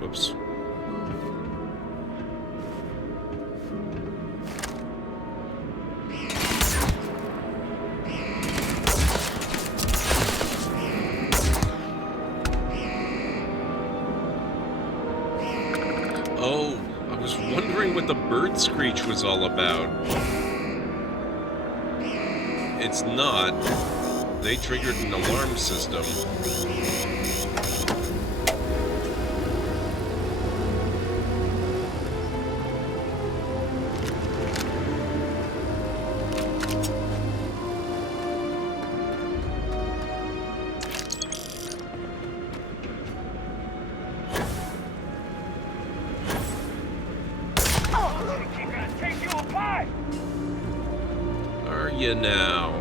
Whoops. Oh, I was wondering what the bird screech was all about. It's not. They triggered an alarm system. Are you now?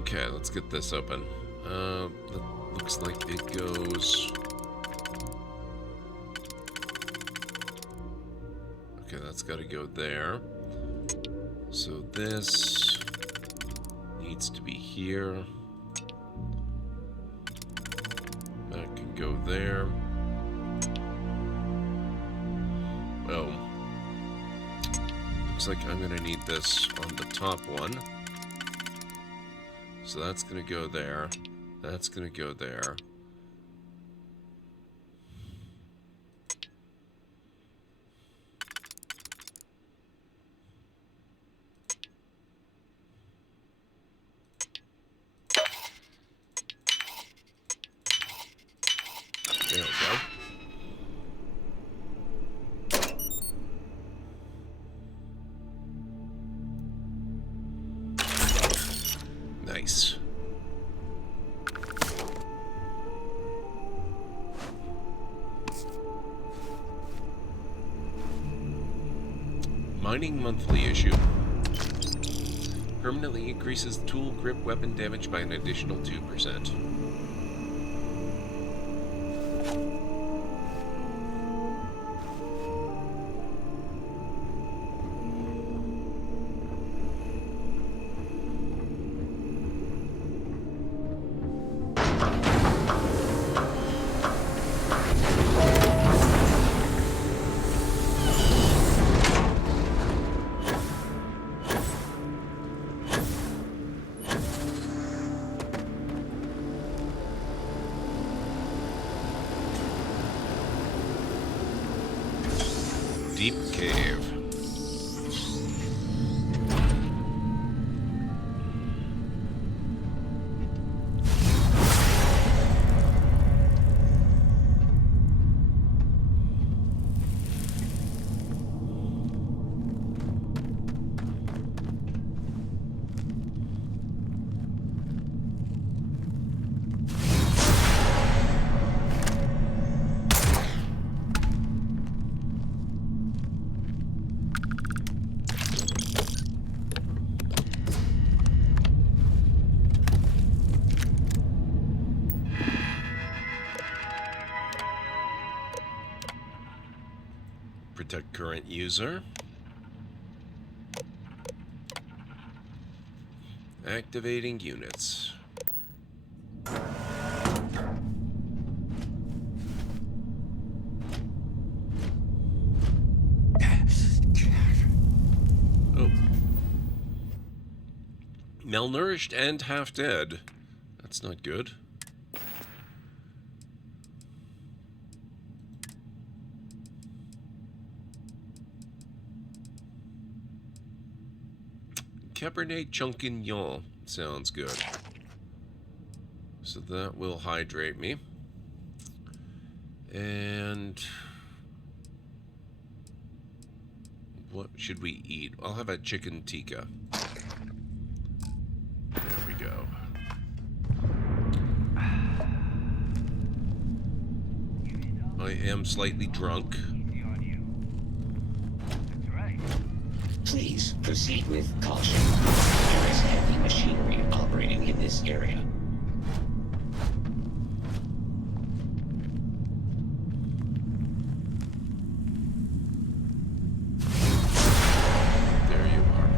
Okay, let's get this open. That looks like it goes... Okay, that's got to go there. So this needs to be here. That can go there. Oh. Looks like I'm gonna need this on the top one. So that's gonna go there. That's gonna go there. There we go. Nice. Mining monthly issue. Permanently increases tool grip weapon damage by an additional 2%. Deep cave. Protect current user. Activating units. Oh. Malnourished and half dead. That's not good. Cabernet Champignon sounds good. So that will hydrate me. And what should we eat? I'll have a chicken tikka. There we go. I am slightly drunk. Please proceed with caution. There is heavy machinery operating in this area. There you are.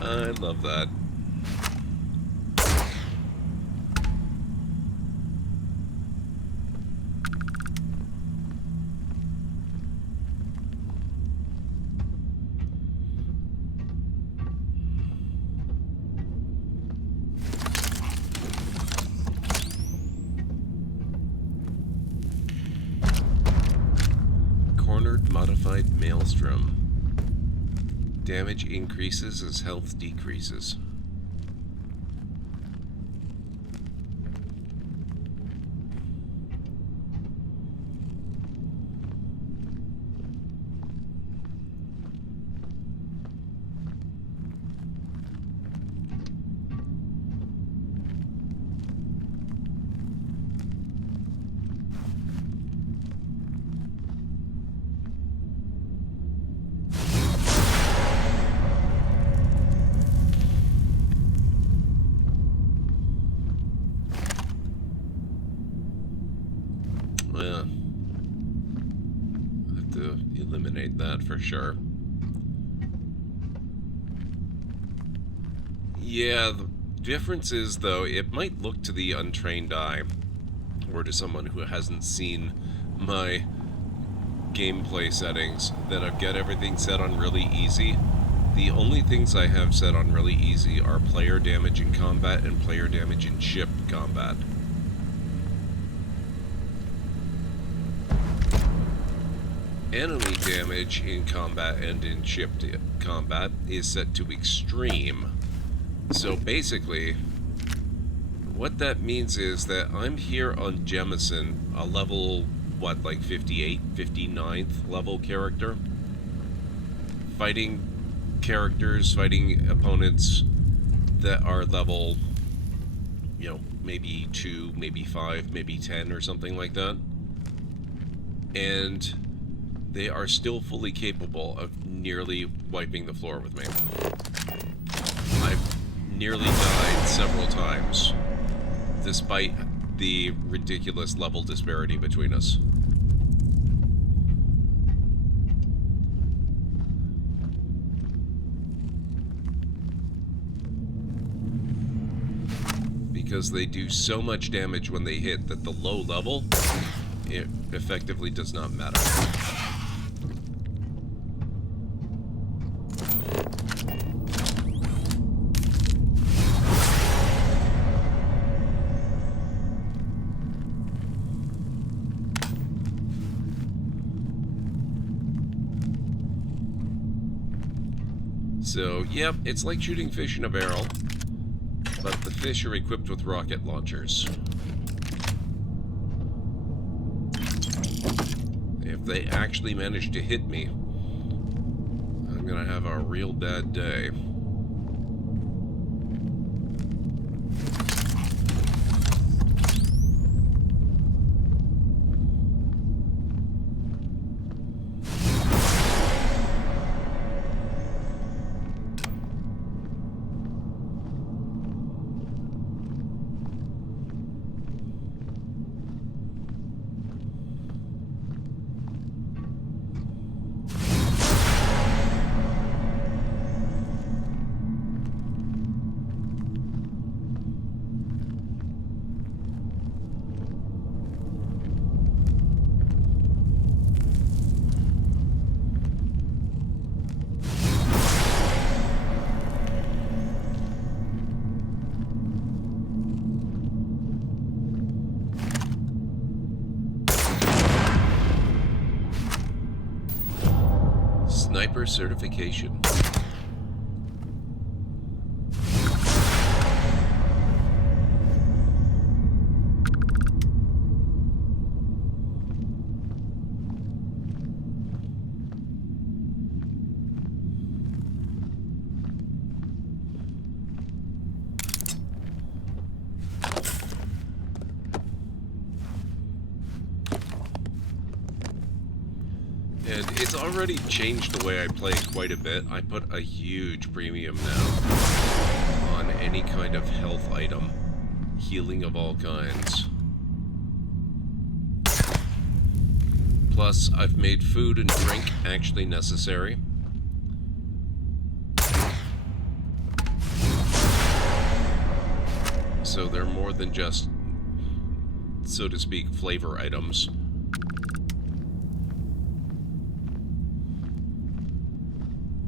I love that. Cornered modified maelstrom. Damage increases as health decreases. Yeah. I have to eliminate that for sure. Yeah, the difference is, though, it might look to the untrained eye, or to someone who hasn't seen my gameplay settings that I've got everything set on really easy. The only things I have set on really easy are player damage in combat and player damage in ship combat. Enemy damage in combat and in ship combat is set to extreme. So basically, what that means is that I'm here on Jemison, a level, what, like 58, 59th level character, fighting opponents that are level, you know, maybe 2, maybe 5, maybe 10 or something like that. And they are still fully capable of nearly wiping the floor with me. I've nearly died several times, despite the ridiculous level disparity between us. Because they do so much damage when they hit that the low level, it effectively does not matter. So, yep, it's like shooting fish in a barrel, but the fish are equipped with rocket launchers. If they actually manage to hit me, I'm gonna have a real bad day. Sniper certification. And it's already changed the way I play quite a bit. I put a huge premium now on any kind of health item, healing of all kinds. Plus, I've made food and drink actually necessary. So they're more than just, so to speak, flavor items.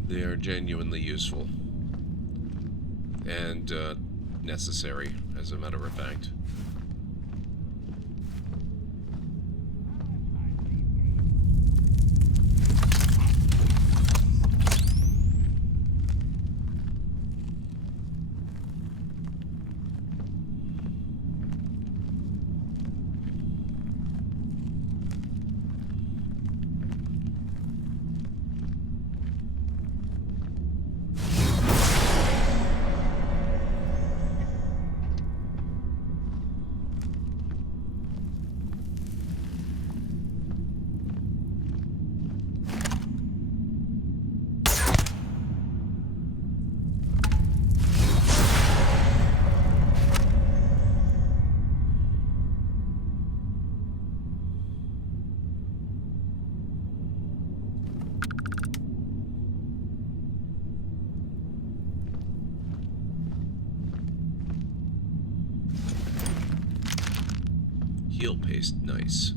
They are genuinely useful and necessary, as a matter of fact. Heal paste, nice.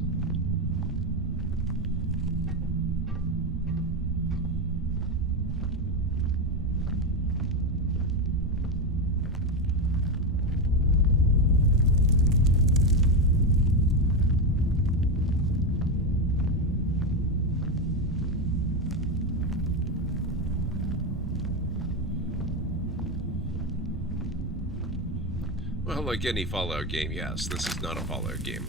Well, like any Fallout game, yes, this is not a Fallout game.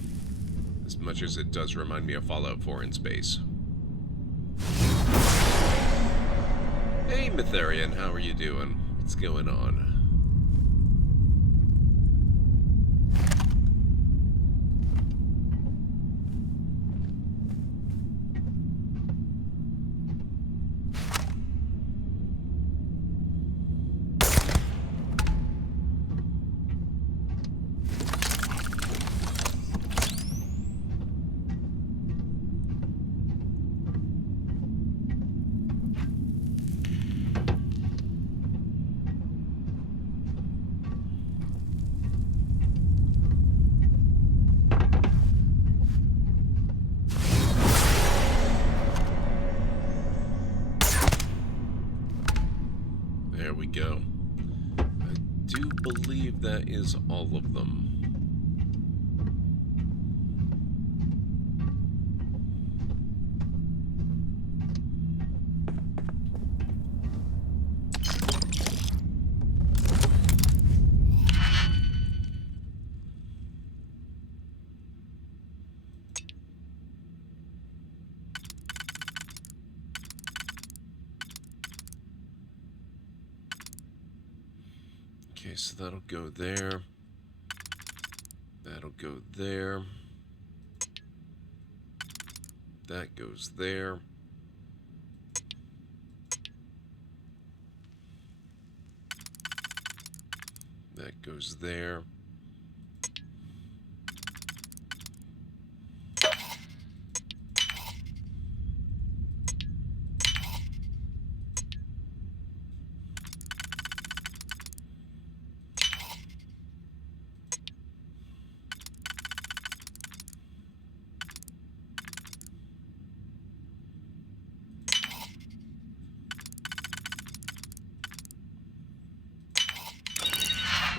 As much as it does remind me of Fallout 4 in space. Hey, Mytharian, how are you doing? What's going on? There we go. I do believe that is all of them. Okay, so that'll go there. That'll go there. That goes there. That goes there.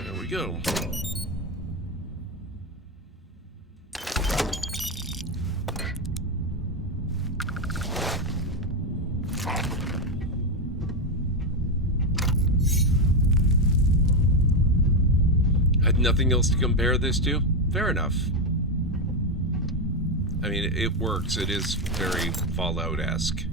There we go. Had nothing else to compare this to? Fair enough. I mean, it works. It is very Fallout-esque.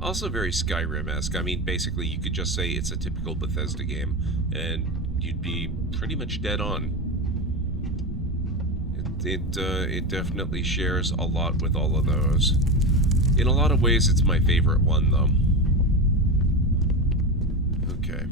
Also very Skyrim-esque. I mean, basically, you could just say it's a typical Bethesda game, and you'd be pretty much dead on. It definitely shares a lot with all of those. In a lot of ways, it's my favorite one, though. Okay.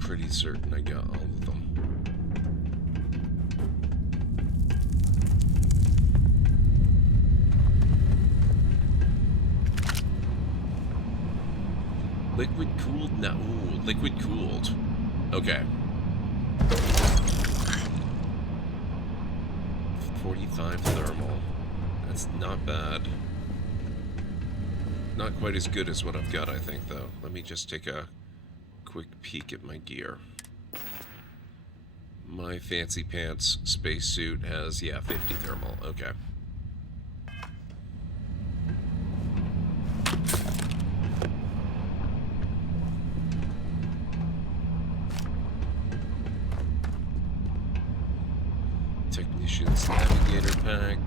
Pretty certain I got all of them. Liquid cooled? No, ooh, liquid cooled. Okay. 45 thermal. That's not bad. Not quite as good as what I've got, I think, though. Let me just take a quick peek at my gear. My fancy pants spacesuit has, yeah, 50 thermal. Okay. Technician's navigator pack.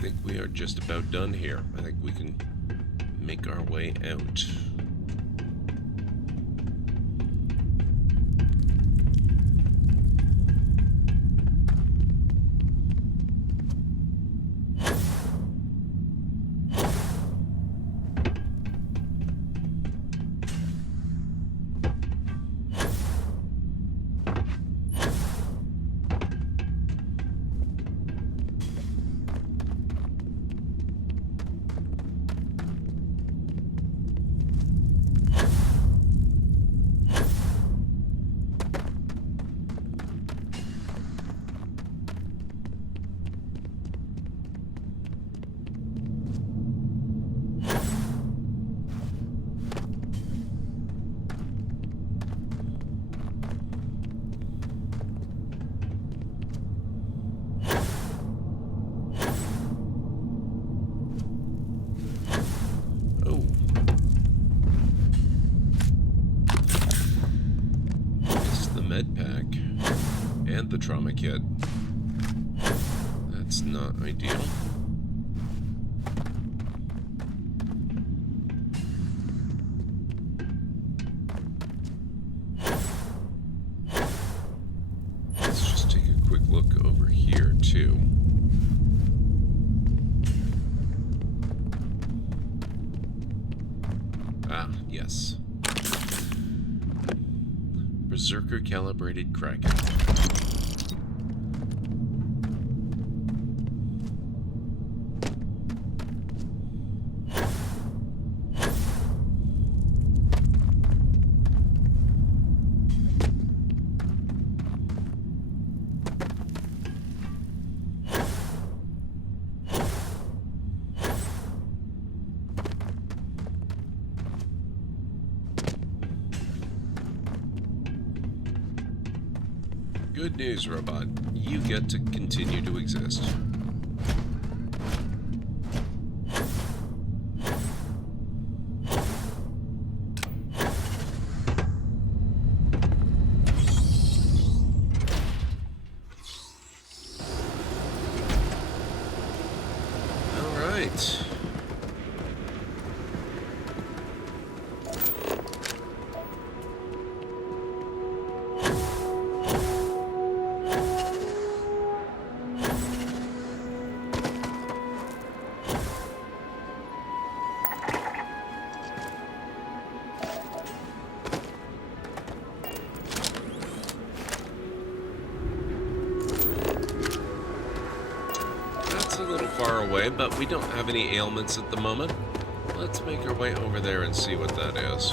think we are just about done here. I think we can make our way out. The trauma kit. That's not ideal. Let's just take a quick look over here too. Ah, yes. Berserker calibrated Kraken. Good news, robot. You get to continue to exist. All right. Far away, but we don't have any ailments at the moment. Let's make our way over there and see what that is.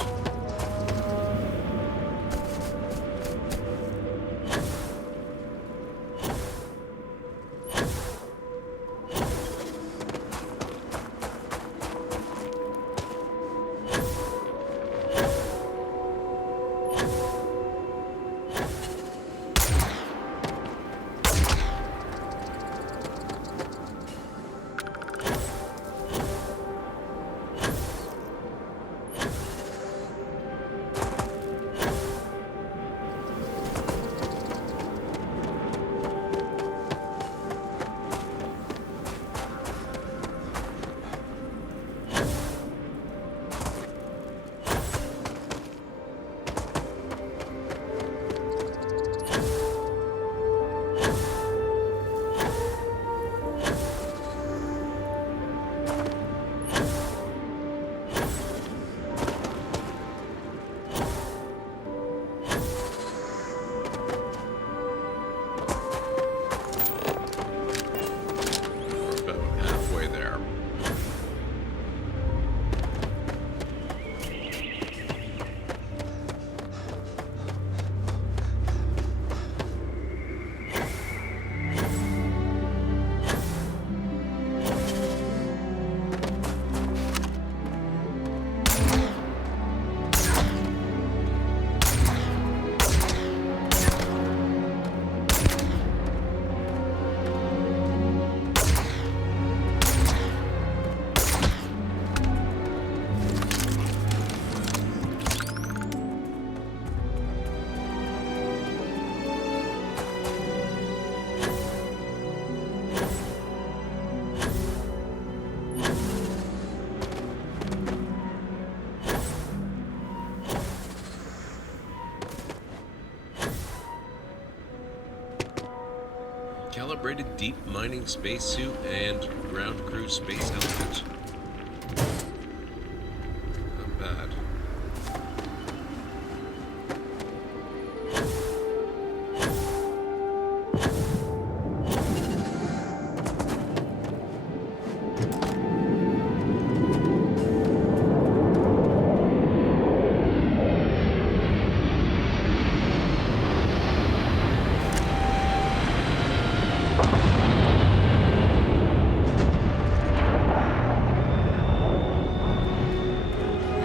calibrated deep mining spacesuit and ground crew space helmet. Not bad.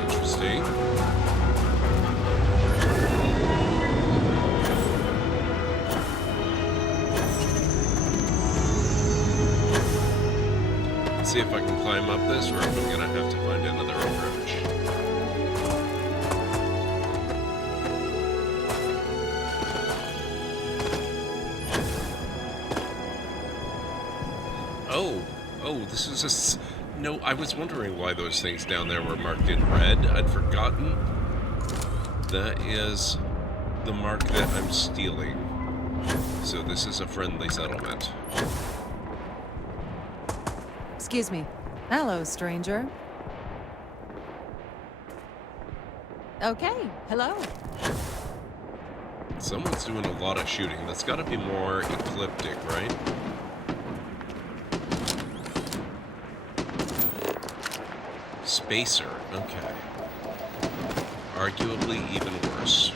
Interesting. Let's see if I can climb up this or if I'm gonna have to find another approach. Oh, this is no, I was wondering why those things down there were marked in red. I'd forgotten. That is the mark that I'm stealing. So this is a friendly settlement. Excuse me. Hello, stranger. Okay, hello. Someone's doing a lot of shooting. That's gotta be more ecliptic, right? Spacer, okay. Arguably even worse.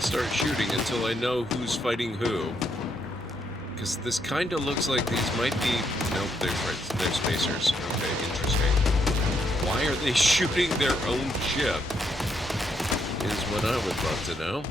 Start shooting until I know who's fighting who. Because this kind of looks like these might be... Nope, they're spacers. Okay, interesting. Why are they shooting their own ship? Is what I would love to know.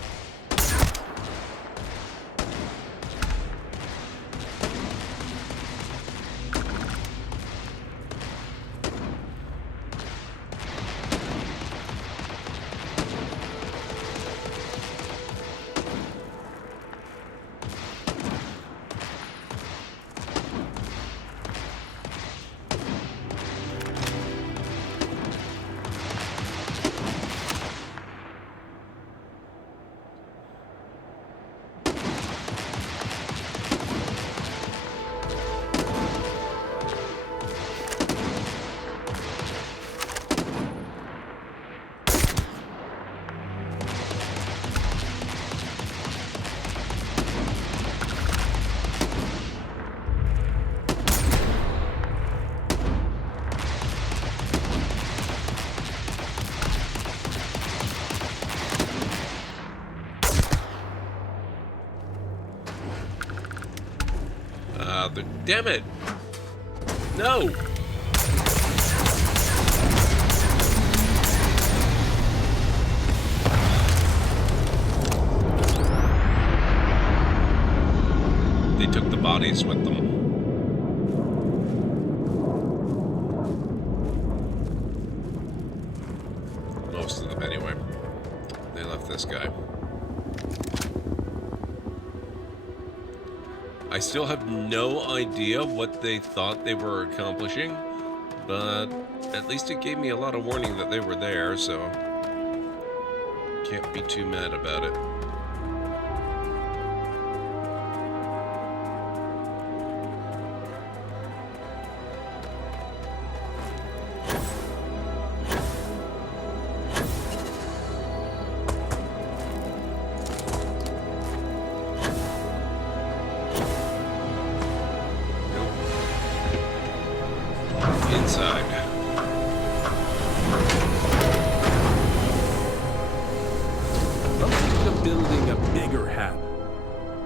Damn it! No! They took the bodies with them. Most of them, anyway. They left this guy. I still have no idea what they thought they were accomplishing, but at least it gave me a lot of warning that they were there, so can't be too mad about it.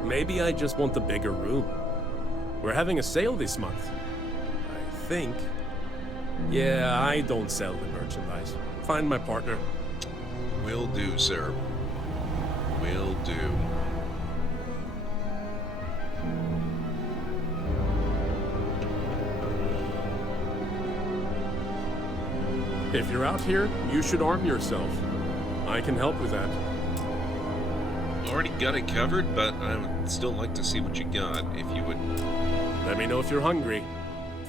Maybe I just want the bigger room. We're having a sale this month. I think. Yeah, I don't sell the merchandise. Find my partner. Will do, sir. Will do. If you're out here, you should arm yourself. I can help with that. Already got it covered, but I would still like to see what you got, if you would. Let me know if you're hungry.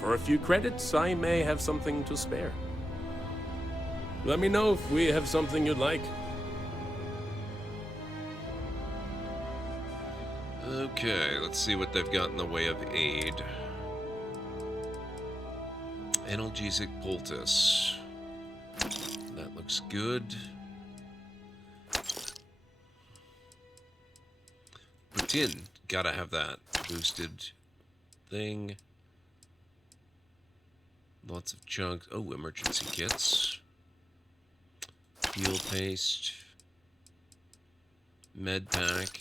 For a few credits, I may have something to spare. Let me know if we have something you'd like. Okay, let's see what they've got in the way of aid. Analgesic poultice. That looks good. Putin, gotta have that. Boosted thing. Lots of chunks. Oh, emergency kits. Heal paste. Med pack.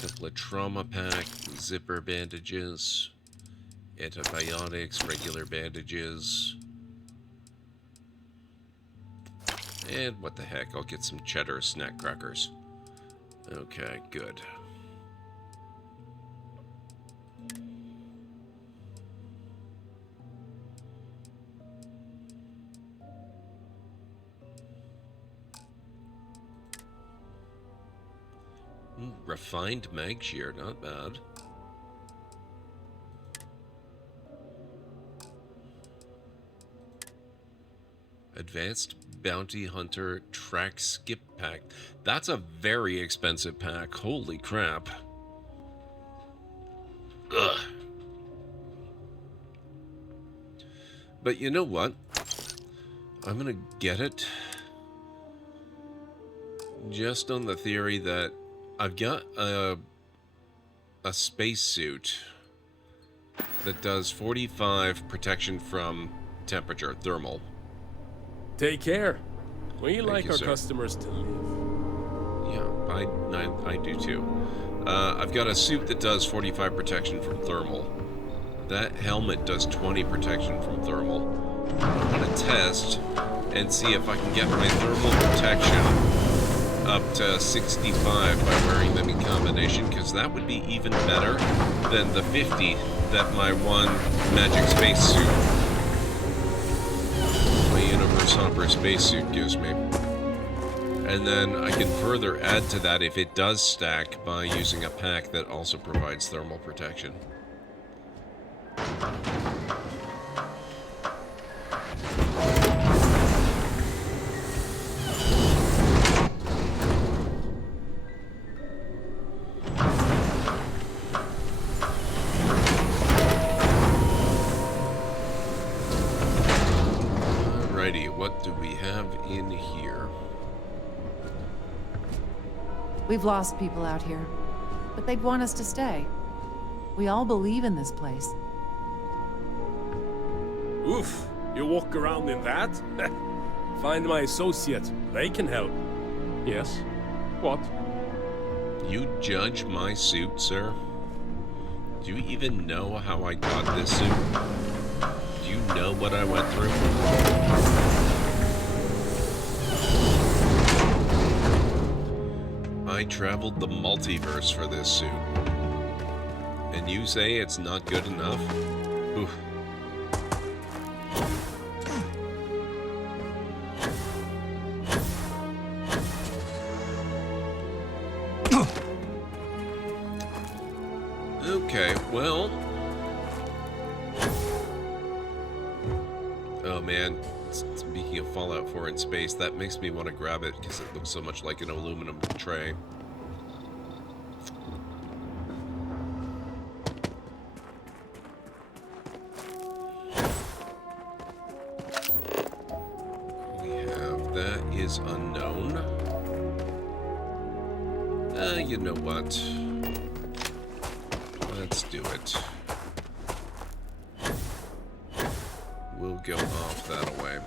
Couple of trauma pack. Zipper bandages. Antibiotics. Regular bandages. And what the heck, I'll get some cheddar snack crackers. Okay, good. Refined mag shear, not bad. Advanced Bounty Hunter Track Skip Pack. That's a very expensive pack. Holy crap. Ugh. But you know what? I'm gonna get it. Just on the theory that I've got a spacesuit that does 45 protection from temperature, thermal. Take care. We Thank like you, our sir. customers to live. Yeah, I do too. I've got a suit that does 45 protection from thermal. That helmet does 20 protection from thermal. I'm gonna test and see if I can get my thermal protection up to 65 by wearing them in combination, because that would be even better than the 50 that my one magic spacesuit, my Universe Hopper spacesuit gives me. And then I can further add to that if it does stack by using a pack that also provides thermal protection. What do we have in here? We've lost people out here, but they'd want us to stay. We all believe in this place. Oof, you walk around in that? Find my associate. They can help. Yes? What? You judge my suit, sir? Do you even know how I got this suit? Do you know what I went through? I traveled the multiverse for this suit. And you say it's not good enough? Oof. Okay, well... Oh man, speaking of Fallout 4 in space, that makes me want to grab it because it looks so much like an aluminum tray. We have that is unknown. You know what? Let's do it. We'll go off that away.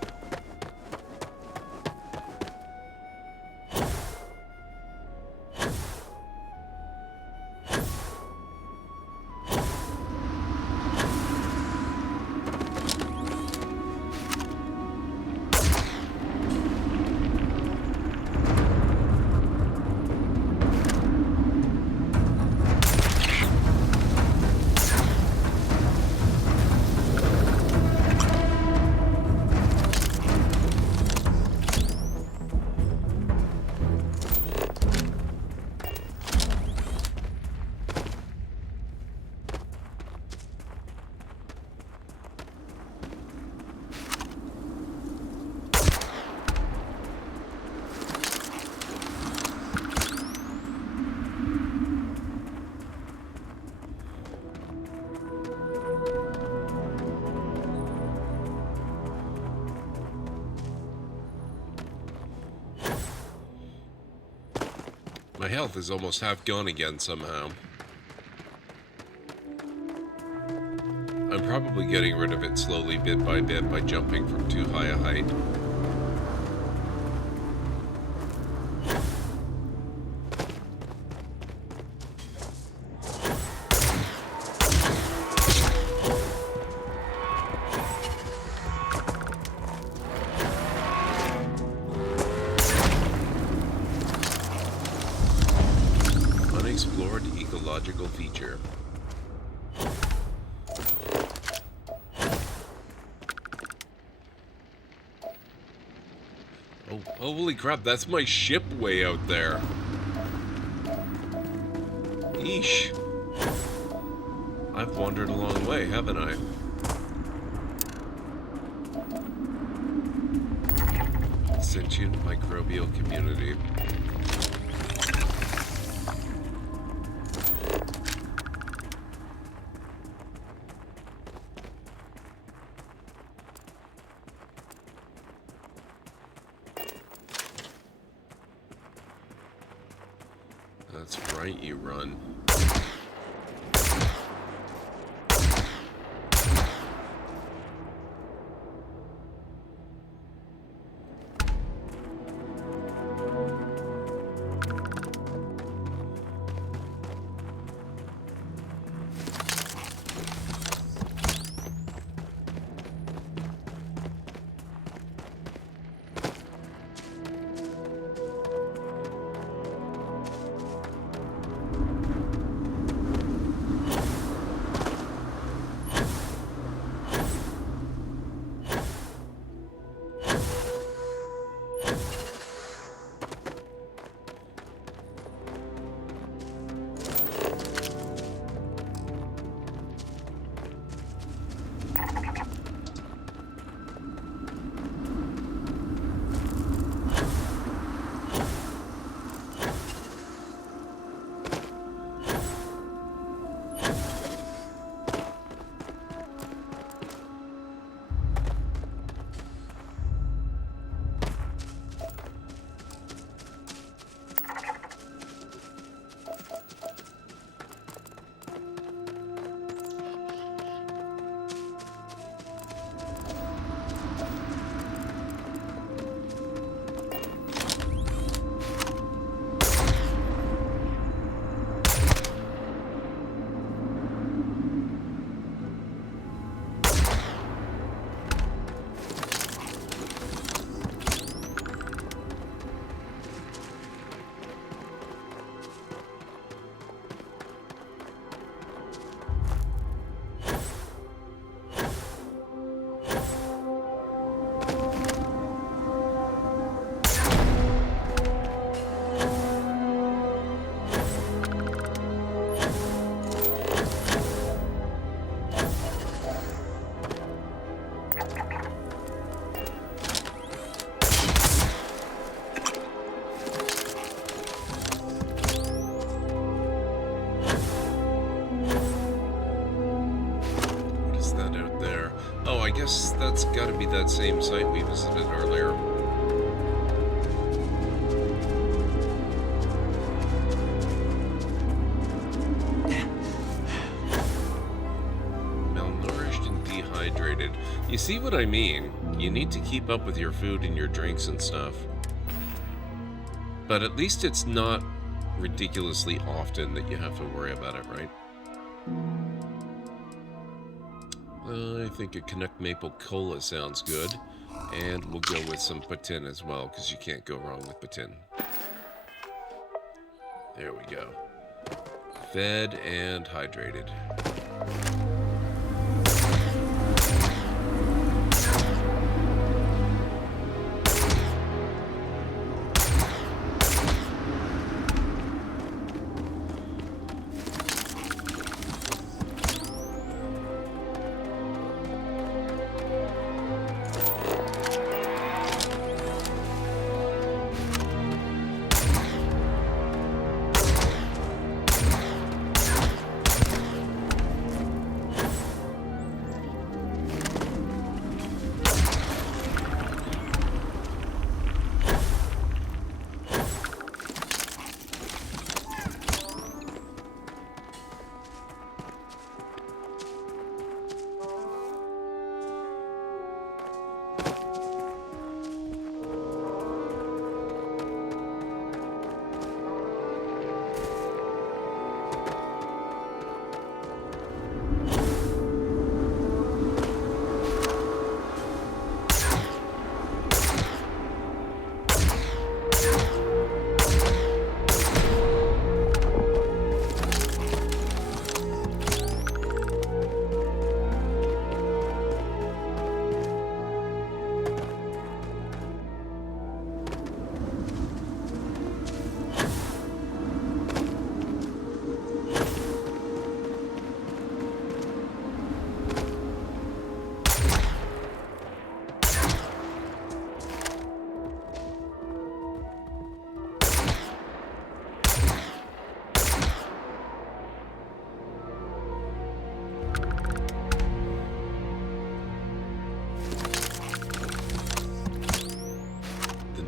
My health is almost half gone again somehow. I'm probably getting rid of it slowly, bit by bit, by jumping from too high a height. Unexplored ecological feature. Oh, holy crap, that's my ship way out there. Eesh. I've wandered a long way, haven't I? Sentient microbial community. That's right, you run. That's gotta be that same site we visited earlier. Malnourished and dehydrated. You see what I mean? You need to keep up with your food and your drinks and stuff. But at least it's not ridiculously often that you have to worry about it, right? I think a Canuck Maple Cola sounds good. And we'll go with some patin as well, because you can't go wrong with patin. There we go. Fed and hydrated.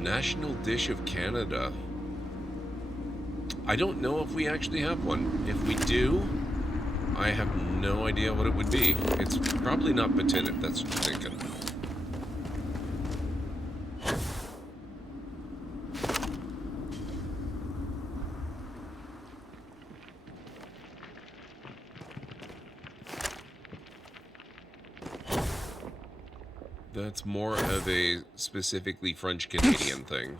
National dish of Canada. I don't know if we actually have one. If we do, I have no idea what it would be. It's probably not poutine, if that's what you're thinking. That's more of a specifically French-Canadian thing.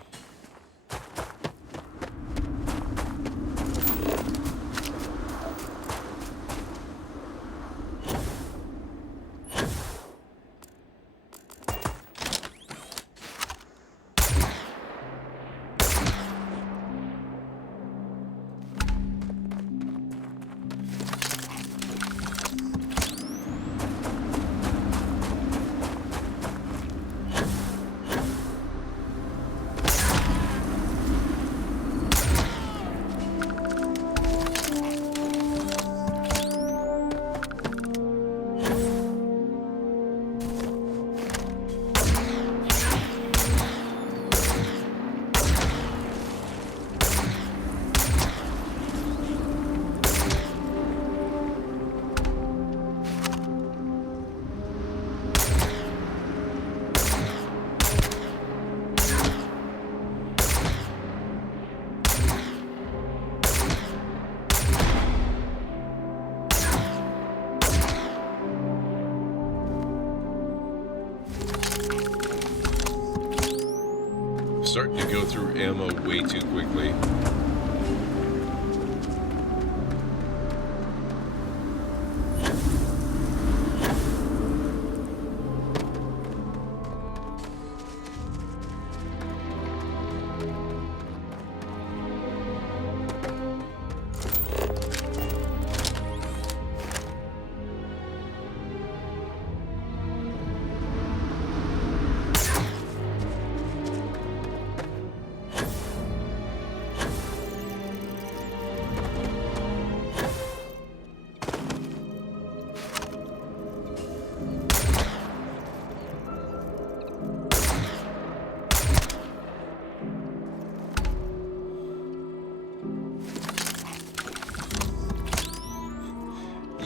Starting to go through ammo way too quickly.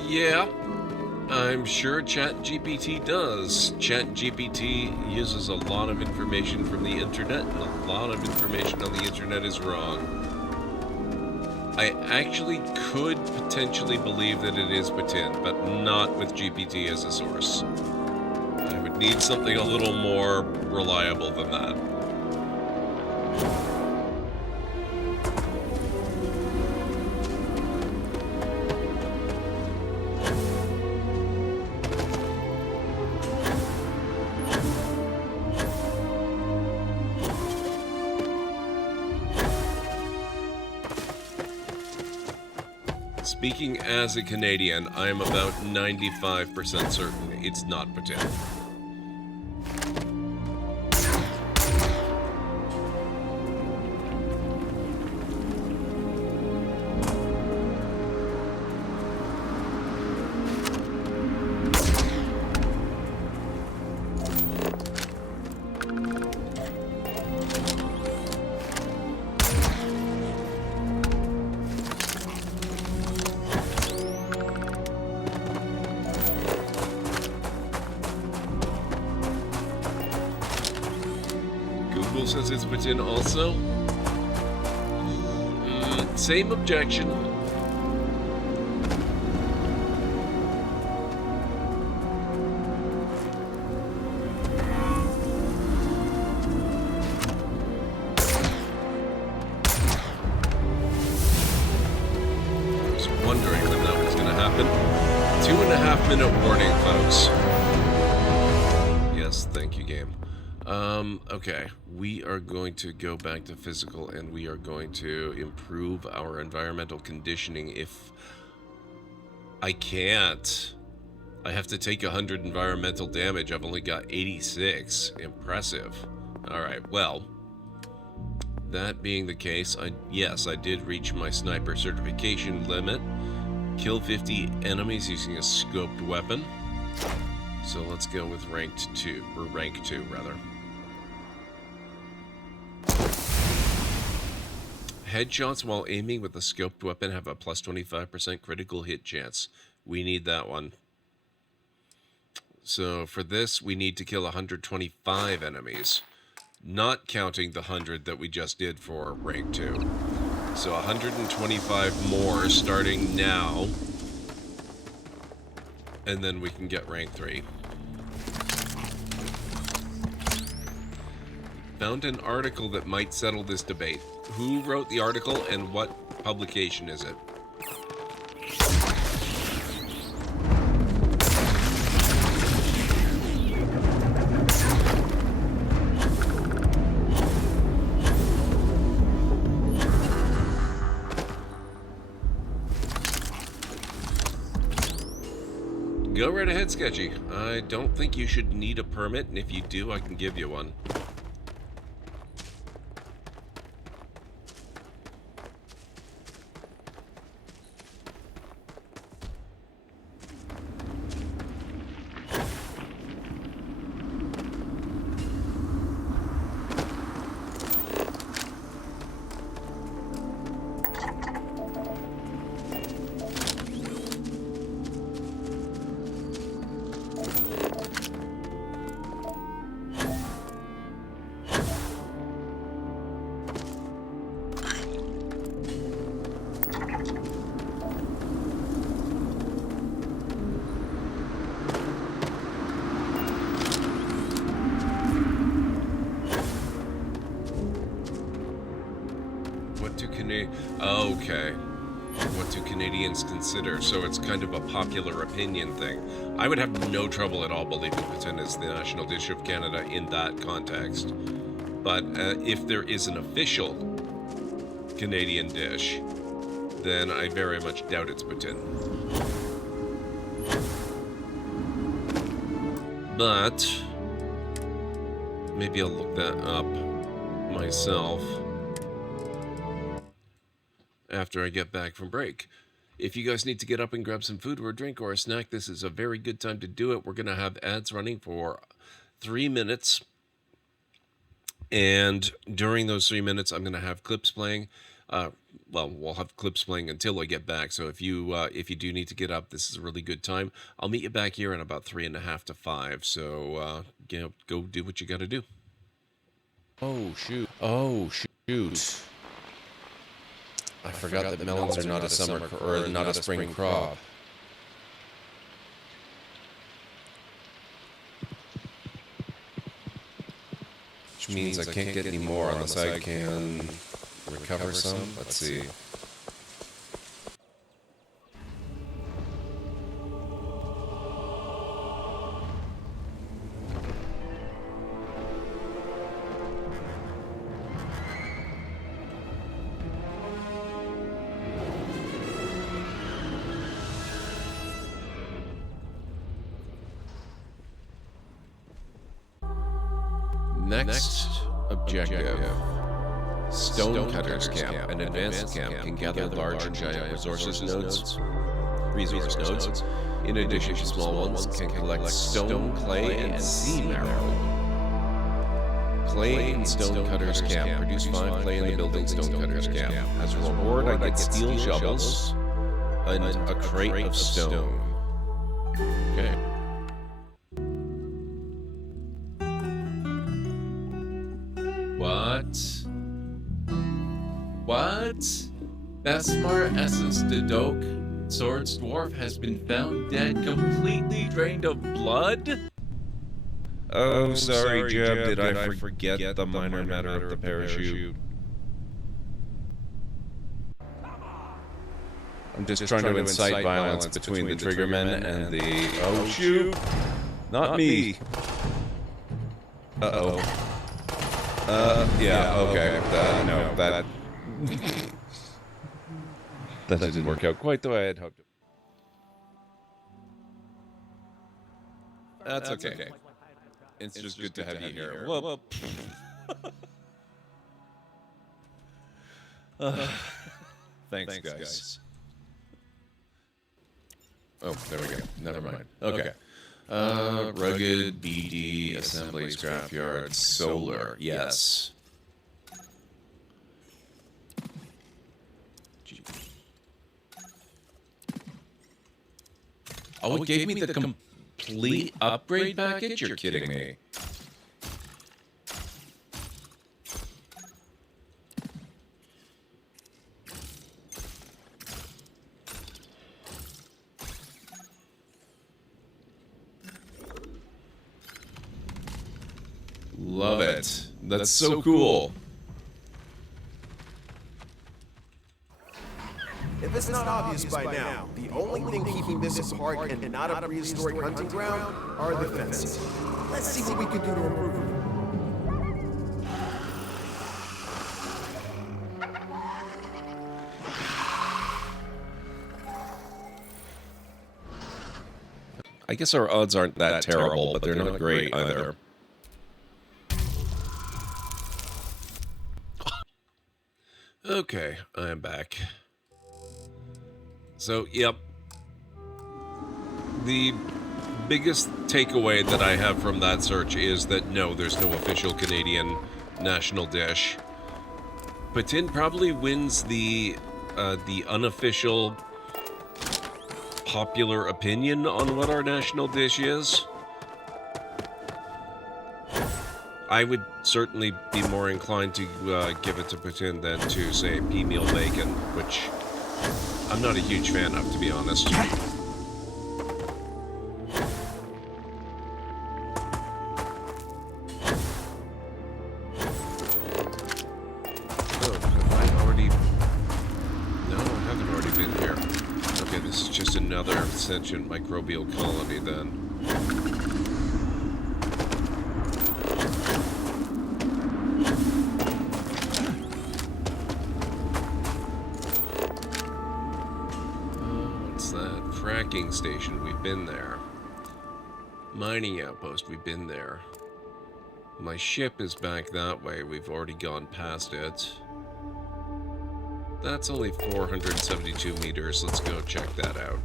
Yeah, I'm sure ChatGPT does. ChatGPT uses a lot of information from the internet, and a lot of information on the internet is wrong. I actually could potentially believe that it is poutine, but not with GPT as a source. I would need something a little more reliable than that. Speaking as a Canadian, I am about 95% certain it's not poutine. Says it's poutine also. Same objection. I was wondering when that was going to happen. 2.5 minute warning, folks. Yes, thank you, game. Okay, we are going to go back to physical and we are going to improve our environmental conditioning if I can't. I have to take 100 environmental damage. I've only got 86. Impressive. Alright, well, that being the case, yes, I did reach my sniper certification limit. Kill 50 enemies using a scoped weapon. So let's go with rank 2, rather. Headshots while aiming with a scoped weapon have a plus 25% critical hit chance. We need that one. So for this, we need to kill 125 enemies, not counting the 100 that we just did for rank 2. So 125 more starting now, and then we can get rank 3. Found an article that might settle this debate. Who wrote the article and what publication is it? Go right ahead, Sketchy. I don't think you should need a permit, and if you do, I can give you one. Okay. What do Canadians consider? So it's kind of a popular opinion thing. I would have no trouble at all believing poutine is the national dish of Canada in that context. But if there is an official Canadian dish, then I very much doubt it's poutine. But maybe I'll look that up myself after I get back from break. If you guys need to get up and grab some food or a drink or a snack, this is a very good time to do it. We're going to have ads running for 3 minutes. And during those 3 minutes, I'm going to have clips playing. Well, we'll have clips playing until I get back. So if you do need to get up, this is a really good time. I'll meet you back here in about 3.5 to 5. So, go do what you got to do. Oh, shoot. Oh, shoot. I forgot that melons are not a summer or not a spring crop. Which means I can't get any more unless I can recover some. Let's see. Next objective. Stonecutters Camp, an advanced camp, can gather large and giant resource nodes. In addition to small ones, can collect stone, clay, and sea marrow. Clay in Stonecutters Camp. Produce 5 clay in the building Stonecutters Camp. As a reward, I get steel shovels and a crate of stone. Okay. What? That smart essence Dodok Sword's dwarf has been found dead, completely drained of blood? Oh, sorry, Jeb, did I forget the minor matter of the parachute? I'm just trying to incite violence between the triggermen and the... Oh, shoot! Not me! Uh-oh. Yeah, okay. No, that... that didn't work out quite the way I had hoped. That's okay. It's just good to have you here. Well, thanks, guys. Oh, there we go. Never mind. Okay. Rugged, BD, assembly, scrapyard, solar. Yes. Oh, it gave me the complete upgrade package? You're kidding me. Love it. That's so cool. If it's not obvious by now, the only thing keeping this apart and not a prehistoric hunting ground are the fences. Let's see what we can do to improve them. I guess our odds aren't that terrible, but they're not great either. Okay, I am back. So, yep. The biggest takeaway that I have from that search is that no, there's no official Canadian national dish. Poutine probably wins the unofficial popular opinion on what our national dish is. I would certainly be more inclined to give it to poutine than to, say, pea meal bacon, which I'm not a huge fan of, to be honest. Oh, have I already... No, I haven't already been here. Okay, this is just another sentient microbial colony, then. Station, we've been there. Mining outpost, we've been there. My ship is back that way, we've already gone past it. That's only 472 meters, let's go check that out.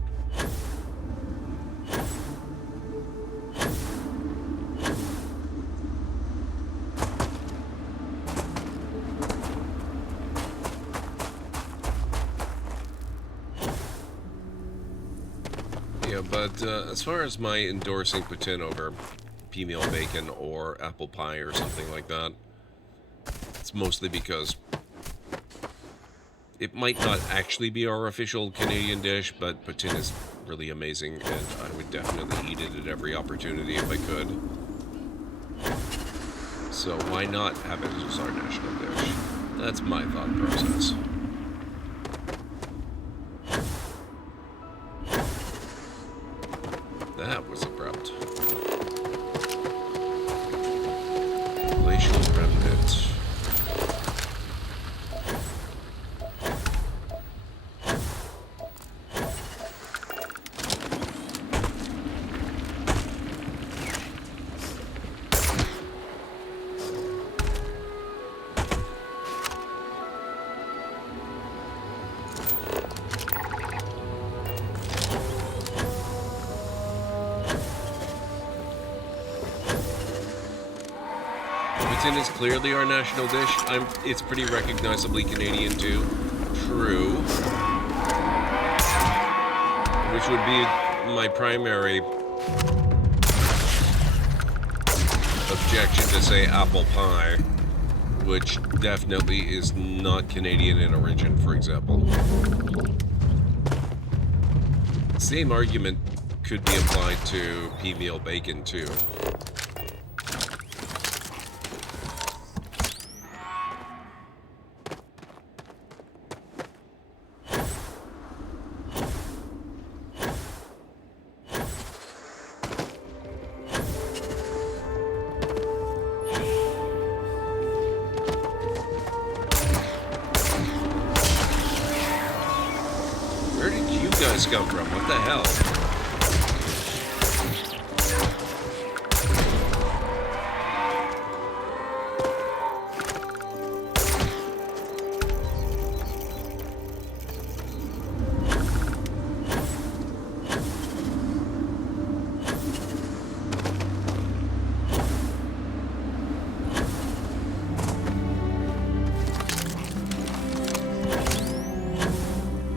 But as far as my endorsing poutine over pea meal bacon or apple pie or something like that, it's mostly because it might not actually be our official Canadian dish, but poutine is really amazing, and I would definitely eat it at every opportunity if I could. So why not have it as our national dish? That's my thought process. That was abrupt. Glacial remnant. Poutine is clearly our national dish. It's pretty recognizably Canadian too. True. Which would be my primary objection to, say, apple pie, which definitely is not Canadian in origin, for example. Same argument could be applied to pea meal bacon too. Come from? What the hell?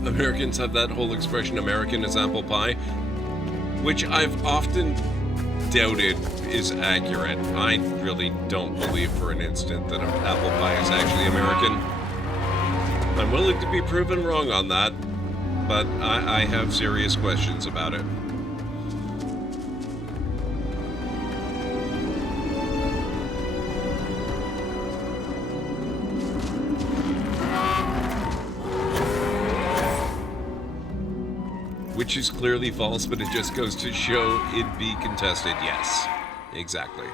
Americans have that whole expression, American is apple pie. which I've often doubted is accurate. I really don't believe for an instant that apple pie is actually American. I'm willing to be proven wrong on that, but I have serious questions about it. Which is clearly false, but it just goes to show it'd be contested. Yes, exactly.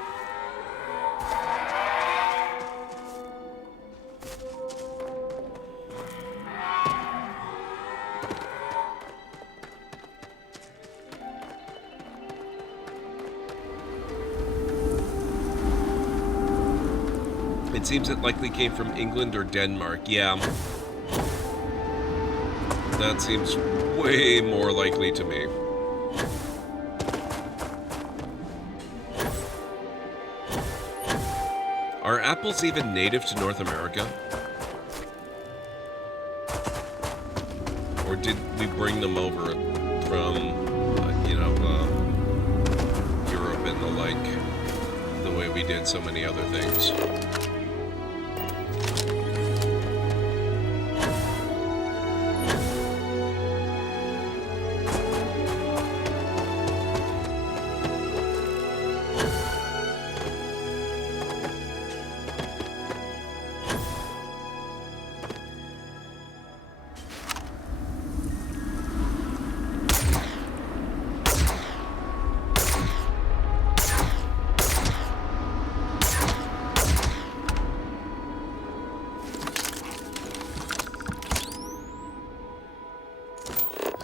It seems it likely came from England or Denmark. Yeah. That seems way more likely to me. Are apples even native to North America? Or did we bring them over from, Europe and the like, the way we did so many other things?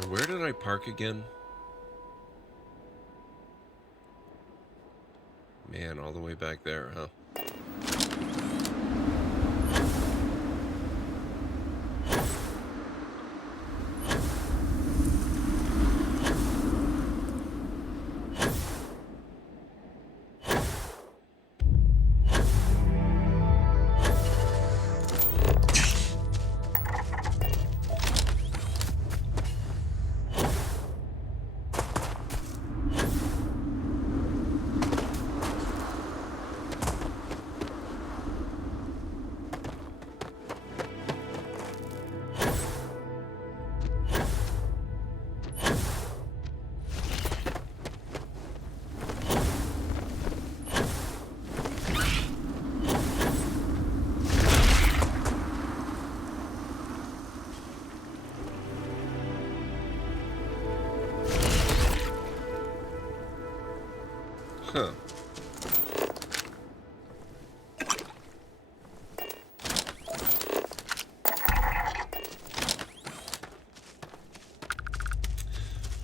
Where did I park again? Man, all the way back there, huh? Huh.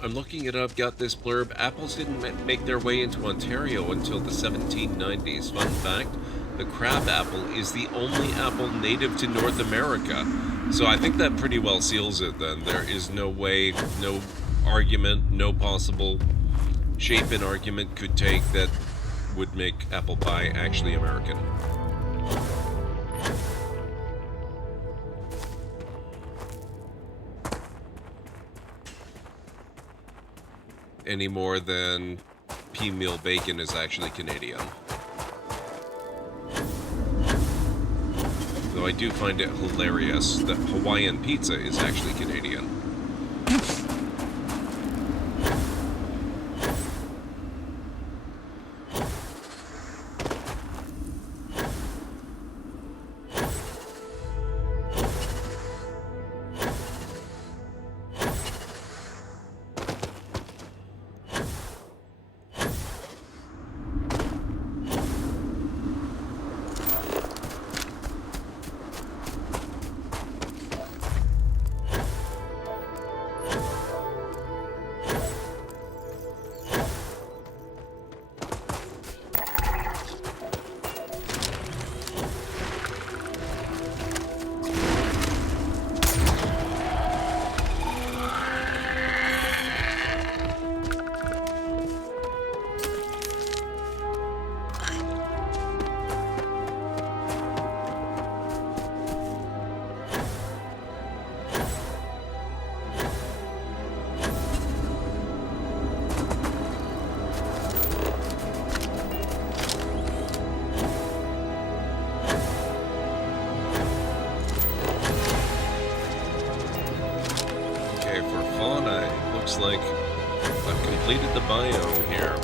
I'm looking it up, got this blurb. Apples didn't make their way into Ontario until the 1790s. Fun fact, the crab apple is the only apple native to North America. So I think that pretty well seals it then. There is no way, no argument, no possible shape an argument could take that would make apple pie actually American. Any more than pea meal bacon is actually Canadian. Though I do find it hilarious that Hawaiian pizza is actually Canadian. completed the biome here.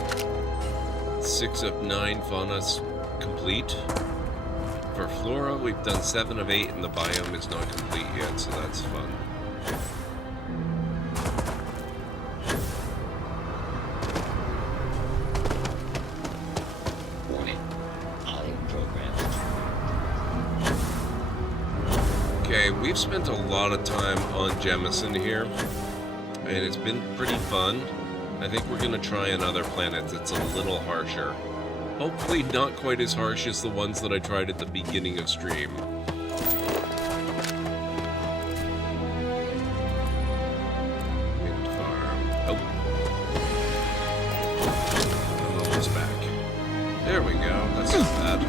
6 of 9 faunas complete. For flora, we've done 7 of 8, and the biome is not complete yet, so that's fun. Okay, we've spent a lot of time on Jemison here, and it's been pretty fun. I think we're gonna try another planet that's a little harsher. Hopefully not quite as harsh as the ones that I tried at the beginning of stream. Wind farm. Oh. I'm almost back. There we go. That's not bad.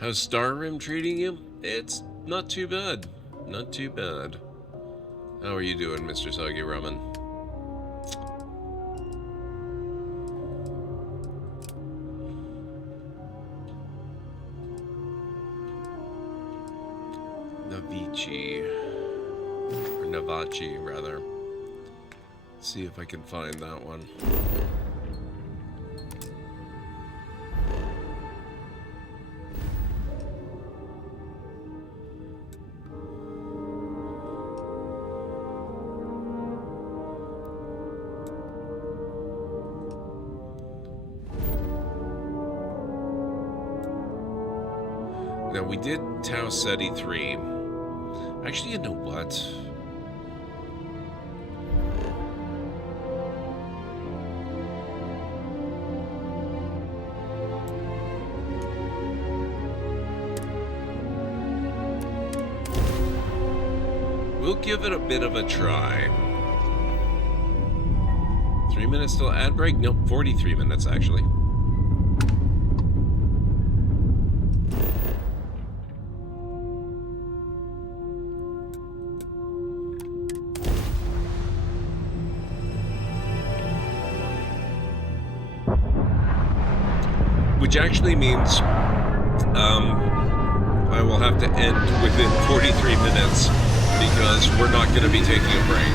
How's Starrim treating you? It's not too bad. Not too bad. How are you doing, Mr. Soggy Ramen? Navici. Or Navachi, rather. Let's see if I can find that one. Now, we did Tau Ceti 3. Actually, you know what? We'll give it a bit of a try. 3 minutes till ad break? Nope, 43 minutes, actually. Which actually means I will have to end within 43 minutes because we're not going to be taking a break.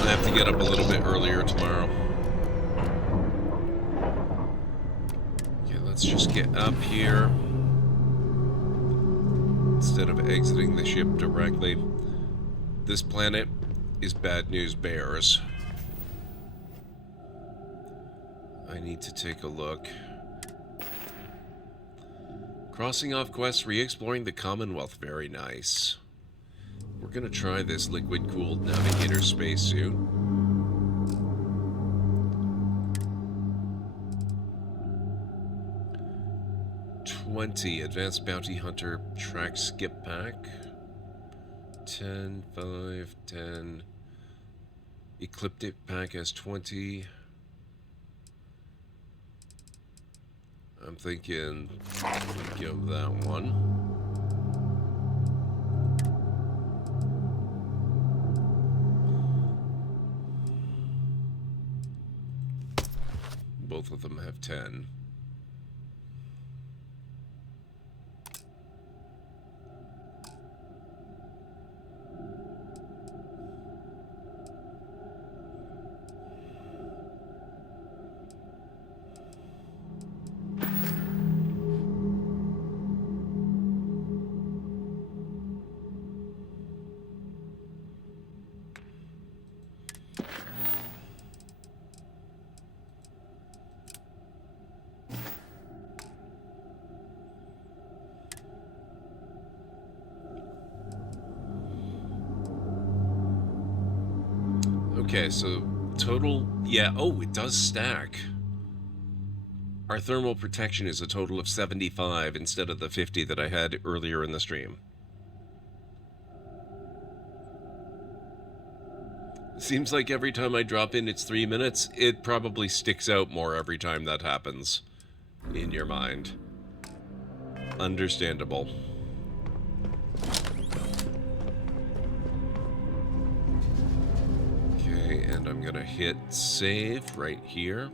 I have to get up a little bit earlier tomorrow. Okay, let's just get up here instead of exiting the ship directly. This planet is Bad News Bears. I need to take a look. Crossing off quests, re-exploring the Commonwealth. Very nice. We're gonna try this liquid-cooled navigator spacesuit. $20 Advanced Bounty Hunter Track Skip Pack. 10, 5, 10. Ecliptic Pack has 20. I'm thinking we'll give that one. Both of them have 10. Okay, so total... Yeah, oh, it does stack. Our thermal protection is a total of 75 instead of the 50 that I had earlier in the stream. Seems like every time I drop in it's 3 minutes. It probably sticks out more every time that happens in your mind. Understandable. Okay, and I'm gonna hit save right here.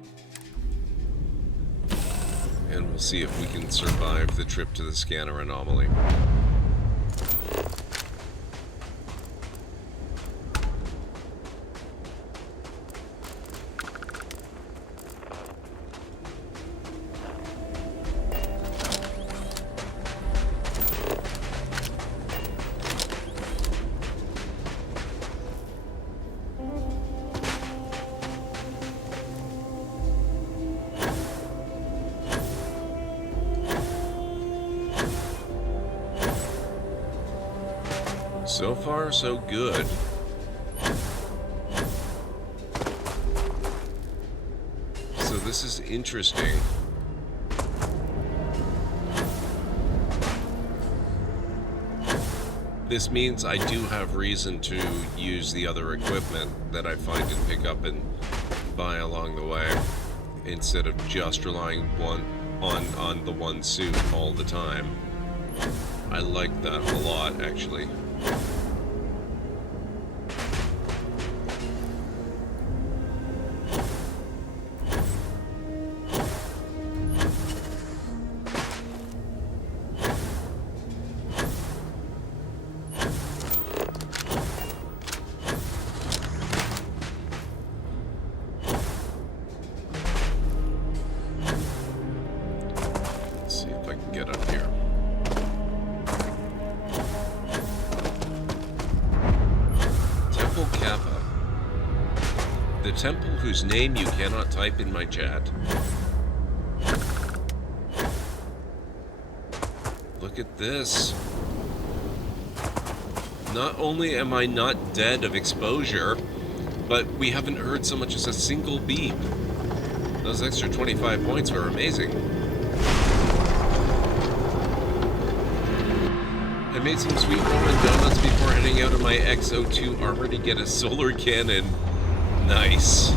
And we'll see if we can survive the trip to the scanner anomaly. So far, so good. So this is interesting. This means I do have reason to use the other equipment that I find and pick up and buy along the way, instead of just relying on the one suit all the time. I like that a lot, actually. Let's see if I can get up here. Kappa. The temple whose name you cannot type in my chat. Look at this. Not only am I not dead of exposure, but we haven't heard so much as a single beep. Those extra 25 points were amazing. I made some sweet Roman donuts before heading out of my XO2 armor to get a solar cannon. Nice.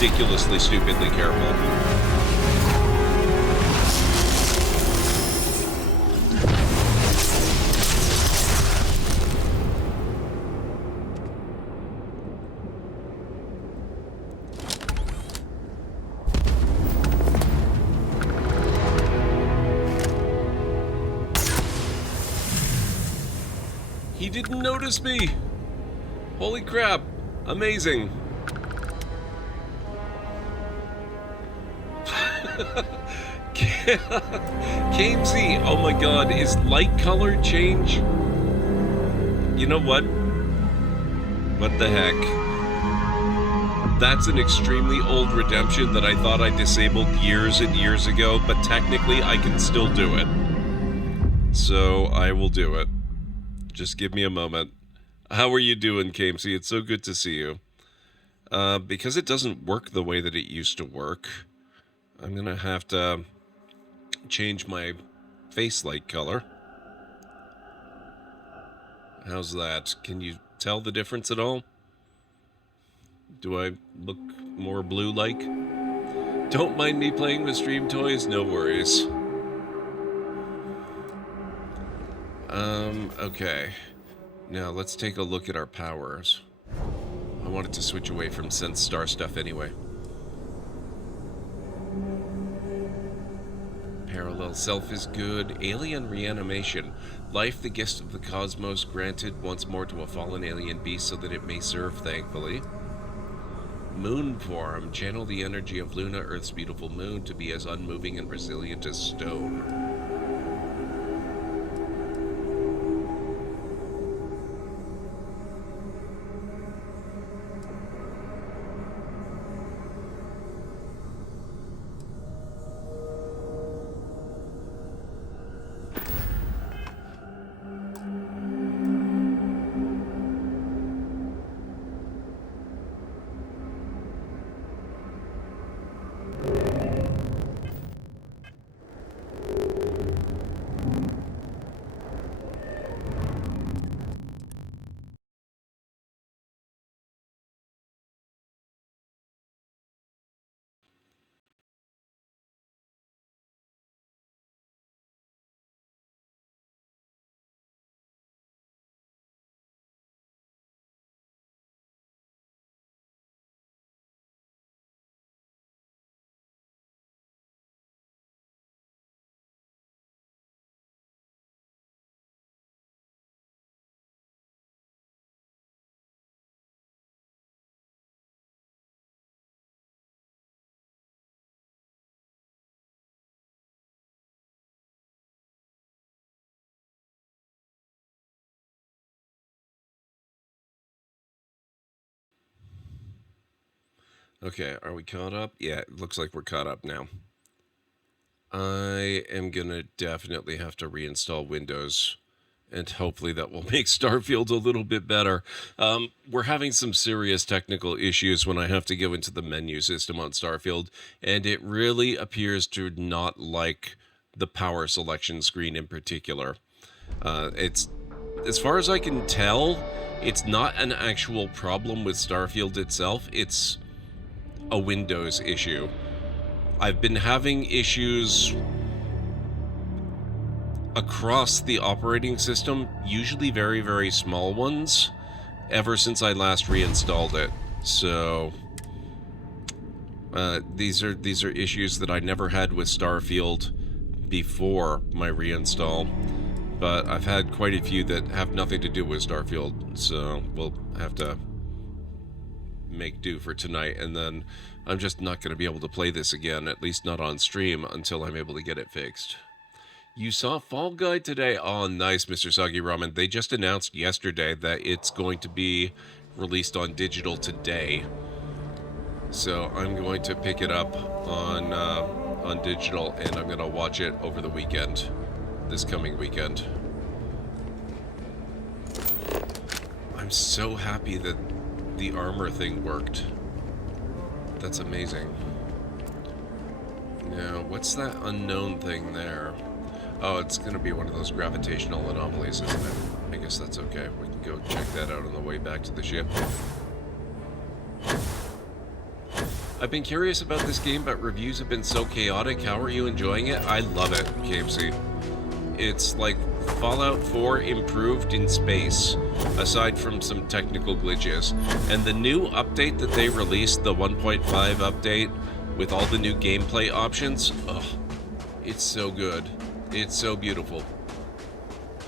Ridiculously stupidly careful. He didn't notice me! Holy crap! Amazing! KMC, oh my god, is light color change? You know what? What the heck? That's an extremely old redemption that I thought I disabled years and years ago, but technically I can still do it. So I will do it. Just give me a moment. How are you doing, KMC? It's so good to see you. Because it doesn't work the way that it used to work, I'm gonna have to change my face light color. How's that? Can you tell the difference at all? Do I look more blue-like? Don't mind me playing with stream toys, no worries. Okay. Now, let's take a look at our powers. I wanted to switch away from Sense Star stuff anyway. Parallel self is good. Alien reanimation. Life, the gift of the cosmos, granted once more to a fallen alien beast so that it may serve thankfully. Moon form. Channel the energy of Luna, Earth's beautiful moon, to be as unmoving and resilient as stone. Okay, are we caught up? Yeah, it looks like we're caught up now. I am gonna definitely have to reinstall Windows, and hopefully that will make Starfield a little bit better. We're having some serious technical issues when I have to go into the menu system on Starfield, and it really appears to not like the power selection screen in particular. It's, as far as I can tell, it's not an actual problem with Starfield itself, it's a Windows issue. I've been having issues across the operating system, usually very, very small ones, ever since I last reinstalled it. So these are issues that I never had with Starfield before my reinstall, but I've had quite a few that have nothing to do with Starfield, so we'll have to make do for tonight, and then I'm just not going to be able to play this again, at least not on stream, until I'm able to get it fixed. You saw Fall Guy today? Oh, nice, Mr. Soggy Ramen. They just announced yesterday that it's going to be released on digital today. So I'm going to pick it up on digital, and I'm going to watch it over the weekend, this coming weekend. I'm so happy that the armor thing worked. That's amazing. Now, what's that unknown thing there? Oh, it's going to be one of those gravitational anomalies, isn't it? I guess that's okay. We can go check that out on the way back to the ship. I've been curious about this game, but reviews have been so chaotic. How are you enjoying it? I love it, KMC. It's like Fallout 4 improved in space, aside from some technical glitches. And the new update that they released, the 1.5 update, with all the new gameplay options, oh, it's so good. It's so beautiful.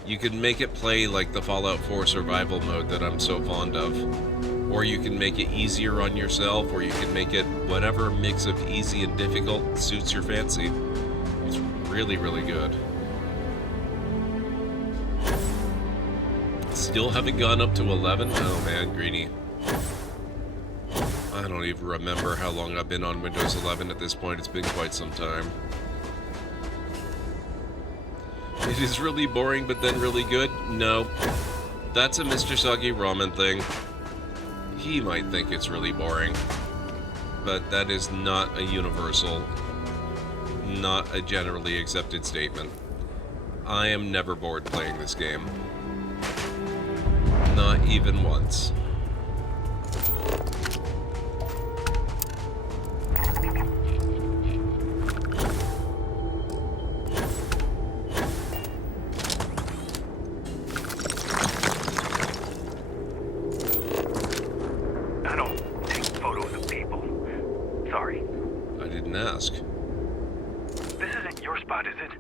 You can make it play like the Fallout 4 survival mode that I'm so fond of. Or you can make it easier on yourself, or you can make it whatever mix of easy and difficult suits your fancy. It's really, really good. Still haven't gone up to 11? Oh man, Greeny. I don't even remember how long I've been on Windows 11 at this point. It's been quite some time. It is really boring, but then really good? No. That's a Mr. Soggy Ramen thing. He might think it's really boring, but that is not a universal not a generally accepted statement. I am never bored playing this game. Not even once. I don't take photos of people. Sorry. I didn't ask. This isn't your spot, is it?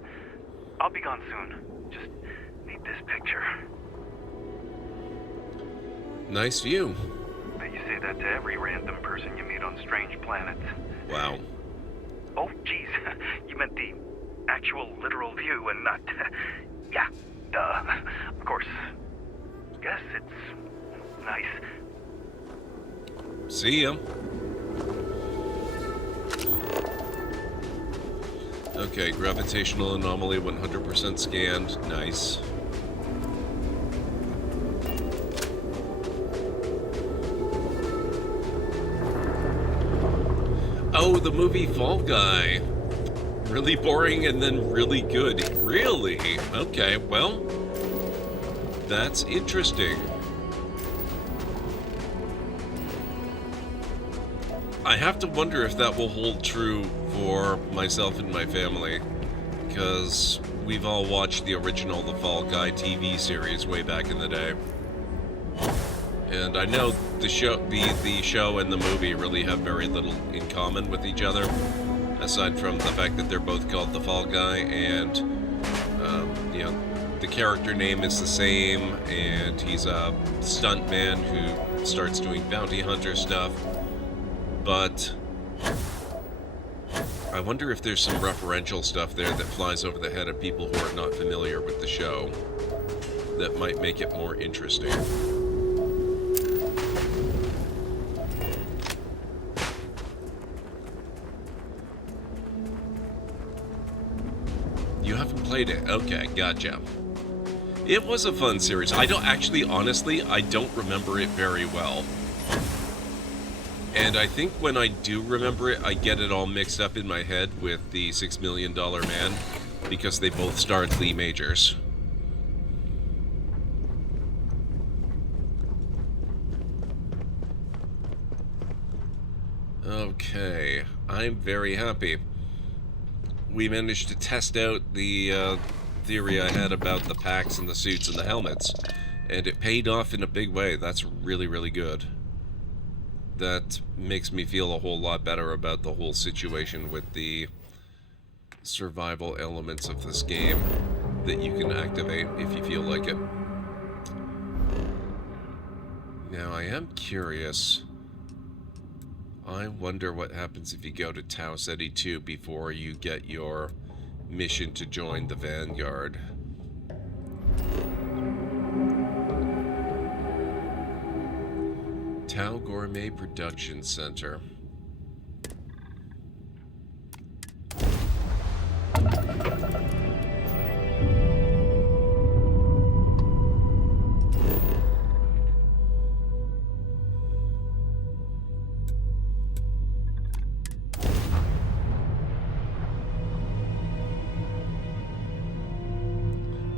I'll be gone soon. Just need this picture. Nice view. Bet you say that to every random person you meet on strange planets. Wow. Oh, geez. You meant the actual literal view and not... Yeah, duh. Of course. Guess it's nice. See ya. Okay, gravitational anomaly 100% scanned. Nice. Oh, the movie Fall Guy. Really boring and then really good. Really? Okay, well, that's interesting. I have to wonder if that will hold true for myself and my family, because we've all watched the original The Fall Guy TV series way back in the day. And I know the show and the movie really have very little in common with each other, aside from the fact that they're both called The Fall Guy, and you know, the character name is the same, and he's a stuntman who starts doing bounty hunter stuff. But I wonder if there's some referential stuff there that flies over the head of people who are not familiar with the show that might make it more interesting. You haven't played it? Okay, gotcha. It was a fun series. I don't actually, honestly, I don't remember it very well. And I think when I do remember it, I get it all mixed up in my head with the $6 Million Man, because they both starred Lee Majors. Okay, I'm very happy. We managed to test out the theory I had about the packs and the suits and the helmets, and it paid off in a big way. That's really, really good. That makes me feel a whole lot better about the whole situation with the survival elements of this game that you can activate if you feel like it. Now, I am curious. I wonder what happens if you go to Tau Ceti 2 before you get your mission to join the Vanguard. Tau Gourmet Production Center.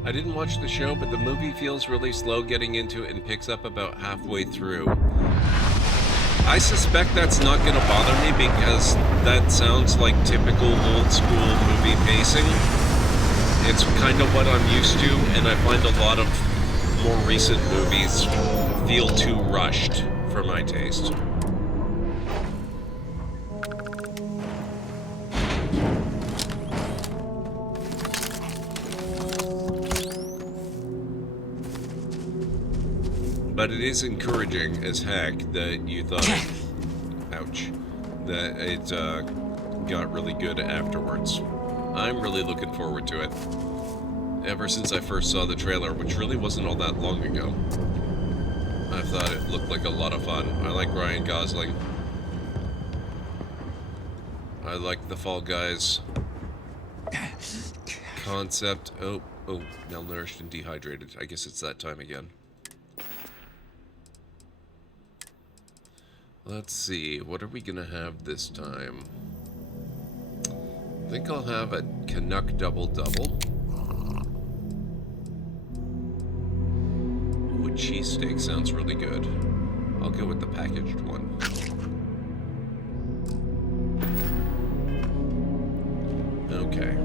I didn't watch the show, but the movie feels really slow getting into it and picks up about halfway through. I suspect that's not going to bother me because that sounds like typical old school movie pacing. It's kind of what I'm used to, and I find a lot of more recent movies feel too rushed for my taste. But it is encouraging as heck that you thought, ouch, that it got really good afterwards. I'm really looking forward to it. Ever since I first saw the trailer, which really wasn't all that long ago, I thought it looked like a lot of fun. I like Ryan Gosling. I like the Fall Guys concept. Oh, malnourished and dehydrated. I guess it's that time again. Let's see, what are we gonna have this time? think I'll have a Canuck double-double. Ooh, a cheesesteak sounds really good. I'll go with the packaged one. Okay.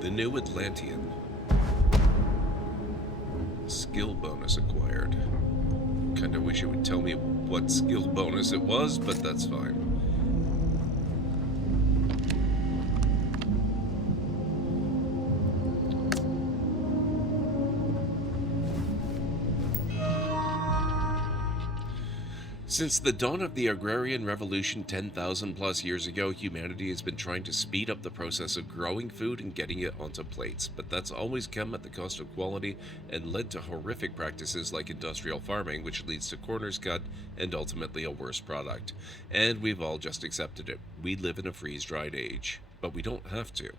The new Atlantean. Skill bonus acquired. Kinda wish it would tell me what skill bonus it was, but that's fine. Since the dawn of the agrarian revolution 10,000 plus years ago, humanity has been trying to speed up the process of growing food and getting it onto plates, but that's always come at the cost of quality and led to horrific practices like industrial farming, which leads to corners cut and ultimately a worse product. And we've all just accepted it. We live in a freeze-dried age, but we don't have to.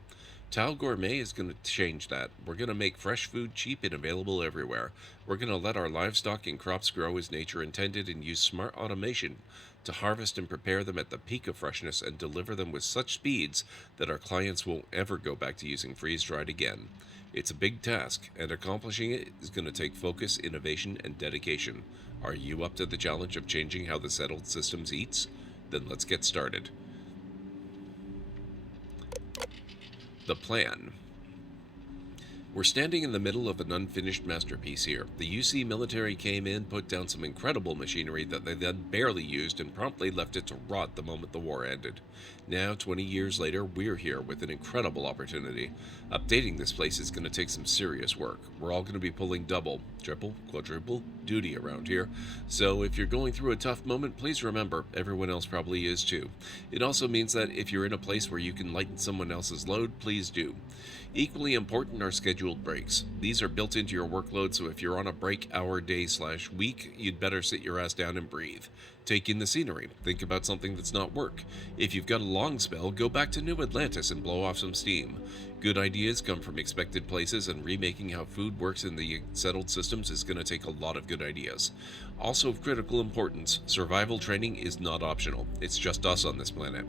Tao Gourmet is going to change that. We're going to make fresh food cheap and available everywhere. We're going to let our livestock and crops grow as nature intended and use smart automation to harvest and prepare them at the peak of freshness and deliver them with such speeds that our clients won't ever go back to using freeze-dried again. It's a big task, and accomplishing it is going to take focus, innovation, and dedication. Are you up to the challenge of changing how the settled systems eats? Then let's get started. The plan. We're standing in the middle of an unfinished masterpiece here. The UC military came in, put down some incredible machinery that they then barely used, and promptly left it to rot the moment the war ended. Now, 20 years later, we're here with an incredible opportunity. Updating this place is going to take some serious work. We're all going to be pulling double, triple, quadruple duty around here. So if you're going through a tough moment, please remember, everyone else probably is too. It also means that if you're in a place where you can lighten someone else's load, please do. Equally important are scheduled breaks. These are built into your workload, so if you're on a break hour, day/week, you'd better sit your ass down and breathe. Take in the scenery. Think about something that's not work. If you've got a long spell, go back to New Atlantis and blow off some steam. Good ideas come from expected places, and remaking how food works in the settled systems is going to take a lot of good ideas. Also of critical importance, survival training is not optional. It's just us on this planet.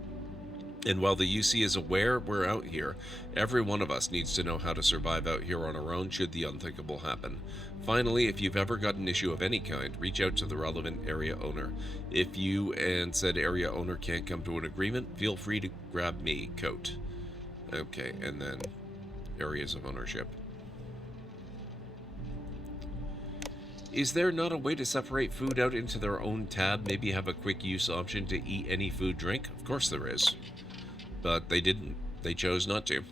And while the UC is aware we're out here, every one of us needs to know how to survive out here on our own should the unthinkable happen. Finally, if you've ever got an issue of any kind, reach out to the relevant area owner. If you and said area owner can't come to an agreement, feel free to grab me, Coat. Okay, and then areas of ownership. Is there not a way to separate food out into their own tab? Maybe have a quick use option to eat any food drink? Of course there is. But they didn't. They chose not to.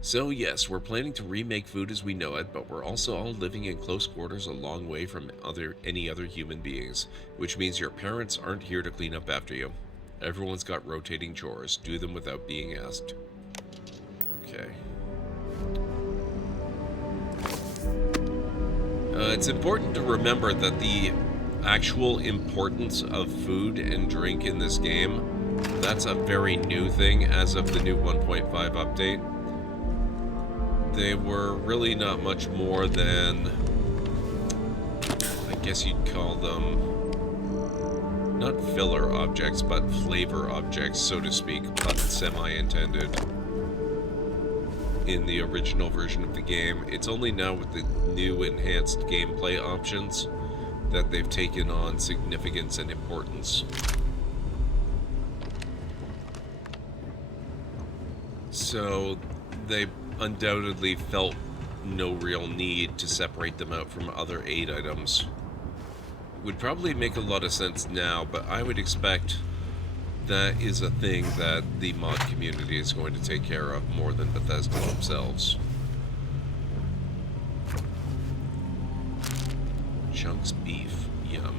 So yes, we're planning to remake food as we know it, but we're also all living in close quarters a long way from any other human beings, which means your parents aren't here to clean up after you. Everyone's got rotating chores. Do them without being asked. Okay. It's important to remember that the actual importance of food and drink in this game, that's a very new thing as of the new 1.5 update. They were really not much more than, I guess you'd call them, not filler objects, but flavor objects, so to speak, but semi-intended. In the original version of the game, it's only now with the new enhanced gameplay options that they've taken on significance and importance. So they undoubtedly felt no real need to separate them out from other aid items. Would probably make a lot of sense now, but I would expect that is a thing that the mod community is going to take care of more than Bethesda themselves. Chunks beef. Yum.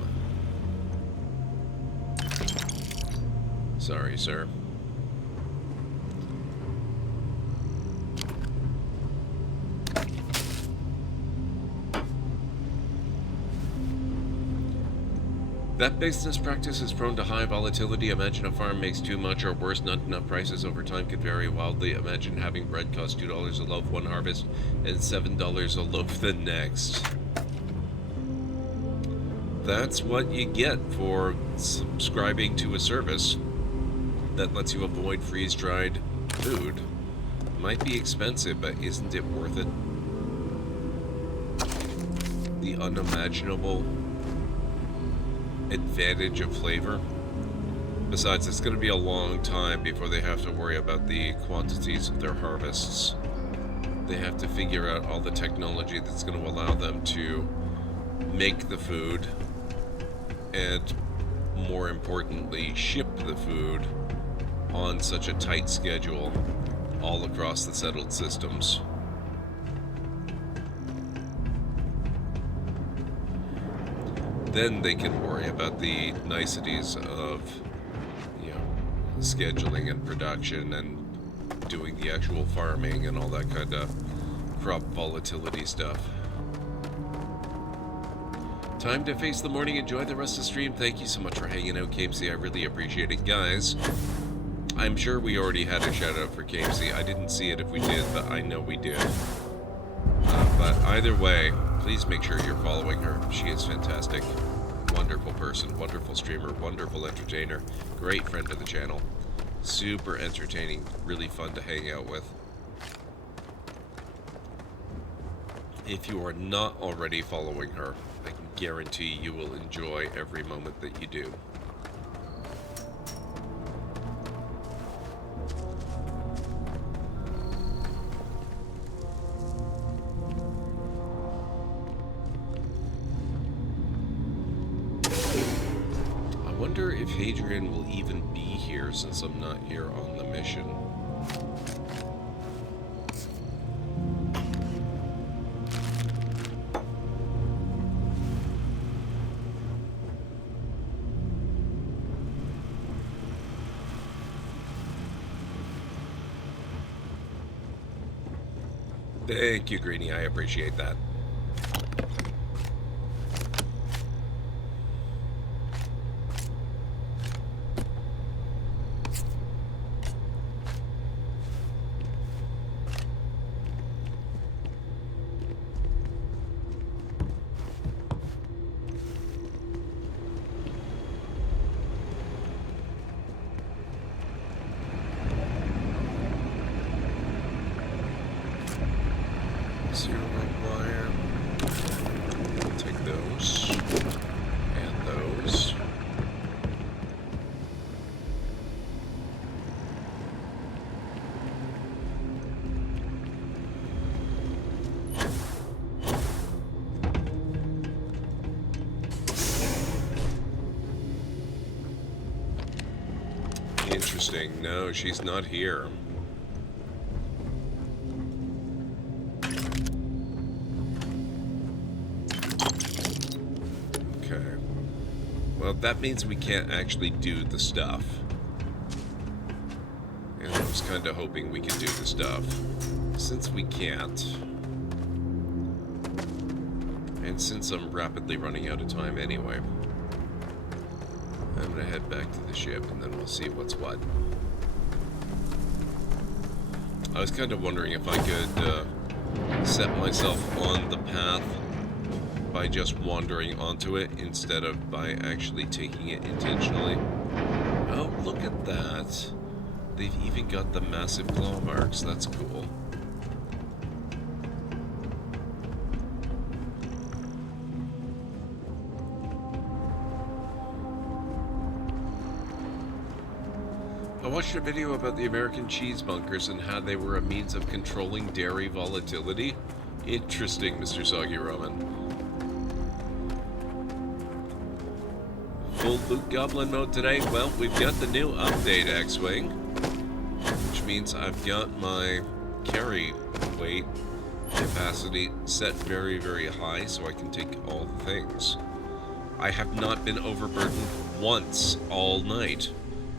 Sorry, sir. That business practice is prone to high volatility. Imagine a farm makes too much or worse, not enough. Prices over time could vary wildly. Imagine having bread cost $2 a loaf one harvest and $7 a loaf the next. That's what you get for subscribing to a service that lets you avoid freeze-dried food. Might be expensive, but isn't it worth it? The unimaginable advantage of flavor. Besides, it's going to be a long time before they have to worry about the quantities of their harvests. They have to figure out all the technology that's going to allow them to make the food and, more importantly, ship the food on such a tight schedule all across the settled systems. Then they can worry about the niceties of, you know, scheduling and production and doing the actual farming and all that kind of crop volatility stuff. Time to face the morning. Enjoy the rest of the stream. Thank you so much for hanging out, KMC. I really appreciate it. Guys, I'm sure we already had a shout out for KMC. I didn't see it if we did, but I know we did. But either way, please make sure you're following her. She is fantastic. Wonderful person, wonderful streamer, wonderful entertainer, great friend of the channel. Super entertaining, really fun to hang out with. If you are not already following her, I can guarantee you will enjoy every moment that you do. I wonder if Hadrian will even be here since I'm not here on the mission. Thank you, Greenie. I appreciate that. Interesting. No, she's not here. Okay. Well, that means we can't actually do the stuff. And I was kind of hoping we could do the stuff. Since we can't, and since I'm rapidly running out of time anyway, I'm gonna head back to the ship and then we'll see what's what. I was kind of wondering if I could set myself on the path by just wandering onto it instead of by actually taking it intentionally. Oh, look at that. They've even got the massive claw marks. That's cool. I watched a video about the American cheese bunkers and how they were a means of controlling dairy volatility. Interesting, Mr. Soggy Roman. Full loot goblin mode today? Well, we've got the new update, X-Wing. Which means I've got my carry weight capacity set very, very high so I can take all the things. I have not been overburdened once all night.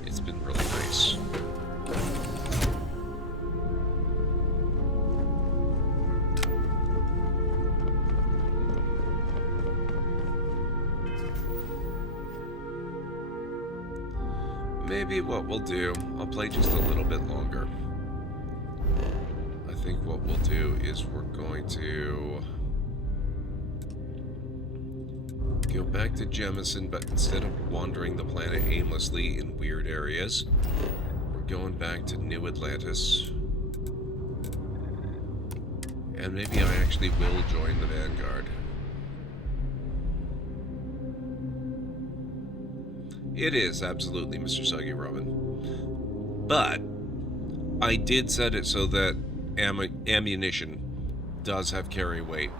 It's been really nice. maybe what we'll do, I'll play just a little bit longer. I think what we'll do is we're going to go back to Jemison, but instead of wandering the planet aimlessly in weird areas, we're going back to New Atlantis. And maybe I actually will join the Vanguard. It is, absolutely, Mr. Suggy Robin. But I did set it so that ammunition does have carry weight.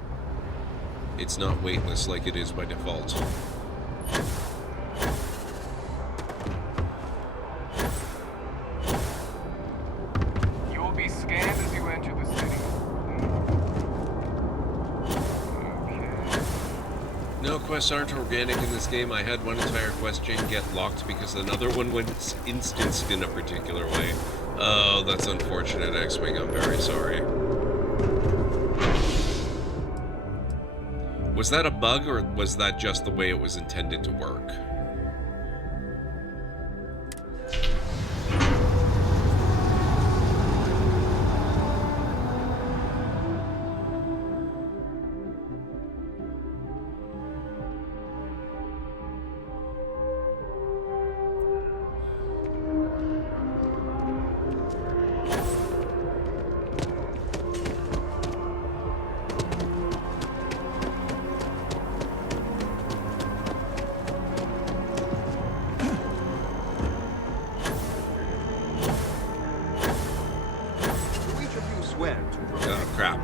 It's not weightless like it is by default. You will be scanned as you enter the city. No, quests aren't organic in this game. I had one entire quest chain get locked because another one went instanced in a particular way. Oh, that's unfortunate, X-Wing. I'm very sorry. Was that a bug, or was that just the way it was intended to work? Oh, crap.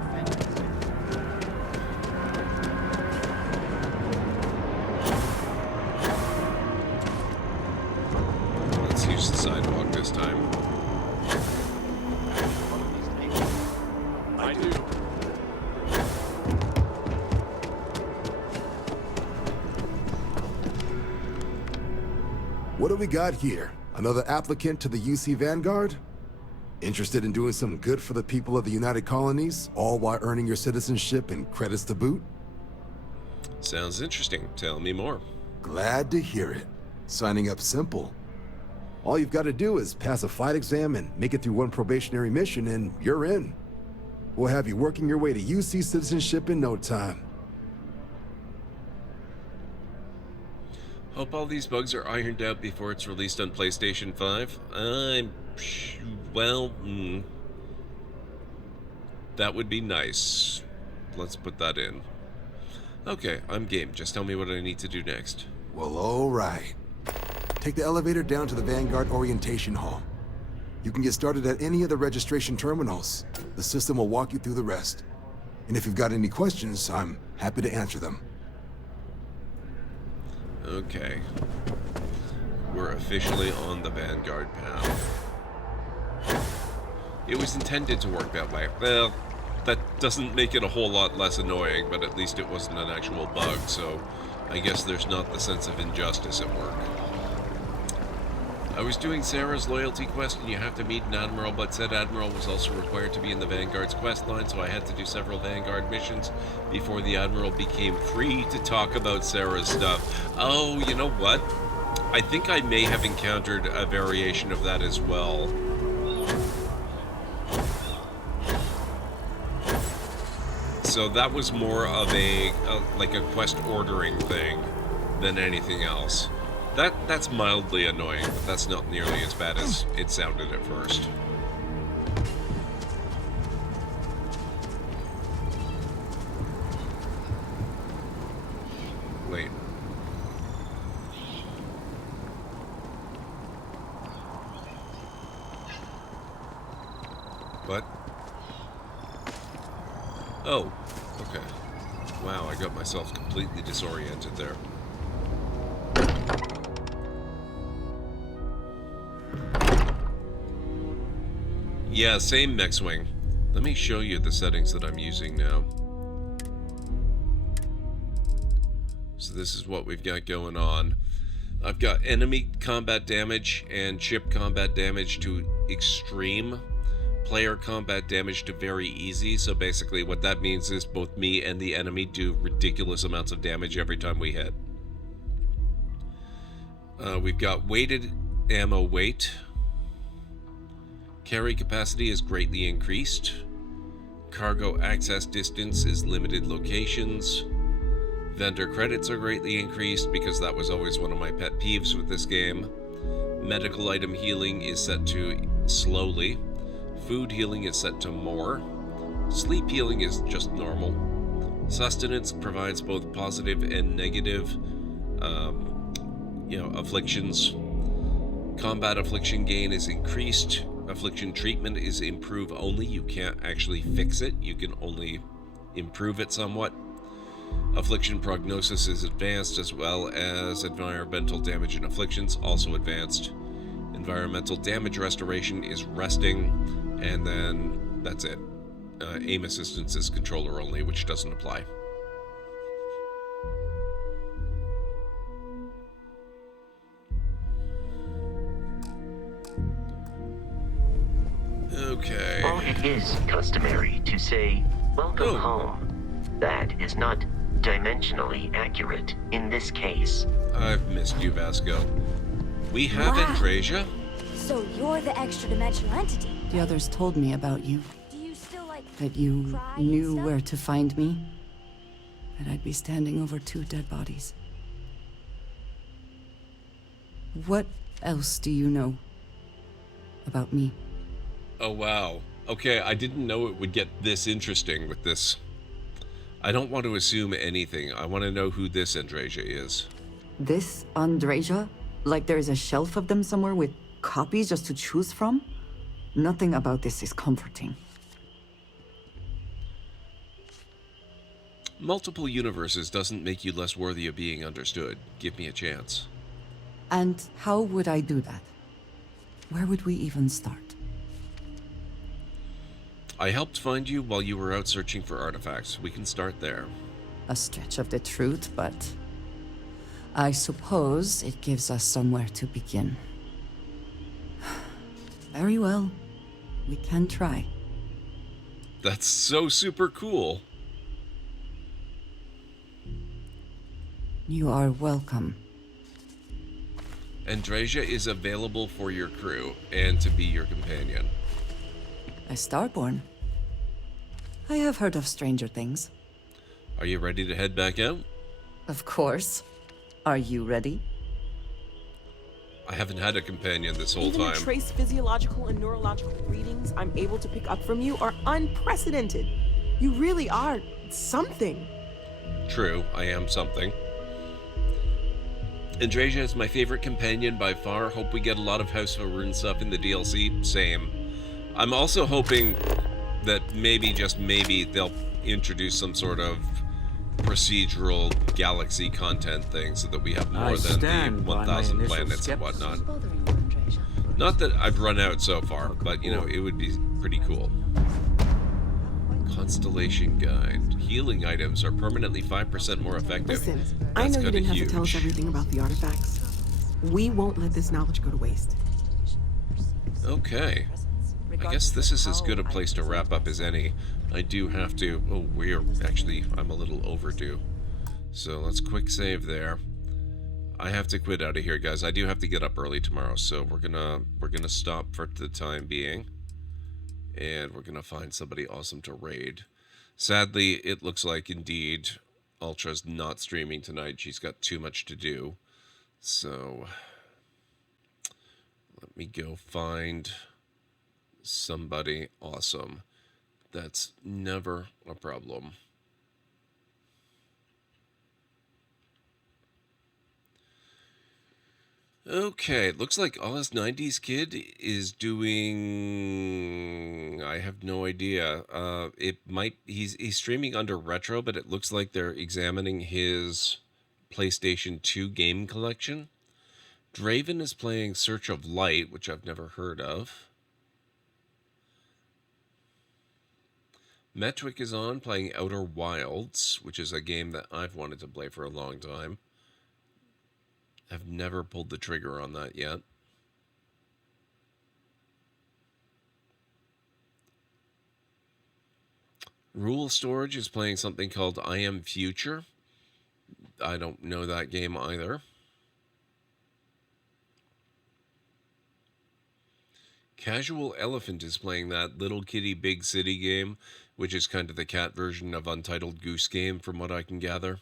Let's use the sidewalk this time. I do. What do we got here? Another applicant to the UC Vanguard? Interested in doing some good for the people of the United Colonies, all while earning your citizenship and credits to boot? Sounds interesting. Tell me more. Glad to hear it. Signing up simple. All you've got to do is pass a flight exam and make it through one probationary mission and you're in. We'll have you working your way to UC citizenship in no time. Hope all these bugs are ironed out before it's released on PlayStation 5. That would be nice. Let's put that in. Okay, I'm game. Just tell me what I need to do next. Well, all right. Take the elevator down to the Vanguard Orientation Hall. You can get started at any of the registration terminals. The system will walk you through the rest. And if you've got any questions, I'm happy to answer them. Okay. We're officially on the Vanguard path. It was intended to work that way. Well, that doesn't make it a whole lot less annoying, but at least it wasn't an actual bug, so I guess there's not the sense of injustice at work. I was doing Sarah's loyalty quest, and you have to meet an admiral, but said admiral was also required to be in the Vanguard's quest line, so I had to do several Vanguard missions before the admiral became free to talk about Sarah's stuff. Oh, you know what? I think I may have encountered a variation of that as well. So that was more of like a quest ordering thing than anything else. That's mildly annoying, but that's not nearly as bad as it sounded at first. Wait. What? Oh, okay. Wow, I got myself completely disoriented there. Yeah, same X-Wing. Let me show you the settings that I'm using now. So this is what we've got going on. I've got enemy combat damage and ship combat damage to extreme. Player combat damage to very easy. So basically what that means is both me and the enemy do ridiculous amounts of damage every time we hit. We've got weighted Ammo weight. Carry capacity is greatly increased. Cargo access distance is limited locations. Vendor credits are greatly increased because that was always one of my pet peeves with this game. Medical item healing is set to slowly. Food healing is set to more. Sleep healing is just normal. Sustenance provides both positive and negative, afflictions. Combat affliction gain is increased. Affliction treatment is improve only. You can't actually fix it. You can only improve it somewhat. Affliction prognosis is advanced, as well as environmental damage and afflictions also advanced. Environmental damage restoration is resting, and then that's it. Aim assistance is controller only, which doesn't apply. Okay. While it is customary to say, "Welcome home," that is not dimensionally accurate in this case. I've missed you, Vasco. We have Andresia. So you're the extra-dimensional entity. The others told me about you. Do you still, like, That you cry and knew stuff? where to find me. That I'd be standing over 2 dead bodies. What else do you know about me? Oh, wow. Okay, I didn't know it would get this interesting with this. I don't want to assume anything. I want to know who this Andresia is. This Andresia? Like there is a shelf of them somewhere with copies just to choose from? Nothing about this is comforting. Multiple universes doesn't make you less worthy of being understood. Give me a chance. And how would I do that? Where would we even start? I helped find you while you were out searching for artifacts. We can start there. A stretch of the truth, but I suppose it gives us somewhere to begin. Very well. We can try. That's so super cool. You are welcome. Andresia is available for your crew and to be your companion. A Starborn. I have heard of stranger things. Are you ready to head back out? Of course. Are you ready? I haven't had a companion this whole Even the time. trace physiological and neurological readings I'm able to pick up from you are unprecedented. You really are something. True, I am something. Andresia is my favorite companion by far. Hope we get a lot of House of Arun stuff in the DLC. Same. I'm also hoping that maybe, just maybe, they'll introduce some sort of procedural galaxy content thing so that we have more than the 1,000 planets and whatnot. Not that I've run out so far, but, you know, it would be pretty cool. Constellation Guide. Healing items are permanently 5% more effective. Listen, I know you didn't have to tell us everything about the artifacts. We won't let this knowledge go to waste. Okay. I guess this is as good a place to wrap up as any. I do have to... Oh, I'm a little overdue. So let's quick save there. I have to quit out of here, guys. I do have to get up early tomorrow, so we're gonna stop for the time being. And we're gonna find somebody awesome to raid. Sadly, it looks like indeed Ultra's not streaming tonight. She's got too much to do. So let me go find somebody awesome. That's never a problem. Okay, looks like Oz 90s Kid is doing... I have no idea. He's streaming under Retro, but it looks like they're examining his PlayStation 2 game collection. Draven is playing Search of Light, which I've never heard of. Metwick is on playing Outer Wilds, which is a game that I've wanted to play for a long time. I've never pulled the trigger on that yet. Rule Storage is playing something called I Am Future. I don't know that game either. Casual Elephant is playing that Little Kitty Big City game, which is kind of the cat version of Untitled Goose Game, from what I can gather.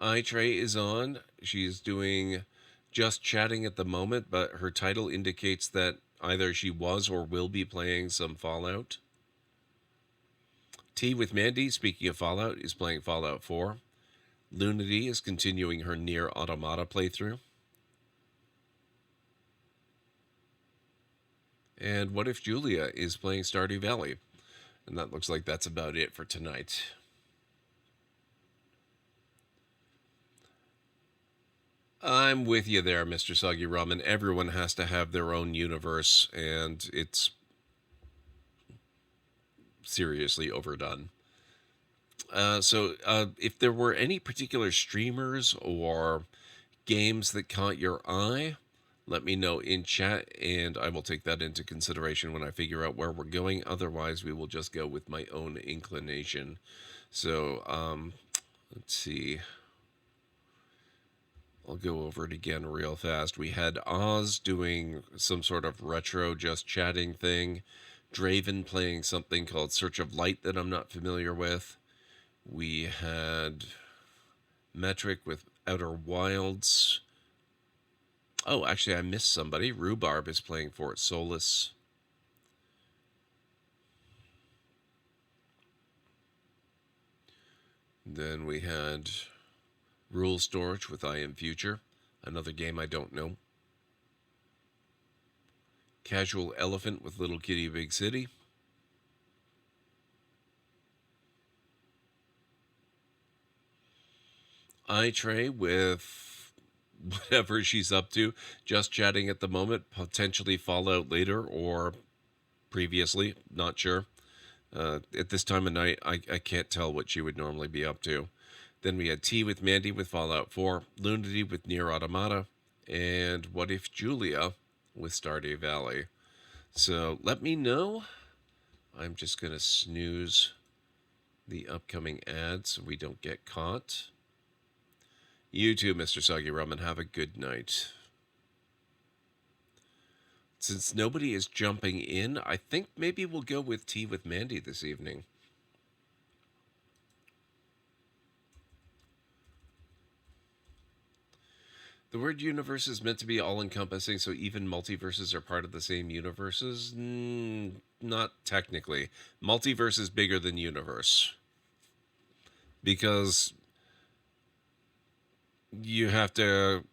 iTrey is on. She's doing just chatting at the moment, but her title indicates that either she was or will be playing some Fallout. Tea with Mandy, speaking of Fallout, is playing Fallout 4. Lunity is continuing her Nier Automata playthrough. And What If Julia is playing Stardew Valley. And that looks like that's about it for tonight. I'm with you there, Mr. Soggy Ramen. Everyone has to have their own universe, and it's seriously overdone. So if there were any particular streamers or games that caught your eye, let me know in chat, and I will take that into consideration when I figure out where we're going. Otherwise, we will just go with my own inclination. So, let's see. I'll go over it again real fast. We had Oz doing some sort of retro just chatting thing. Draven playing something called Search of Light that I'm not familiar with. We had Metric with Outer Wilds. Oh, actually, I missed somebody. Rhubarb is playing Fort Solis. Then we had Rule Storage with I Am Future, another game I don't know. Casual Elephant with Little Kitty Big City. iTrey with whatever she's up to, just chatting at the moment, potentially Fallout later or previously, not sure. At this time of night, I can't tell what she would normally be up to. Then we had Tea with Mandy with Fallout 4, Lunity with Nier Automata, and What If Julia with Stardew Valley. So let me know. I'm just going to snooze the upcoming ads so we don't get caught. You too, Mr. Soggy Ramen. Have a good night. Since nobody is jumping in, I think maybe we'll go with Tea with Mandy this evening. The word universe is meant to be all-encompassing, so even multiverses are part of the same universes? Not technically. Multiverse is bigger than universe. Because you have to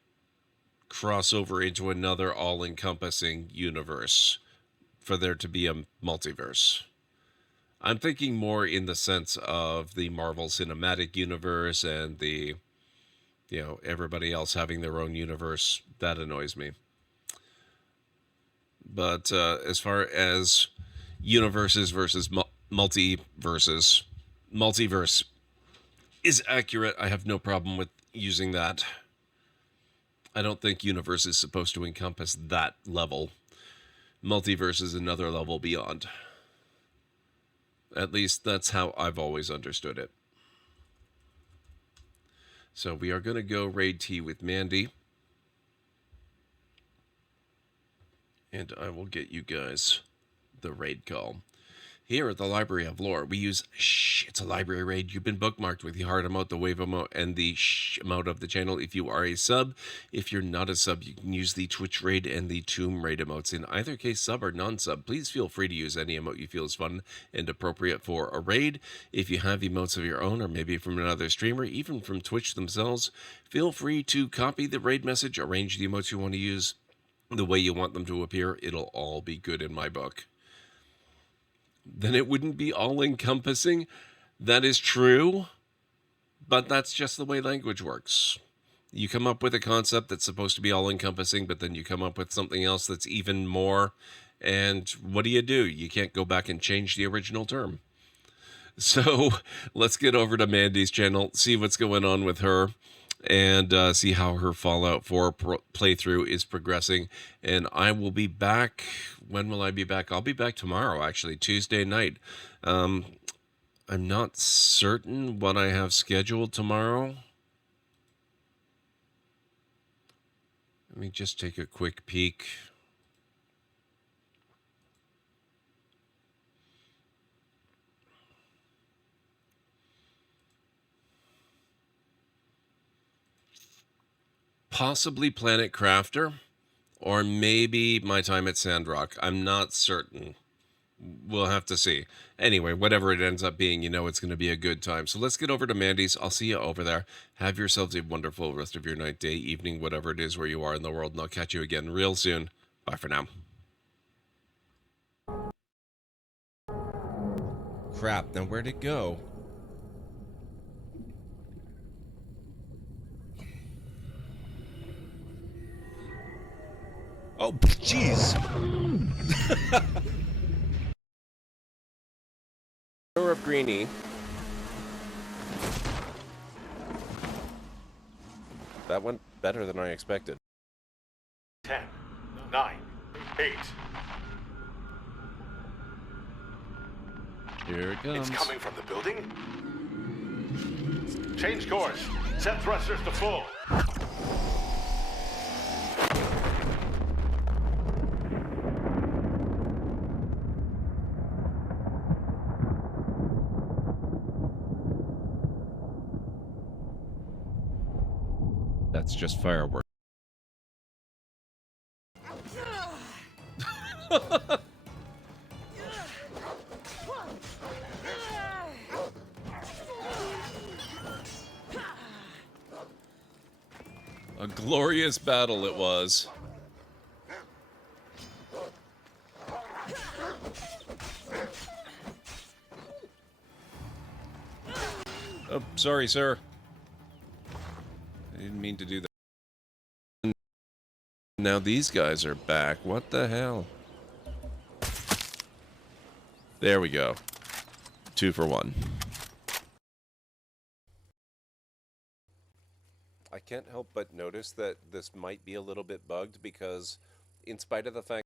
cross over into another all-encompassing universe for there to be a multiverse. I'm thinking more in the sense of the Marvel Cinematic Universe and the, everybody else having their own universe. That annoys me. But as far as universes versus multiverses, multiverse is accurate. I have no problem with using that. I don't think universe is supposed to encompass that level. Multiverse is another level beyond. At least that's how I've always understood it. So we are going to go raid Tea with Mandy. And I will get you guys the raid call. Here at the Library of Lore, we use it's a library raid. You've been bookmarked with the heart emote, the wave emote, and the emote of the channel if you are a sub. If you're not a sub, you can use the Twitch raid and the Tomb raid emotes. In either case, sub or non-sub, please feel free to use any emote you feel is fun and appropriate for a raid. If you have emotes of your own, or maybe from another streamer, even from Twitch themselves, feel free to copy the raid message, arrange the emotes you want to use the way you want them to appear. It'll all be good in my book. Then it wouldn't be all-encompassing. That is true, but that's just the way language works. You come up with a concept that's supposed to be all-encompassing, but then you come up with something else that's even more, and what do? You can't go back and change the original term. So let's get over to Mandy's channel, see what's going on with her, and see how her Fallout 4 playthrough is progressing. And I will be back. When will I be back? I'll be back tomorrow, actually, Tuesday night. I'm not certain what I have scheduled tomorrow. Let me just take a quick peek. Possibly Planet Crafter, or maybe my time at Sandrock. I'm not certain. We'll have to see. Anyway, whatever it ends up being, you know it's going to be a good time. So let's get over to Mandy's. I'll see you over there. Have yourselves a wonderful rest of your night, day, evening, whatever it is where you are in the world, and I'll catch you again real soon. Bye for now. Crap, now where'd it go? Oh, jeez. Of Greenie. That went better than I expected. 10, 9, 8. Here it comes. It's coming from the building. Change course. Set thrusters to full. That's just fireworks. A glorious battle it was. Oh, sorry, sir. I didn't mean to do that. Now these guys are back. What the hell? There we go. 2 for 1. I can't help but notice that this might be a little bit bugged because in spite of the fact